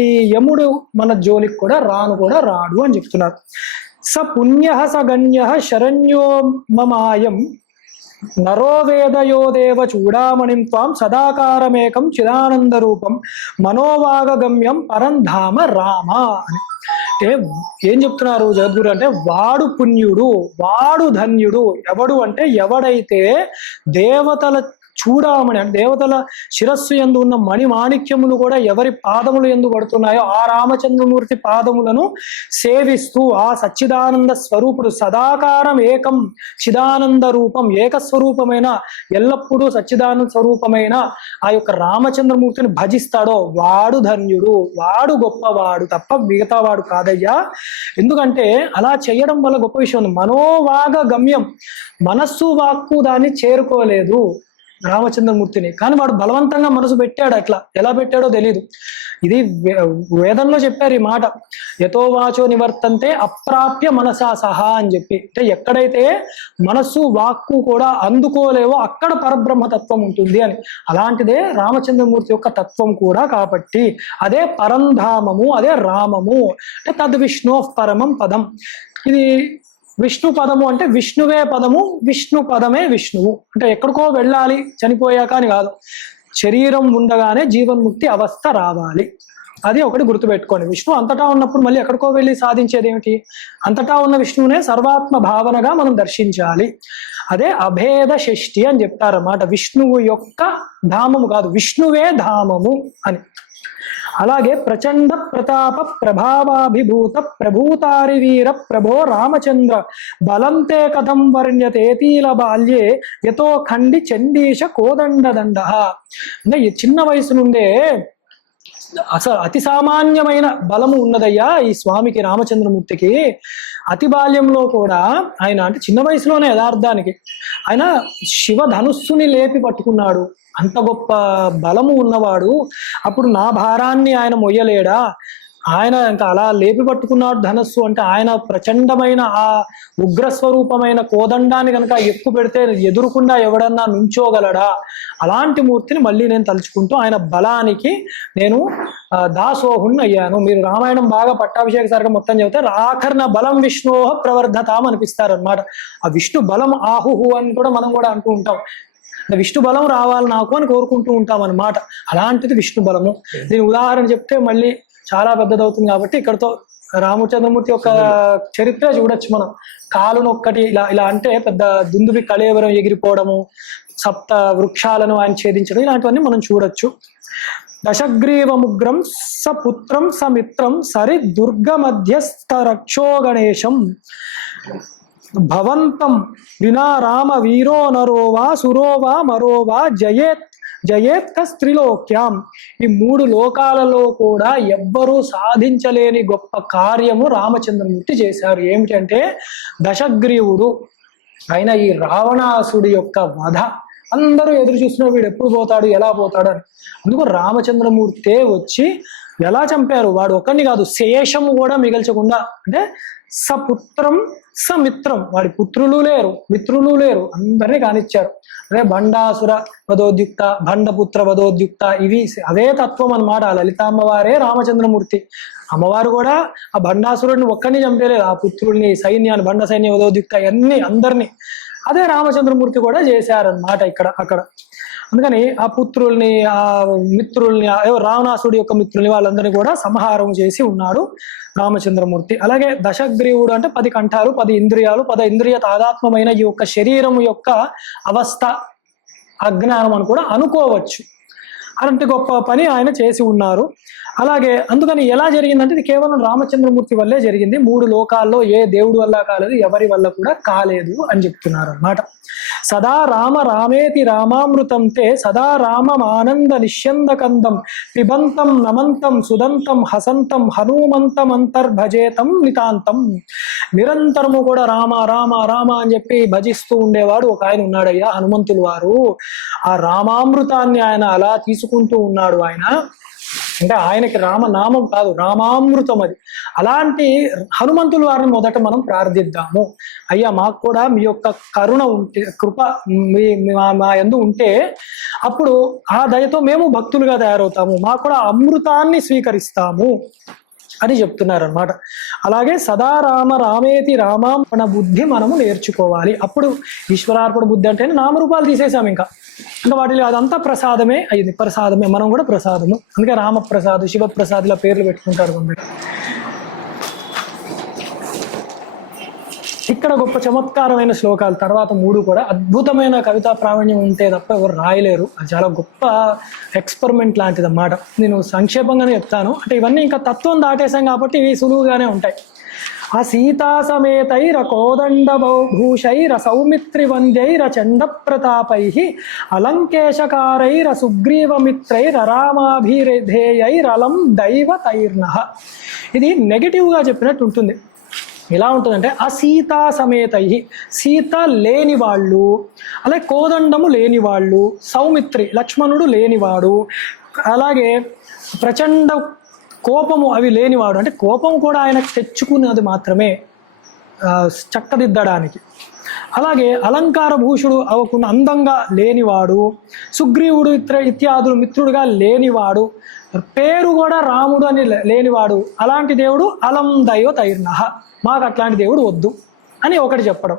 ఈ యముడు మన జోలికి కూడా రాడు అని చెప్తున్నారు. స పుణ్య స గణ్య శరణ్యో మమాయం నరో వేదయో దేవ చూడామణిం త్వాం సదాకారమేకం చిదానంద రూపం మనోవాగగమ్యం పరంధామ రామ అని. అంటే ఏం చెప్తున్నారు జగద్గురు అంటే, వాడు పుణ్యుడు, వాడు ధన్యుడు. ఎవడు అంటే ఎవడైతే దేవతల చూడామణి అంటే దేవతల శిరస్సు యందు ఉన్న మణిమాణిక్యములు కూడా ఎవరి పాదములు యందు పడుతున్నాయో ఆ రామచంద్రమూర్తి పాదములను సేవిస్తూ ఆ సచ్చిదానంద స్వరూపుడు సదాకారం ఏకం చిదానంద రూపం ఏకస్వరూపమైన ఎల్లప్పుడూ సచ్చిదానంద స్వరూపమైన ఆ యొక్క రామచంద్రమూర్తిని భజిస్తాడో వాడు ధన్యుడు, వాడు గొప్పవాడు తప్ప మిగతా వాడు కాదయ్యా. ఎందుకంటే అలా చేయడం వల్ల గొప్ప విషయం ఉంది. మనోవాగ గమ్యం, మనస్సు వాక్కు దాన్ని చేరుకోలేదు రామచంద్రమూర్తిని, కానీ వాడు బలవంతంగా మనసు పెట్టాడు. అట్లా ఎలా పెట్టాడో తెలియదు. ఇది వేదంలో చెప్పారు ఈ మాట, యతో వాచో నివర్తంతే అప్రాప్య మనసా సహా అని చెప్పి. అంటే ఎక్కడైతే మనస్సు వాక్కు కూడా అందుకోలేవో అక్కడ పరబ్రహ్మతత్వం ఉంటుంది అని. అలాంటిదే రామచంద్రమూర్తి యొక్క తత్వం కూడా. కాబట్టి అదే పరంధామము, అదే రామము. అంటే తద్విష్ణు పరమం పదం. ఇది విష్ణు పదము అంటే విష్ణువే పదము, విష్ణు పదమే విష్ణువు. అంటే ఎక్కడికో వెళ్ళాలి చనిపోయాక అని కాదు, శరీరం ఉండగానే జీవన్ముక్తి అవస్థ రావాలి. అది ఒకటి గుర్తుపెట్టుకోండి. విష్ణు అంతటా ఉన్నప్పుడు మళ్ళీ ఎక్కడికో వెళ్ళి సాధించేది ఏమిటి? అంతటా ఉన్న విష్ణువునే సర్వాత్మ భావనగా మనం దర్శించాలి. అదే అభేద షష్ఠి అని చెప్తారన్నమాట. విష్ణువు యొక్క ధామము కాదు, విష్ణువే ధామము అని. అలాగే ప్రచండ ప్రతాప ప్రభావాభిభూత ప్రభూతారి వీర ప్రభో రామచంద్ర బలంతే కథం వర్ణ్యతేతీల బాల్యే యతో ఖండి చండీశ కోదండదండ. అంటే ఈ చిన్న వయసు నుండే అసలు అతి సామాన్యమైన బలము ఉన్నదయ్యా ఈ స్వామికి, రామచంద్రమూర్తికి. అతి బాల్యంలో కూడా ఆయన, అంటే చిన్న వయసులోనే యథార్థానికి ఆయన శివధనుస్సుని లేపి పట్టుకున్నాడు. అంత గొప్ప బలము ఉన్నవాడు. అప్పుడు నా భారాన్ని ఆయన మొయ్యలేడా? ఆయన ఇంకా అలా లేపి పట్టుకున్నాడు ధనస్సు. అంటే ఆయన ప్రచండమైన ఆ ఉగ్రస్వరూపమైన కోదండాన్ని కనుక ఎక్కువ పెడితే ఎదురుకుండా ఎవడన్నా నుంచోగలడా? అలాంటి మూర్తిని మళ్ళీ నేను తలుచుకుంటూ ఆయన బలానికి నేను దాసోహుణ్ణి అయ్యాను. మీరు రామాయణం బాగా పట్టాభిషేక సరిగా మొత్తం చెబితే ఆఖరిన బలం విష్ణోహ ప్రవర్ధతాం అనిపిస్తారనమాట. ఆ విష్ణు బలం ఆహుహు అని కూడా మనం కూడా అంటూ ఉంటాం. విష్ణు బలం రావాలి నాకు అని కోరుకుంటూ ఉంటాం అన్నమాట. అలాంటిది విష్ణు బలము. దీని ఉదాహరణ చెప్తే మళ్ళీ చాలా పెద్దదవుతుంది కాబట్టి ఇక్కడతో రామచంద్రమూర్తి యొక్క చరిత్ర చూడొచ్చు మనం. కాలును ఒక్కటి ఇలా ఇలా అంటే పెద్ద దుందుబి కళేవరం ఎగిరిపోవడము, సప్త వృక్షాలను ఆయన ఛేదించడం, ఇలాంటివన్నీ మనం చూడొచ్చు. దశగ్రీవముగ్రం సపుత్రం సమిత్రం సరి దుర్గ మధ్యస్థ రక్షో గణేశం భవంతం వినా రామ వీరో నరోవా సురోవా మరోవా జయేత్ స్త్రీలోక్యాం. ఈ మూడు లోకాలలో కూడా ఎవ్వరూ సాధించలేని గొప్ప కార్యము రామచంద్రమూర్తి చేశారు. ఏమిటంటే దశగ్రీవుడు అయిన ఈ రావణాసుడి యొక్క వధ. అందరూ ఎదురు చూస్తున్నారు, వీడు ఎప్పుడు పోతాడు, ఎలా పోతాడు అని. అందుకు రామచంద్రమూర్తే వచ్చి ఎలా చంపారు? వాడు ఒకరిని కాదు, శేషము కూడా మిగల్చకుండా. అంటే సపుత్రం సమిత్రం, వాడి పుత్రులు లేరు మిత్రులు లేరు, అందరినీ కానిచ్చారు. అదే భండాసుర వధోద్యుక్త, భండపుత్ర వధోద్యుక్త, ఇవి అదే తత్వం అన్నమాట. లలిత అమ్మవారే రామచంద్రమూర్తి. అమ్మవారు కూడా ఆ భండాసురుడిని ఒక్కడిని చంపేలేదు, ఆ పుత్రుల్ని, సైన్యాన్ని, భండ సైన్య వధోద్యుక్త అన్ని అందరినీ అదే రామచంద్రమూర్తి కూడా చేశారన్నమాట ఇక్కడ అక్కడ. అందుకని ఆ పుత్రుల్ని, ఆ మిత్రుల్ని, రావణాసుడి యొక్క మిత్రుల్ని వాళ్ళందరినీ కూడా సంహారం చేసి ఉన్నాడు రామచంద్రమూర్తి. అలాగే దశగ్రీవుడు అంటే 10 కంఠాలు, 10 ఇంద్రియాలు, 10 ఇంద్రియ తాదాత్మ్యమైన ఈ యొక్క శరీరం యొక్క అవస్థ అజ్ఞానం అని కూడా అనుకోవచ్చు. అలాంటి గొప్ప పని ఆయన చేసి ఉన్నారు. అలాగే అందుకని ఎలా జరిగిందంటే ఇది కేవలం రామచంద్రమూర్తి వల్లే జరిగింది. 3 లోకాల్లో ఏ దేవుడి వల్ల కాలేదు, ఎవరి వల్ల కూడా కాలేదు అని చెప్తున్నారు అన్నమాట. సదా రామ రామేతి రామామృతం తే సదా రామం ఆనంద నిశ్యందకందం పిబంతం నమంతం సుదంతం హసంతం హనుమంతం అంతర్భజేతం నితాంతం. నిరంతరము కూడా రామ రామ రామ అని చెప్పి భజిస్తూ ఉండేవాడు ఒక ఆయన ఉన్నాడయ్యా, హనుమంతులు వారు. ఆ రామామృతాన్ని ఆయన అలా తీసుకుంటూ ఉన్నాడు ఆయన. అంటే ఆయనకి రామనామం కాదు, రామామృతం అది. అలాంటి హనుమంతుల వారిని మొదట మనం ప్రార్థిద్దాము. అయ్యా మాకు కూడా మీ యొక్క కరుణ ఉంటే, కృప మా యందు ఉంటే అప్పుడు ఆ దయతో మేము భక్తులుగా తయారవుతాము, మాకు కూడా అమృతాన్ని స్వీకరిస్తాము అని చెప్తున్నారనమాట. అలాగే సదా రామ రామేతి రామార్పణ బుద్ధి మనము నేర్చుకోవాలి. అప్పుడు ఈశ్వరార్పణ బుద్ధి అంటే నామరూపాలు తీసేసాము, ఇంకా వాటిలో అదంతా ప్రసాదమే అయింది. ప్రసాదమే, మనం కూడా ప్రసాదము. అందుకే రామప్రసాద్, శివప్రసాద్ ఇలా పేర్లు పెట్టుకుంటారు కొందరు. ఇక్కడ గొప్ప చమత్కారమైన శ్లోకాలు తర్వాత 3 కూడా అద్భుతమైన కవితా ప్రావీణ్యం ఉంటే తప్ప ఎవరు రాయలేరు. అది చాలా గొప్ప ఎక్స్పెరిమెంట్ లాంటిది అన్నమాట. నేను సంక్షేపంగానే చెప్తాను, అంటే ఇవన్నీ ఇంకా తత్వం దాటేసాం కాబట్టి ఇవి సులువుగానే ఉంటాయి. ఆ సీతా సమేతైర కోదండ భూషైర సౌమిత్రివంద్యైర చండ ప్రతాపై అలంకేశకారైర సుగ్రీవమిత్రైర రామాభిధేయైరలం దైవతైర్నః. ఇది నెగిటివ్గా చెప్పినట్టు ఉంటుంది. ఎలా ఉంటుందంటే ఆ సీతా సమేతై, సీత లేని వాళ్ళు, అలాగే కోదండము లేని వాళ్ళు, సౌమిత్రి లక్ష్మణుడు లేనివాడు, అలాగే ప్రచండ కోపము అవి లేనివాడు, అంటే కోపం కూడా ఆయనకు తెచ్చుకున్నది మాత్రమే చక్కదిద్దడానికి. అలాగే అలంకార భూషుడు అవ్వకుండా అందంగా లేనివాడు, సుగ్రీవుడు ఇత్యాదులు మిత్రుడుగా లేనివాడు, పేరు కూడా రాముడు అని లేనివాడు, అలాంటి దేవుడు అలం దైవతైర్నః, మాకు అట్లాంటి దేవుడు వద్దు అని ఒకటి చెప్పడం.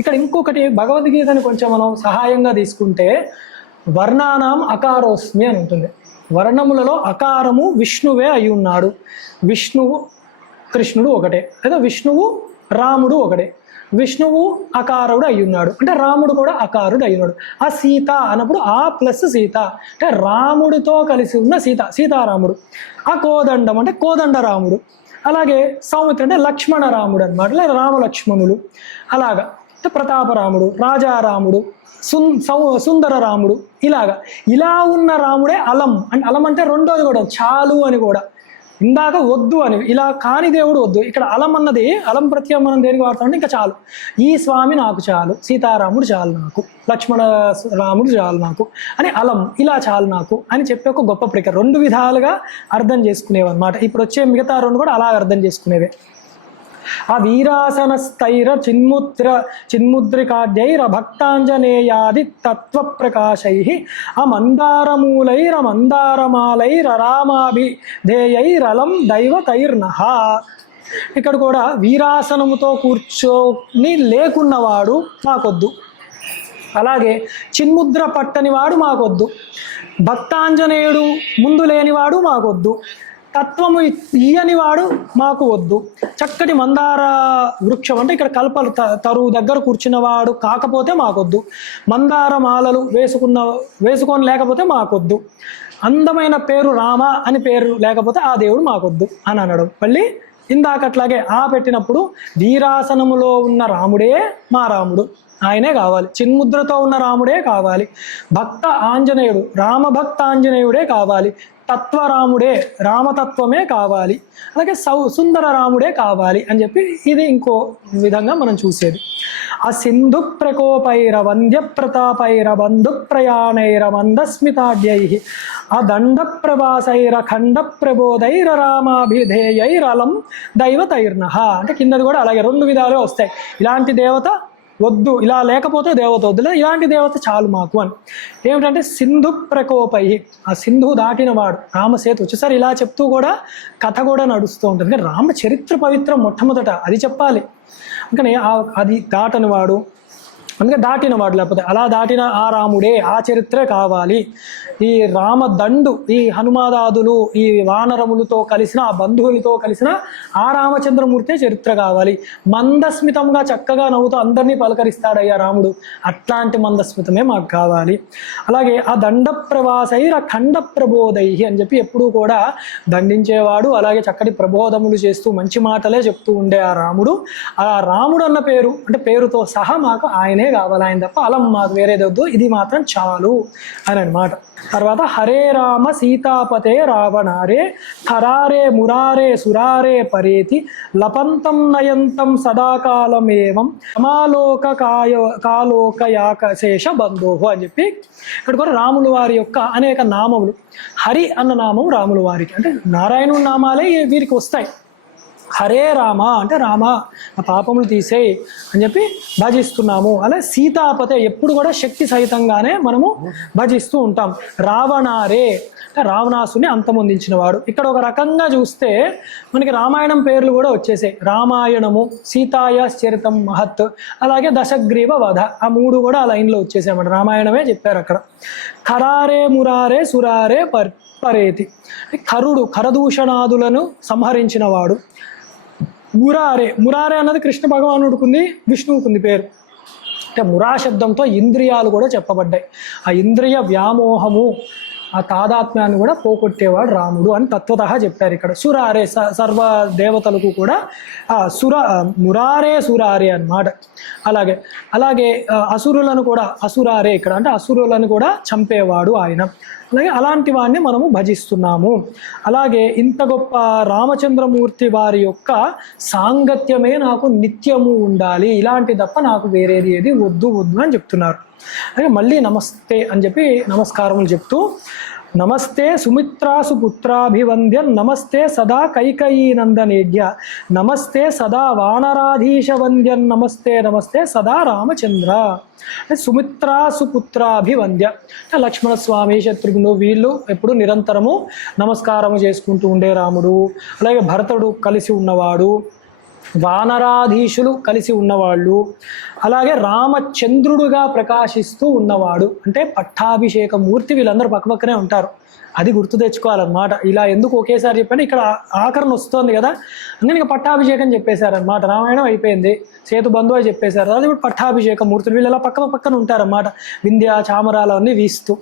ఇక్కడ ఇంకొకటి భగవద్గీతని కొంచెం మనం సహాయంగా తీసుకుంటే వర్ణానాం అకారోస్మి అని ఉంటుంది. వర్ణములలో అకారము విష్ణువే అయి ఉన్నాడు. విష్ణువు కృష్ణుడు ఒకటే, లేదా విష్ణువు రాముడు ఒకటే. విష్ణువు అకారుడు అయి ఉన్నాడు, అంటే రాముడు కూడా అకారుడు అయి ఉన్నాడు. ఆ సీత అన్నప్పుడు ఆ ప్లస్ సీత, అంటే రాముడితో కలిసి ఉన్న సీత, సీతారాముడు. ఆ కోదండం అంటే కోదండ రాముడు. అలాగే సౌమిత్రి అంటే లక్ష్మణ రాముడు అనమాట, లేదా రామలక్ష్మణులు. అలాగా అంటే ప్రతాపరాముడు, రాజారాముడు, సుందర రాముడు. ఇలా ఉన్న రాముడే అలం. అంటే అలం అంటే రెండోది కూడా చాలు అని కూడా, ఇందాక వద్దు అని, ఇలా కాని దేవుడు వద్దు. ఇక్కడ అలం అన్నది, అలం ప్రత్యయం మనం దేనికి వాడుతామంటే ఇంకా చాలు, ఈ స్వామి నాకు చాలు, సీతారాముడు చాలు నాకు, లక్ష్మణ రాముడు చాలు నాకు అని అలం, ఇలా చాలు నాకు అని చెప్పి ఒక గొప్ప ప్రక్రియ. 2 విధాలుగా అర్థం చేసుకునేవి అనమాట. ఇప్పుడు వచ్చే మిగతా 2 కూడా అలా అర్థం చేసుకునేవే. ఆ వీరాసనస్థైర చిన్ముద్రికాడ్యైర భక్తాంజనేయాది తత్వ ప్రకాశై ఆ మందారమూలైర మందారమాలైర రామాభిధేయైరలం దైవతైర్నః. ఇక్కడ కూడా వీరాసనముతో కూర్చొని లేకున్నవాడు మాకొద్దు, అలాగే చిన్ముద్ర పట్టని వాడు మాకొద్దు, భక్తాంజనేయుడు ముందు లేనివాడు మాకొద్దు, తత్వము ఇయ్యని వాడు మాకు వద్దు, చక్కటి మందార వృక్షం అంటే ఇక్కడ కల్పలు తరువు దగ్గర కూర్చున్నవాడు కాకపోతే మాకొద్దు, మందార మాలలు వేసుకొని లేకపోతే మాకొద్దు, అందమైన పేరు రామ అని పేరు లేకపోతే ఆ దేవుడు మాకొద్దు అని అనడం. మళ్ళీ ఇందాకట్లాగే ఆ పెట్టినప్పుడు వీరాసనములో ఉన్న రాముడే మా రాముడు, ఆయనే కావాలి. చిన్ముద్రతో ఉన్న రాముడే కావాలి. భక్త ఆంజనేయుడు, రామభక్త ఆంజనేయుడే కావాలి. తత్వరాముడే, రామతత్వమే కావాలి. అలాగే సుందర రాముడే కావాలి అని చెప్పి ఇది ఇంకో విధంగా మనం చూసేది. ఆ సింధు ప్రకోపైర వంద్య ప్రతాపైర బంధు ప్రయాణైర మందస్మితాడ్యై ఆ దండ ప్రభాసైర ఖండ ప్రబోధైర రామాభిధేయైరలం దైవతైర్నః. అంటే కిందది కూడా అలాగే 2 విధాలు వస్తాయి. ఇలాంటి దేవత వద్దు, ఇలా లేకపోతే దేవత వద్దు, లేదా ఇలాంటి దేవత చాలు మాకు అని. ఏమిటంటే సింధు ప్రకోపై, ఆ సింధు దాటినవాడు, రామసేతు వచ్చేసరి ఇలా చెప్తూ కూడా కథ కూడా నడుస్తూ ఉంటుంది. రామ చరిత్ర పవిత్రం మొట్టమొదట అది చెప్పాలి. అందుకని అది దాటనివాడు, అందుకే దాటినవాడు, లేకపోతే అలా దాటిన ఆ రాముడే, ఆ చరిత్రే కావాలి. ఈ రామదండు, ఈ హనుమాదాదులు, ఈ వానరములతో కలిసిన ఆ బంధువులతో కలిసిన ఆ రామచంద్రమూర్తే చరిత్ర కావాలి. మందస్మితంగా చక్కగా నవ్వుతూ అందరినీ పలకరిస్తాడయ్యా రాముడు, అట్లాంటి మందస్మితమే మాకు కావాలి. అలాగే ఆ దండ ప్రవాసైర ఖండ ప్రబోధై అని చెప్పి ఎప్పుడూ కూడా దండించేవాడు, అలాగే చక్కటి ప్రబోధములు చేస్తూ మంచి మాటలే చెప్తూ ఉండే ఆ రాముడు, ఆ రాముడు అన్న పేరు అంటే పేరుతో సహా మాకు ఆయనే కావాలి ఆయన తప్ప అలం మాకు వేరేది వద్దు, ఇది మాత్రం చాలు అని అన్నమాట. తర్వాత హరే రామ సీతాపతే రావణారే హరారే మురారే సురారే పరేతి లపంతం నయంతం సదాకాలమేవం సమాలోక కాలోకయాకశేష బంధోహు అని చెప్పి ఇక్కడ కూడా రాముల వారి యొక్క అనేక నామములు. హరి అన్న నామం రాముల వారికి, అంటే నారాయణుడి నామాలే వీరికి వస్తాయి. హరే రామ అంటే రామ ఆ పాపములు తీసేయి అని చెప్పి భజిస్తున్నాము. అలా సీతాపతే ఎప్పుడు కూడా శక్తి సహితంగానే మనము భజిస్తూ ఉంటాం. రావణారే అంటే రావణాసుని అంతమొందించిన వాడు. ఇక్కడ ఒక రకంగా చూస్తే మనకి రామాయణం పేర్లు కూడా వచ్చేసాయి. రామాయణము, సీతాయాశ్చరితం మహత్, అలాగే దశగ్రీవ వధ, ఆ మూడు కూడా ఆ లైన్లో వచ్చేసాయన్నమాట. రామాయణమే చెప్పారు అక్కడ. ఖరారే మురారే సురారే పరేతి, ఖరుడు ఖరదూషణాదులను సంహరించిన వాడు. మురారే, మురారే అన్నది కృష్ణ భగవానుడికి విష్ణువుకుంది పేరు. అంటే మురా శబ్దంతో ఇంద్రియాలు కూడా చెప్పబడ్డాయి. ఆ ఇంద్రియ వ్యామోహము, ఆ తాదాత్మ్యాన్ని కూడా పోగొట్టేవాడు రాముడు అని తత్వతః చెప్పారు ఇక్కడ. సురారే సర్వ దేవతలకు కూడా మురారే సురారే అన్నమాట. అలాగే అసురులను కూడా అసురారే ఇక్కడ అంటే అసురులను కూడా చంపేవాడు ఆయన. అలాగే అలాంటి వాడిని మనము భజిస్తున్నాము. అలాగే ఇంత గొప్ప రామచంద్రమూర్తి వారి యొక్క సాంగత్యమే నాకు నిత్యము ఉండాలి, ఇలాంటి తప్ప నాకు వేరేది ఏది వద్దు అని చెప్తున్నారు. అలాగే మళ్ళీ నమస్తే అని చెప్పి నమస్కారములు చెప్తూ, నమస్తే సుమిత్రాసు పుత్రాభివంద్య నమస్తే సదా కైకయీ నందనేడ్య నమస్తే సదా వానరాధీశ వంద్యన్ నమస్తే నమస్తే సదా రామచంద్ర. సుమిత్రాసు పుత్రాభివంద్య లక్ష్మణస్వామి, శత్రుఘ్నుడు వీళ్ళు ఎప్పుడు నిరంతరము నమస్కారము చేసుకుంటూ ఉండే రాముడు. అలాగే భరతుడు కలిసి ఉన్నవాడు, వానరాధీశులు కలిసి ఉన్నవాళ్ళు, అలాగే రామచంద్రుడుగా ప్రకాశిస్తూ ఉన్నవాడు. అంటే పట్టాభిషేక మూర్తి వీళ్ళందరూ పక్కపక్కనే ఉంటారు, అది గుర్తు తెచ్చుకోవాలన్నమాట. ఇలా ఎందుకు ఒకేసారి చెప్పండి, ఇక్కడ ఆఖరణ వస్తుంది కదా, అందుకని ఇక పట్టాభిషేకం చెప్పేశారనమాట. రామాయణం అయిపోయింది, సేతు బంధువు అని చెప్పేశారు. అది ఇప్పుడు పట్టాభిషేక మూర్తులు వీళ్ళు ఇలా పక్కన ఉంటారన్నమాట, వింధ్య చామరాలు అన్నీ వీస్తూ.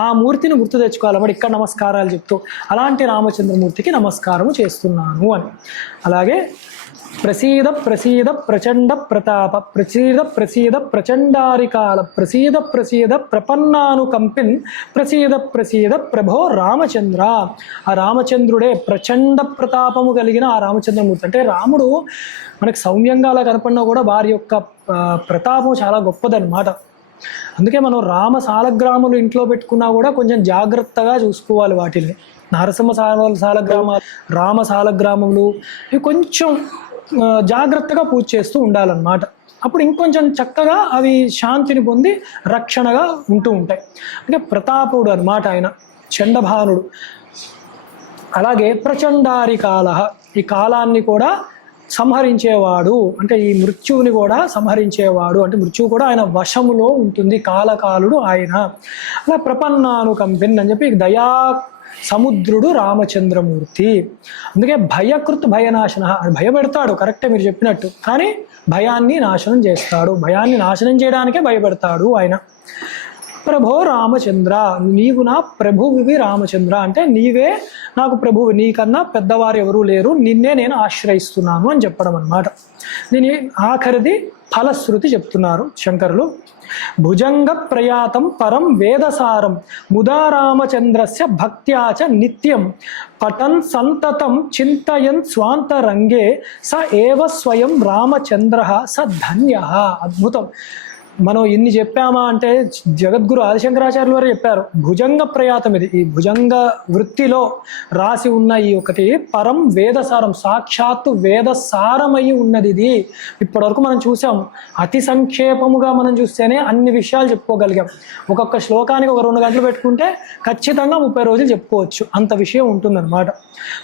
ఆ మూర్తిని గుర్తు తెచ్చుకోవాలన్నమాట ఇక్కడ నమస్కారాలు చెప్తూ. అలాంటి రామచంద్రమూర్తికి నమస్కారము చేస్తున్నాను అని. అలాగే ప్రసీద ప్రసీద ప్రచండ ప్రతాప ప్రసీద ప్రచండారికాల ప్రసీద ప్రపన్నానుకంపిన్ ప్రసీద ప్రభో రామచంద్ర. ఆ రామచంద్రుడే ప్రచండ ప్రతాపము కలిగిన ఆ రామచంద్రమూర్తి. అంటే రాముడు మనకు సౌమ్యంగా అలా కనపడినా కూడా వారి యొక్క ప్రతాపం చాలా గొప్పదన్నమాట. అందుకే మనం రామ సాలగ్రాములు ఇంట్లో పెట్టుకున్నా కూడా కొంచెం జాగ్రత్తగా చూసుకోవాలి వాటిని. నరసింహ సాలగ్రామాలు, రామ సాలగ్రామములు ఇవి కొంచెం జాగ్రత్తగా పూజ చేస్తూ ఉండాలన్నమాట. అప్పుడు ఇంకొంచెం చక్కగా అవి శాంతిని పొంది రక్షణగా ఉంటూ ఉంటాయి. అంటే ప్రతాపుడు అన్నమాట ఆయన, చండభానుడు. అలాగే ప్రచండారి కాల, ఈ కాలాన్ని కూడా సంహరించేవాడు, అంటే ఈ మృత్యువుని కూడా సంహరించేవాడు. అంటే మృత్యువు కూడా ఆయన వశములో ఉంటుంది, కాలకాలుడు ఆయన. అలా ప్రపన్నానుకంపిన్ అని చెప్పి దయా సముద్రుడు రామచంద్రమూర్తి. అందుకే భయకృత్ భయనాశన, భయపెడతాడు కరెక్టే మీరు చెప్పినట్టు, కానీ భయాన్ని నాశనం చేస్తాడు. భయాన్ని నాశనం చేయడానికే భయపెడతాడు ఆయన. ప్రభో రామచంద్ర, నీవు నా ప్రభువివి రామచంద్ర, అంటే నీవే నాకు ప్రభువు, నీకన్నా పెద్దవారు ఎవరూ లేరు, నిన్నే నేను ఆశ్రయిస్తున్నాను అని చెప్పడం అన్నమాట. దీని ఆఖరిది ఫలశ్రుతి చెప్తున్నారు శంకరులు. భుజంగ ప్రయాతం పరం వేదసారం ముదా రామచంద్రస్య భక్త్యాచ నిత్యం పఠన్ సంతతం చింతయన్ స్వాంతరంగే స ఏవ స్వయం రామచంద్ర స ధన్య. అద్భుతం. మనం ఇన్ని చెప్పామా అంటే జగద్గురు ఆదిశంకరాచార్యులు వారు చెప్పారు, భుజంగ ప్రయాతం ఇది. ఈ భుజంగ వృత్తిలో రాసి ఉన్న ఈ ఒకటి పరం వేదసారం, సాక్షాత్తు వేదసారమై ఉన్నది ఇది. ఇప్పటివరకు మనం చూసాం, అతి సంక్షేపముగా మనం చూస్తేనే అన్ని విషయాలు చెప్పుకోగలిగాం. ఒక్కొక్క శ్లోకానికి ఒక 2 గంటలు పెట్టుకుంటే ఖచ్చితంగా 30 రోజులు చెప్పుకోవచ్చు, అంత విషయం ఉంటుందన్నమాట.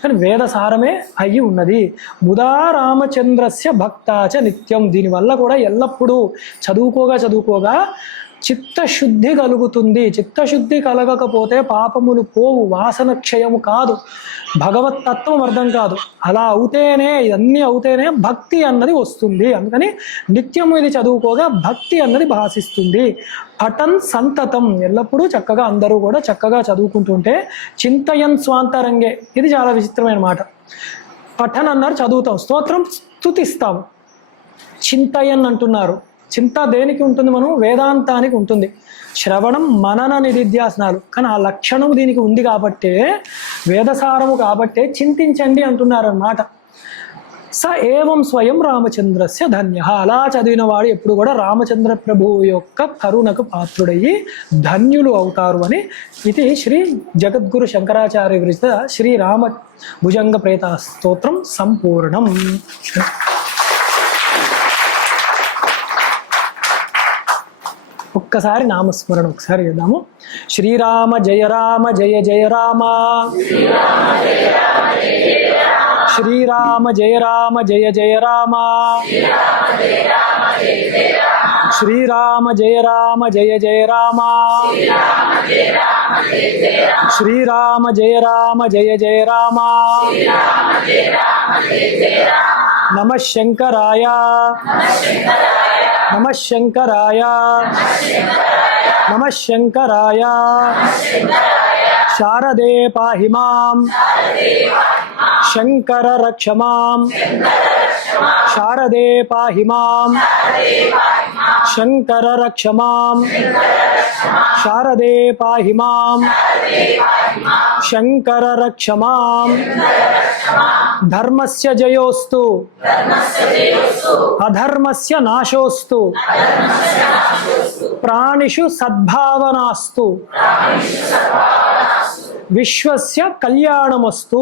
కానీ వేదసారమే అయి ఉన్నది. ముదా రామచంద్రస్య భక్తాచ నిత్యం. దీనివల్ల కూడా ఎల్లప్పుడూ చదువుకోగా చిత్తశుద్ధి కలుగుతుంది. చిత్తశుద్ధి కలగకపోతే పాపములు పోవు, వాసన క్షయము కాదు, భగవతత్వం అర్థం కాదు. అలా అవుతేనే, ఇవన్నీ అవుతేనే భక్తి అన్నది వస్తుంది. అందుకని నిత్యము ఇది చదువుకోగా భక్తి అన్నది భాషిస్తుంది. పఠన్ సంతతం, ఎల్లప్పుడూ చక్కగా అందరూ కూడా చక్కగా చదువుకుంటుంటే. చింతయన్ స్వాంతరంగే, ఇది చాలా విచిత్రమైన మాట. పఠన్ అన్నారు చదువుతాం, స్తోత్రం స్తుతిస్తాం. చింతయన్ అంటున్నారు, చింత దేనికి ఉంటుంది? మనం వేదాంతానికి ఉంటుంది. శ్రవణం మనన నిధిధ్యాసనాలు, కానీ ఆ లక్షణం దీనికి ఉంది కాబట్టే, వేదసారము కాబట్టే చింతించండి అంటున్నారన్నమాట. స ఏవం స్వయం రామచంద్రస్య ధన్య. అలా చదివిన వాడు ఎప్పుడు కూడా రామచంద్ర ప్రభువు యొక్క కరుణకు పాత్రుడయ్యి ధన్యులు అవుతారు అని ఇది శ్రీ జగద్గురు శంకరాచార్య విరచిత శ్రీరామ భుజంగ ప్రేత స్తోత్రం సంపూర్ణం. ఒక్కసారి నామస్మరణ ఒకసారి చేద్దాము. శ్రీరామ జయ రామ జయ జయ రామ, శ్రీరామ జయ రామ జయ జయ రామ, శ్రీరామ జయ రామ జయ జయ రామ, శ్రీరామ జయ రామ జయ జయ రామ. నమః శంకరాయ నమః శంకరాయ నమః శంకరాయ. శారదే పాహి మాం శంకర రక్ష మాం, శారదే పాహి మాం శంకర రక్ష మాం, శారదే పాహి మాం శంకర రక్ష మాం. ధర్మస్య జయోస్తు అధర్మస్య నాశోస్తు, ప్రాణిషు సద్భావనాస్తు, విశ్వస్య కళ్యాణమస్తు.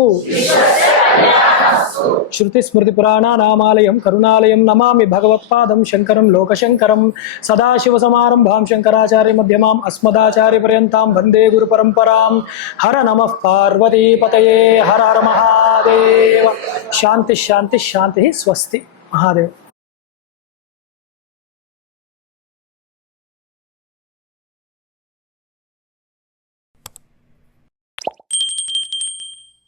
శృతి స్మృతి పురాణానామాలయం కరుణాలయం నమామి భగవత్పాదం శంకరం లోకశంకరం. సదాశివ సమారంభాం శంకరాచార్య మధ్యమాం అస్మదాచార్య పర్యంతాం వందే గురు పరంపరాం. హర నమః పార్వతీపతయే. హర హర మహాదేవ. శాంతి శాంతి శాంతి. స్వస్తి. మహాదేవ్.